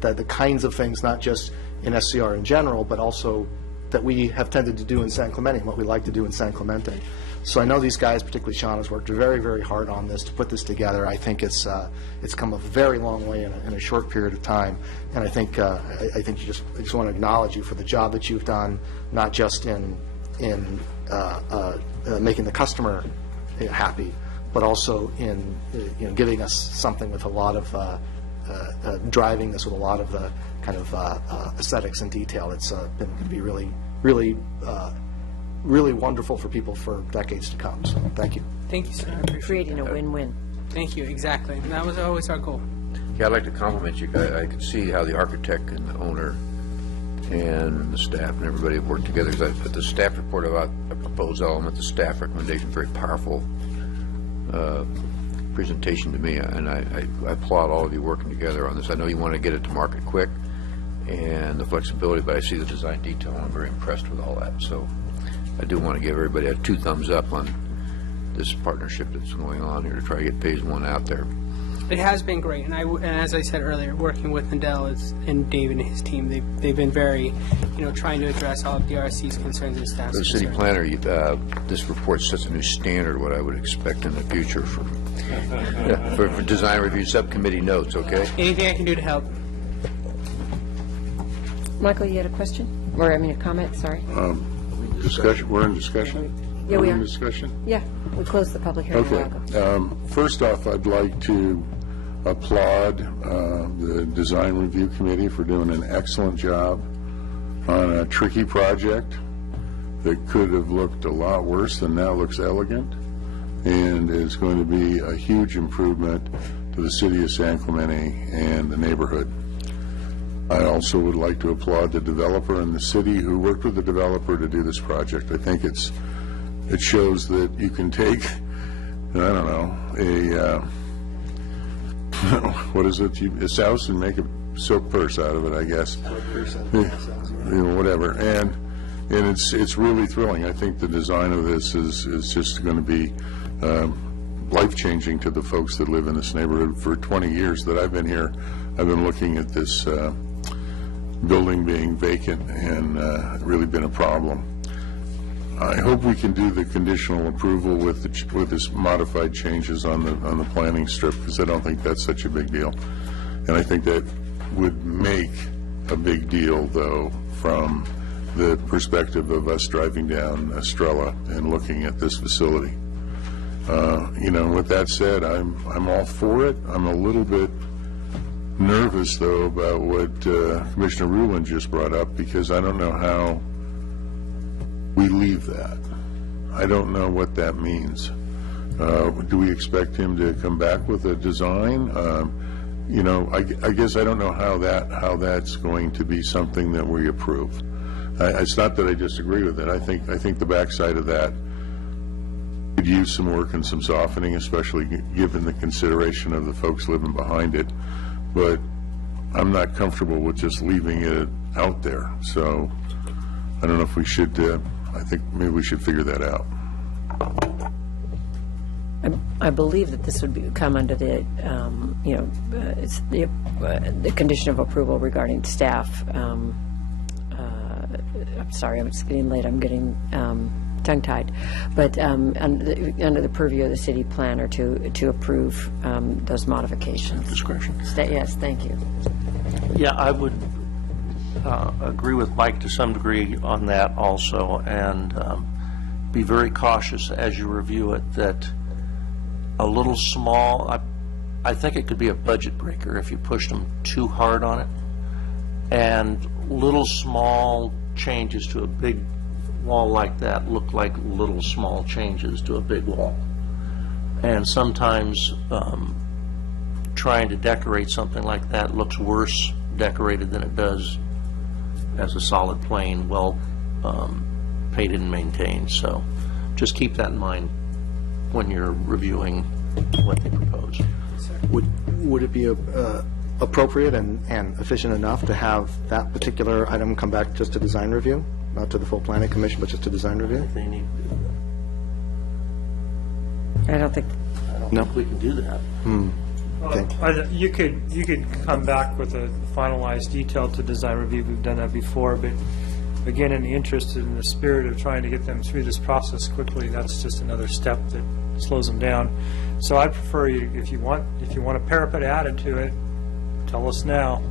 That the kinds of things, not just in SCR in general, but also that we have tended to do in San Clemente, and what we like to do in San Clemente. So I know these guys, particularly Sean, has worked very, very hard on this to put this together. I think it's come a very long way in a short period of time, and I think I just want to acknowledge you for the job that you've done, not just in making the customer happy, but also in giving us something with a lot of driving this with a lot of the kind of aesthetics and detail. It's been going to be really, really, really wonderful for people for decades to come. So thank you. Thank you, sir. I appreciate Creating a win-win. Thank you, exactly. And that was always our goal. Yeah, I'd like to compliment you. I could see how the architect and the owner and the staff and everybody have worked together. Because the staff report about a proposed element, the staff recommendation, very powerful presentation to me, and I applaud all of you working together on this. I know you want to get it to market quick and the flexibility, but I see the design detail, and I'm very impressed with all that. So I do want to give everybody a 2 thumbs up on this partnership that's going on here to try to get phase 1 out there. It has been great, and as I said earlier, working with Nindel and David and his team, they've been very, trying to address all of DRC's concerns and staff's The city concerns. planner, this report sets a new standard, what I would expect in the future for design review subcommittee notes, okay? Anything I can do to help? Michael, you had a question? Or, a comment, sorry. Discussion, we're in discussion? Yeah, we We're in are. discussion? Yeah, we closed the public hearing a while Okay. ago. First off, I'd like to applaud the Design Review Committee for doing an excellent job on a tricky project that could have looked a lot worse than now looks elegant, and is going to be a huge improvement to the city of San Clemente and the neighborhood. I also would like to applaud the developer and the city who worked with the developer to do this project. I think it shows that you can take, I don't know, what is it, a souse and make a silk purse out of it, I guess. Whatever. And it's really thrilling. I think the design of this is just going to be life-changing to the folks that live in this neighborhood. For 20 years that I've been here, I've been looking at this building being vacant, and really been a problem. I hope we can do the conditional approval with this modified changes on the planning strip, because I don't think that's such a big deal. And I think that would make a big deal, though, from the perspective of us driving down Estrella and looking at this facility. With that said, I'm all for it. I'm a little bit nervous, though, about what Commissioner Ruland just brought up, because I don't know how we leave that. I don't know what that means. Do we expect him to come back with a design? I guess I don't know how that's going to be something that we approve. It's not that I disagree with it. I think the backside of that could use some work and some softening, especially given the consideration of the folks living behind it. But I'm not comfortable with just leaving it out there. So I don't know if we should. I think maybe we should figure that out. I believe that this would come under the, it's the condition of approval regarding staff. I'm sorry, it's getting late. I'm getting tongue-tied. But under the purview of the city planner to approve those modifications. Discretion. Yes, thank you. Yeah, I would agree with Mike to some degree on that also, and be very cautious as you review it that a little small, I think it could be a budget breaker if you pushed them too hard on it, and little small changes to a big wall like that look like little small changes to a big wall. And sometimes trying to decorate something like that looks worse decorated than it does as a solid plain, well painted and maintained. So just keep that in mind when you're reviewing what they propose. Would it be appropriate and efficient enough to have that particular item come back just to design review, not to the full planning commission, but just to design review? They need to do that. I don't think we can do that. Okay. You could come back with a finalized detail to design review. We've done that before, but again, in the interest, in the spirit of trying to get them through this process quickly, that's just another step that slows them down. So I prefer you, if you want a parapet added to it, tell us now.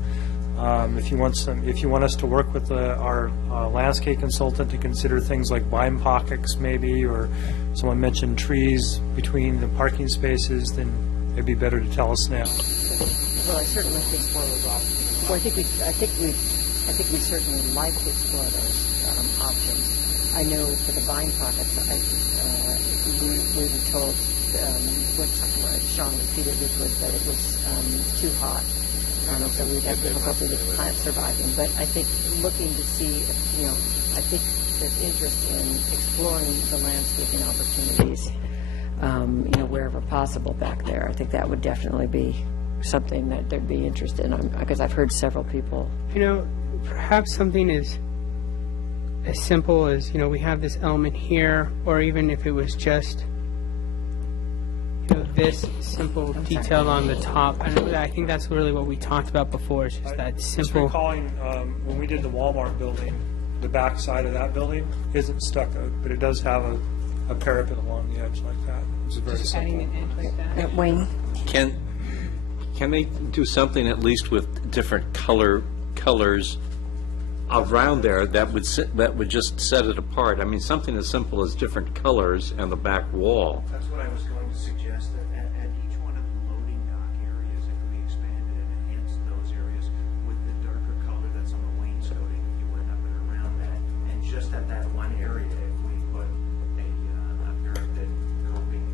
If you want us to work with our landscape consultant to consider things like vine pockets maybe, or someone mentioned trees between the parking spaces, then it'd be better to tell us now. Well, I certainly think well, I think we certainly like to explore those options. I know for the vine pockets, we were told what Sean repeated, which was that it was too hot. So we'd have difficulty with the plant surviving. But I think looking to see, I think there's interest in exploring the landscaping opportunities, wherever possible back there. I think that would definitely be something that there'd be interest in, because I've heard several people. Perhaps something as simple as, we have this element here, or even if it was just this simple detail on the top. I think that's really what we talked about before. It's just that simple. Just recalling when we did the Walmart building, the back side of that building isn't stucco, but it does have a parapet along the edge like that. It's very Just simple. adding an edge like that. Wayne? Can they do something at least with different colors around there that would just set it apart? I mean, something as simple as different colors on the back wall. That's what I was going to suggest, that at each one of the loading dock areas, if we expanded and enhanced those areas with the darker color that's on the wainscoting, if you went up and around that, and just at that one area, if we put a parapet coping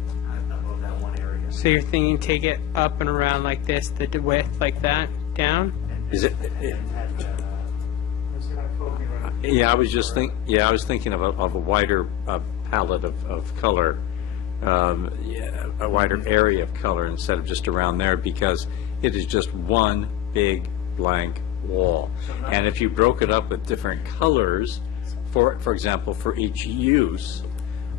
above that one area. So you're thinking take it up and around like this, the width like that, down? Is it? Yeah, I was thinking of a wider palette of color, a wider area of color instead of just around there, because it is just one big blank wall. And if you broke it up with different colors, for example, for each use,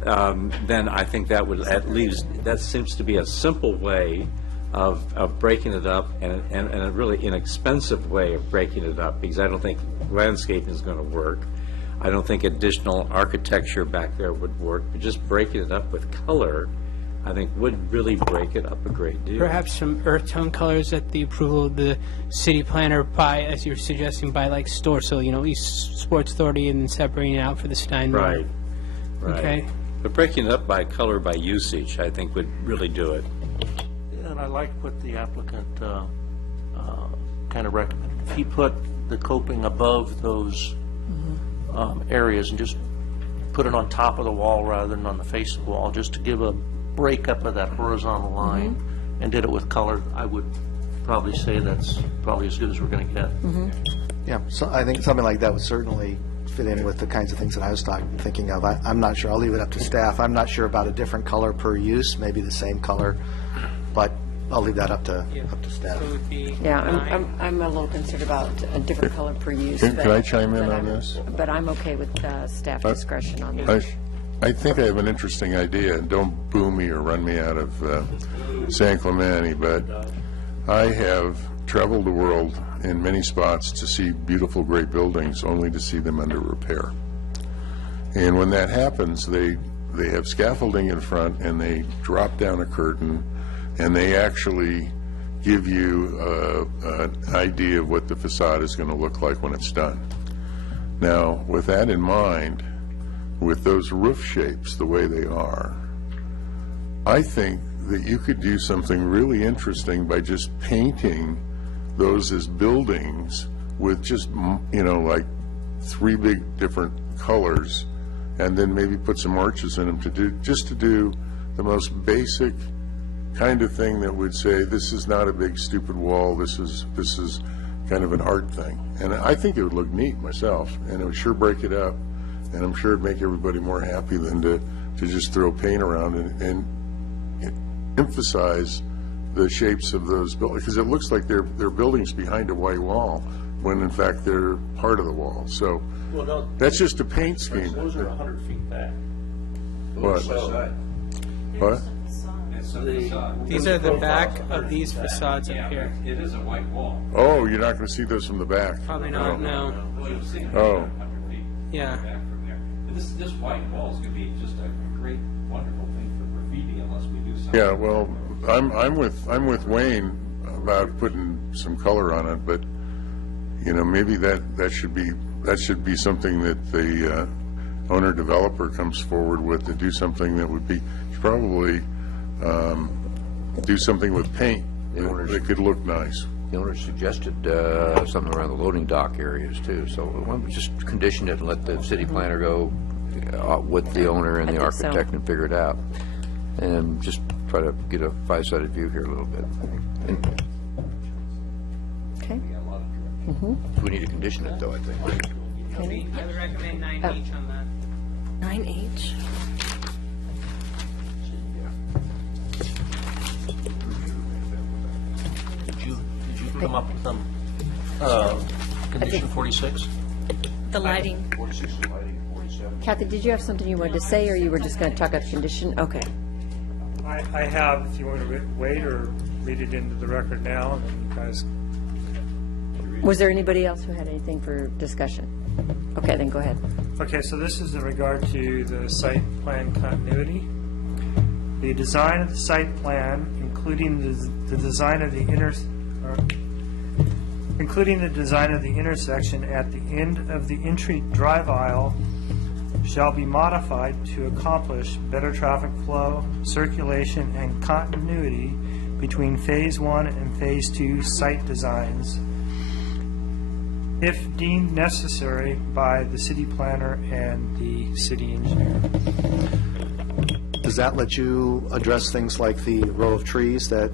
then I think that would that seems to be a simple way of breaking it up, and a really inexpensive way of breaking it up, because I don't think landscaping is going to work. I don't think additional architecture back there would work, but just breaking it up with color, I think would really break it up a great deal. Perhaps some earth tone colors at the approval of the city planner by, as you're suggesting, by like store, so, East Sports Authority and then separating it out for the Stein Mill. Right. Okay. But breaking it up by color by usage, I think would really do it. And I like what the applicant kind of recommended. If he put the coping above those areas and just put it on top of the wall rather than on the face of the wall, just to give a breakup of that horizontal line, and did it with color, I would probably say that's probably as good as we're going to get. Yeah, so I think something like that would certainly fit in with the kinds of things that I was thinking of. I'm not sure, I'll leave it up to staff. I'm not sure about a different color per use, maybe the same color, but I'll leave that up to staff. So it would be Yeah, 9. I'm a little concerned about a different color per use. Can but- I chime in but on I'm- this? But I'm okay with staff discretion on that. I think I have an interesting idea, and don't boo me or run me out of San Clemente, but I have traveled the world in many spots to see beautiful, great buildings, only to see them under repair. And when that happens, they have scaffolding in front, and they drop down a curtain, and they actually give you an idea of what the facade is going to look like when it's done. Now, with that in mind, with those roof shapes the way they are, I think that you could do something really interesting by just painting those as buildings with just, like 3 big different colors, and then maybe put some arches in them to do the most basic kind of thing that would say, this is not a big stupid wall, this is kind of an art thing. And I think it would look neat myself, and it would sure break it up, and I'm sure it'd make everybody more happy than to just throw paint around and emphasize the shapes of those buildings, because it looks like they're buildings behind a white wall, when in fact they're part of the wall. So that's just a paint scheme. Those are 100 feet back. What? What? These are the back of these facades up here. It is a white wall. Oh, you're not going to see those from the back? Probably not, no. Oh. Yeah. This white wall is going to be just a great, wonderful thing for graffiti unless we do something. Yeah, well, I'm with Wayne about putting some color on it, but maybe that should be something that the owner developer comes forward with, to do something that would be probably do something with paint that could look nice. The owner suggested something around the loading dock areas too, so why don't we just condition it and let the city planner go with the owner and I the think so. architect and figure it out, and just try to get a 5-sided view here a little bit. And Okay. we need to condition it though, I think. Okay. I would recommend 9 each on that. 9H. Did you come up with them, condition 46? The lighting. Kathy, did you have something you wanted to say, or you were just going to talk about the condition? Okay. I have, if you want to wait or read it into the record now, then you guys. Was there anybody else who had anything for discussion? Okay, then go ahead. Okay, so this is in regard to the site plan continuity. The design of the site plan, including the design of the intersection at the end of the entry drive aisle, shall be modified to accomplish better traffic flow, circulation, and continuity between Phase 1 and Phase 2 site designs, if deemed necessary by the city planner and the city engineer. Does that let you address things like the row of trees that,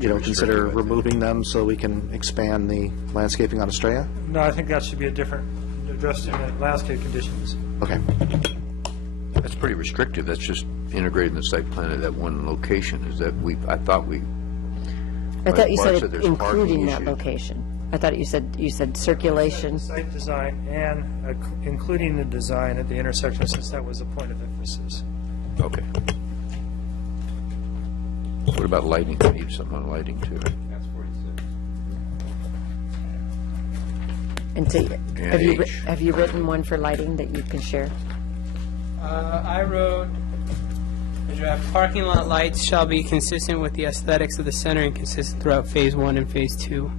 consider removing them so we can expand the landscaping on Estrella? No, I think that should be addressed in the landscape conditions. Okay. That's pretty restrictive. That's just integrating the site plan at that one location. Is that I thought you Mark said there's a parking including that issue. location. I thought you said circulation. Site design and including the design at the intersection, since that was a point of emphasis. Okay. What about lighting? I need something on lighting too. That's 46. And so, And H. have you written one for lighting that you can share? I wrote, the draft parking lot lights shall be consistent with the aesthetics of the center and consistent throughout Phase 1 and Phase 2.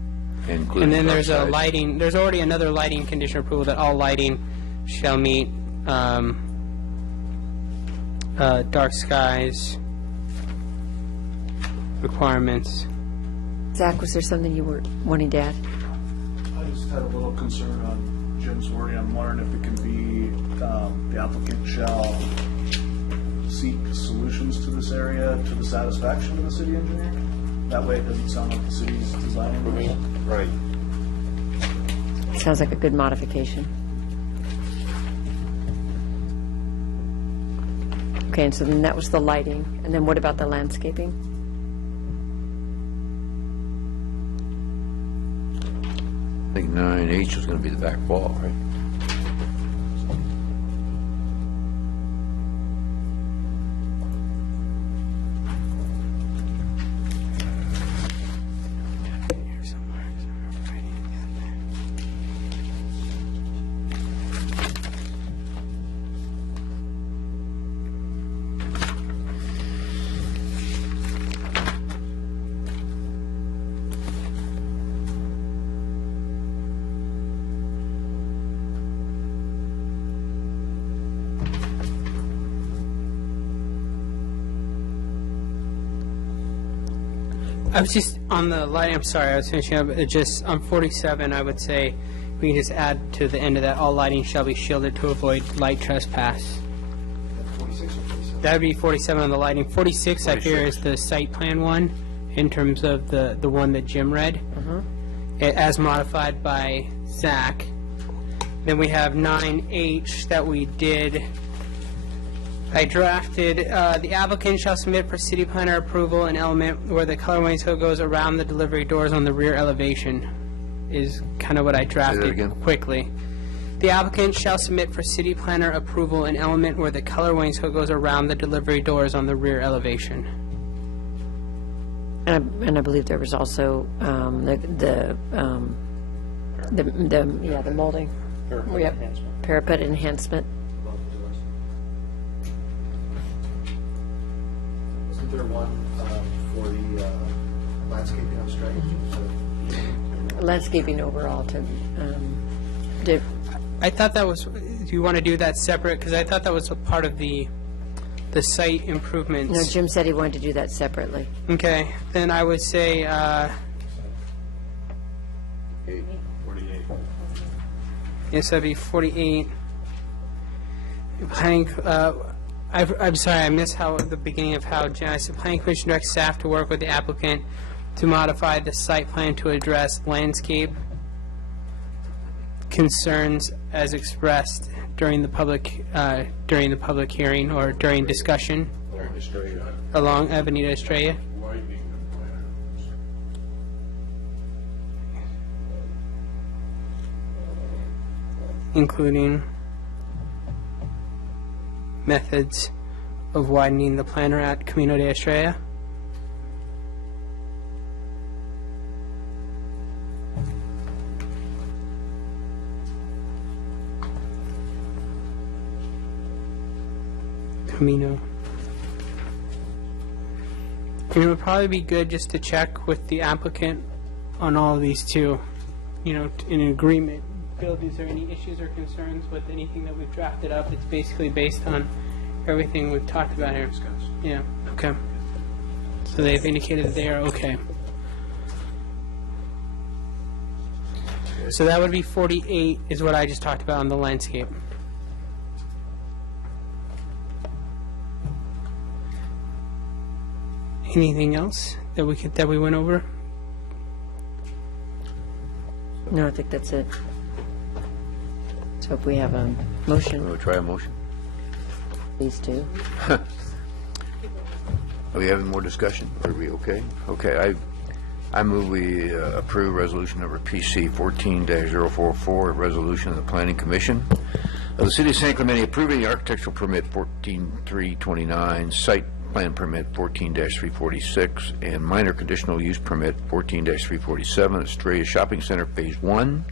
Including And then there's a outside. lighting, there's already another lighting condition approval that all lighting shall meet dark skies requirements. Zach, was there something you were wanting to add? I just had a little concern on Jim's wording. I'm wondering if it can be, the applicant shall seek solutions to this area to the satisfaction of the city engineer? That way it doesn't sound like the city's designing it. Right. Sounds like a good modification. Okay, and so then that was the lighting. And then what about the landscaping? I think 9H is going to be the back wall, right? I was just on the lighting, I'm sorry, I was finishing up, just on 47, I would say, we can just add to the end of that, all lighting shall be shielded to avoid light trespass. 46 or 47? That would be 47 on the lighting. 46, I fear, is the site plan one, in terms of the one that Jim read, as modified by Zach. Then we have 9H that we did, I drafted, the applicant shall submit for city planner approval an element where the color wainscot goes around the delivery doors on the rear elevation, is kind of what I drafted again. quickly. The applicant shall submit for city planner approval an element where the color wainscot goes around the delivery doors on the rear elevation. And I believe there was also the molding. Parapet enhancement. Wasn't there one for the landscaping on Stratton? Landscaping overall to, I thought that was, do you want to do that separate? Because I thought that was a part of the site improvements. no, Jim said he wanted to do that separately. Okay, then I would say, 48. yes, that'd be 48. Planning, I'm sorry, I missed how, the beginning of how, I said, Planning Commission directs staff to work with the applicant to modify the site plan to address landscape concerns as expressed during the public hearing or during discussion along Avenida Estrella. Including methods of widening the planner at Camino de Estrella. Camino. And it would probably be good just to check with the applicant on all of these too, you know, in agreement. Bill, is there any issues or concerns with anything that we've drafted up? It's basically based on everything we've talked about here. Yeah, okay. So they've indicated that they are okay. So that would be 48 is what I just talked about on the landscape. Anything else that we went over? No, I think that's it. So if we have a motion, We'll try a motion. these two. Are we having more discussion? Are we okay? Okay, I move we approve resolution number PC 14-044, a resolution of the Planning Commission of the City of San Clemente approving the architectural permit 14329, site plan permit 14-346, and minor conditional use permit 14-347, Estrella Shopping Center Phase 1,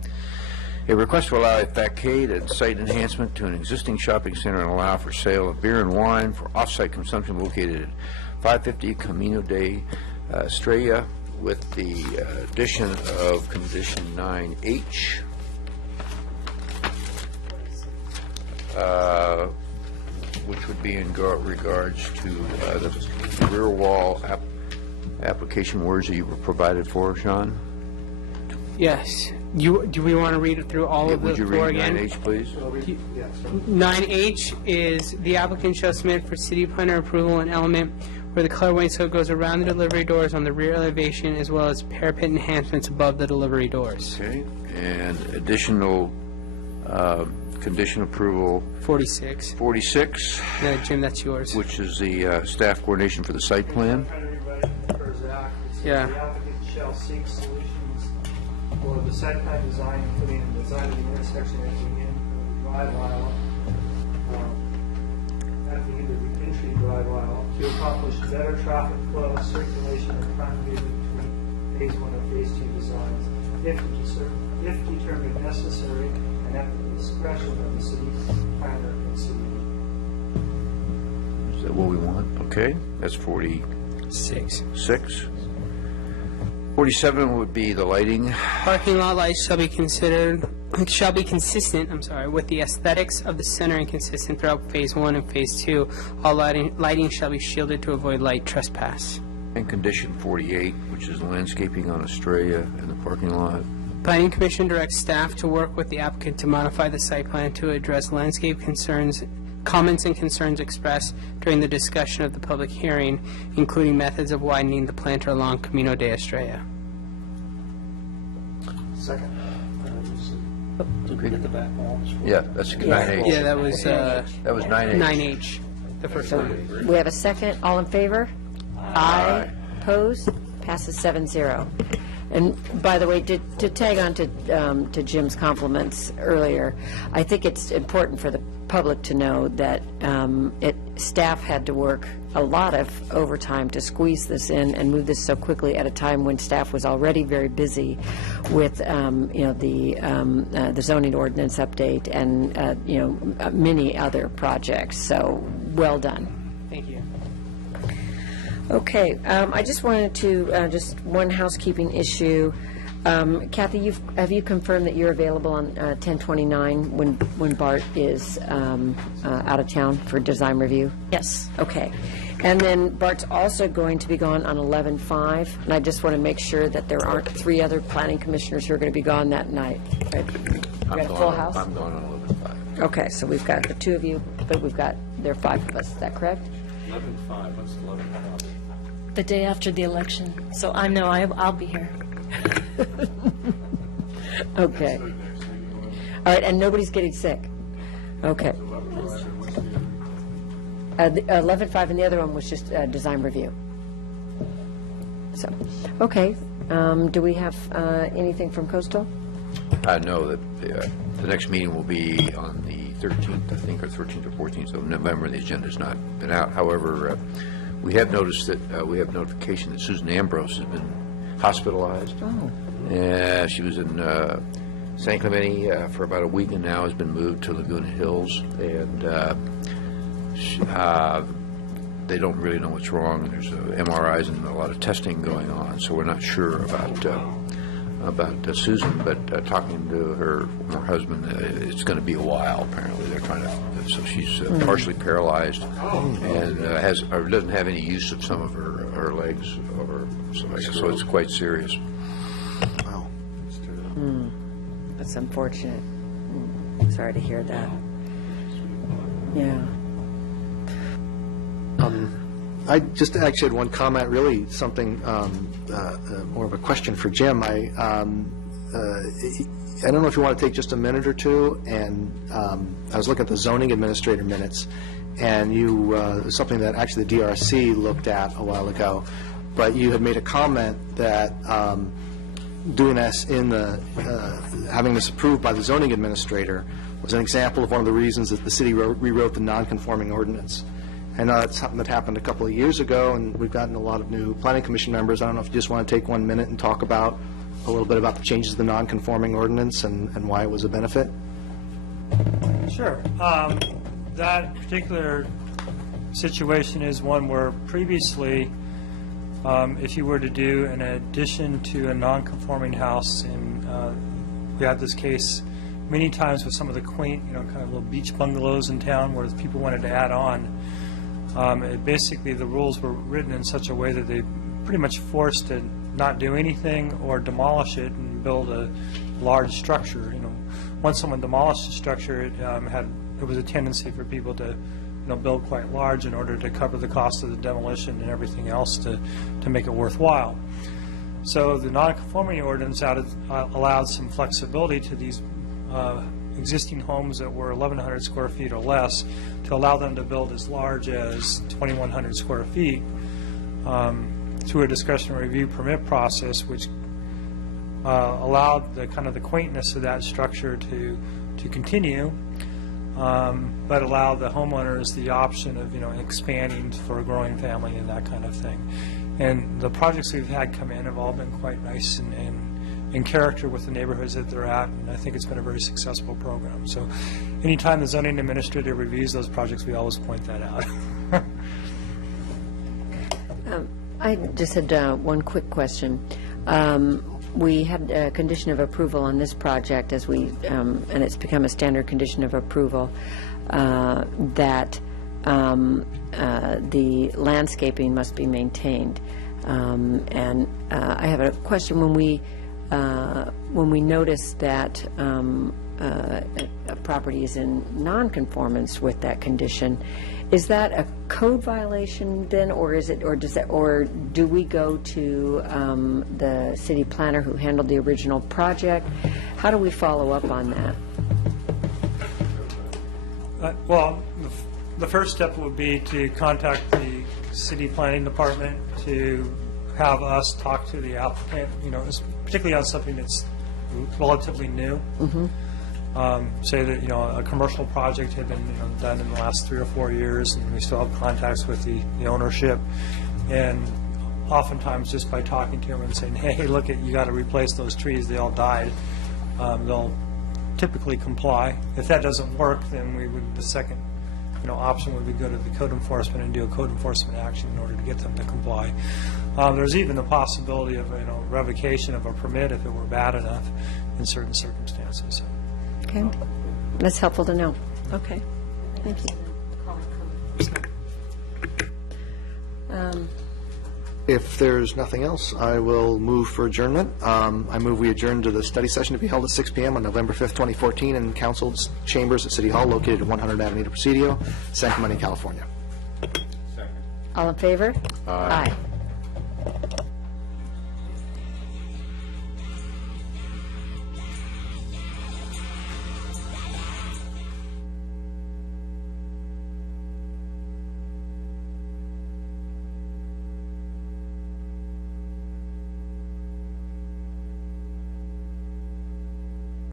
A request to allow a facade and site enhancement to an existing shopping center and allow for sale of beer and wine for off-site consumption located at 550 Camino de Estrella with the addition of condition 9H. Which would be in regards to the rear wall application words that you were provided for, Sean? Yes. Do we want to read it through all of the Would you four read again? 9H, please? 9H is the applicant shall submit for city planner approval an element where the color wainscot goes around the delivery doors on the rear elevation as well as parapet enhancements above the delivery doors. Okay, and additional condition approval 46. 46, No, Jim, that's yours. which is the staff coordination for the site plan. Yeah. The applicant shall seek solutions for the site plan design, including the design of the intersection at the end of the drive aisle, at the end of the entry drive aisle, to accomplish better traffic flow, circulation, and continuity between phase 1 and phase 2 designs, if determined necessary, and at the discretion of the city planner and city. Is that what we want? Okay, that's 46. 47 would be the lighting. Parking lot lights shall be consistent, with the aesthetics of the center and consistent throughout phase 1 and phase 2. All lighting shall be shielded to avoid light trespass. And condition 48, which is landscaping on Estrella and the parking lot. Planning Commission directs staff to work with the applicant to modify the site plan to address landscape concerns, comments and concerns expressed during the discussion of the public hearing, including methods of widening the planter along Camino de Estrella. Second. Did we get the back walls? Yeah, that's 9H. Yeah, that was That was 9H. 9H, the first So one. we have a second. All in favor? Aye. Opposed? Passes 7-0. And by the way, to tag on to Jim's compliments earlier, I think it's important for the public to know that staff had to work a lot of overtime to squeeze this in and move this so quickly at a time when staff was already very busy with the zoning ordinance update and many other projects. So well done. Thank you. Okay, I just wanted to, just one housekeeping issue. Kathy, have you confirmed that you're available on 10/29 when Bart is out of town for design review? Yes. Okay. And then Bart's also going to be gone on 11/5, and I just want to make sure that there aren't 3 other planning commissioners who are going to be gone that night. Right? We got a full house? I'm going on 11/5. Okay, so we've got the 2 of you, but there are 5 of us. Is that correct? 11/5, what's 11/5? The day after the election, so I know I'll be here. Okay. All right, and nobody's getting sick? Okay. 11/5, and the other one was just design review. So, okay. Do we have anything from Coastal? I know that the next meeting will be on the 13th, I think, or 13th or 14th of November. The agenda's not been out. However, we have noticed that we have notification that Susan Ambrose has been hospitalized. Oh. She was in San Clemente for about a week and now has been moved to Laguna Hills. And they don't really know what's wrong. There's MRIs and a lot of testing going on, so we're not sure about Susan. But talking to her husband, it's going to be a while. Apparently, they're trying to. So she's partially paralyzed and doesn't have any use of some of her legs or something like that. So it's quite serious. Wow. That's unfortunate. Sorry to hear that. Yeah. I just actually had one comment, really something more of a question for Jim. I don't know if you want to take just a minute or two, and I was looking at the zoning administrator minutes, and something that actually the DRC looked at a while ago, but you had made a comment that doing this having this approved by the zoning administrator was an example of one of the reasons that the city rewrote the non-conforming ordinance. And it's something that happened a couple of years ago, and we've gotten a lot of new planning commission members. I don't know if you just want to take 1 minute and talk about a little bit about the changes to the non-conforming ordinance and why it was a benefit? Sure. That particular situation is one where previously, if you were to do an addition to a non-conforming house, and we had this case many times with some of the quaint, kind of little beach bungalows in town where people wanted to add on, basically the rules were written in such a way that they pretty much forced to not do anything or demolish it and build a large structure. Once someone demolished the structure, it was a tendency for people to build quite large in order to cover the cost of the demolition and everything else to make it worthwhile. So the non-conforming ordinance allowed some flexibility to these existing homes that were 1,100 square feet or less to allow them to build as large as 2,100 square feet through a discretionary review permit process, which allowed the kind of the quaintness of that structure to continue, but allow the homeowners the option of expanding for a growing family and that kind of thing. And the projects we've had come in have all been quite nice and in character with the neighborhoods that they're at, and I think it's been a very successful program. So anytime the zoning administrator reviews those projects, we always point that out. I just had one quick question. We had a condition of approval on this project and it's become a standard condition of approval that the landscaping must be maintained. And I have a question. When we notice that a property is in non-conformance with that condition, is that a code violation then, or do we go to the city planner who handled the original project? How do we follow up on that? Well, the first step would be to contact the city planning department to have us talk to the applicant, particularly on something that's relatively new. Mm-hmm. Say that a commercial project had been done in the last 3 or 4 years, and we still have contacts with the ownership, and oftentimes just by talking to them and saying, hey, look, you got to replace those trees, they all died, they'll typically comply. If that doesn't work, then the second option would be go to the code enforcement and do a code enforcement action in order to get them to comply. There's even the possibility of revocation of a permit if it were bad enough in certain circumstances. Okay, that's helpful to know. Okay, thank you. If there's nothing else, I will move for adjournment. I move we adjourn to the study session to be held at 6 p.m. on November 5th, 2014 in Council's chambers at City Hall located at 100 Avenida Presidio, San Clemente, California. All in favor? Aye.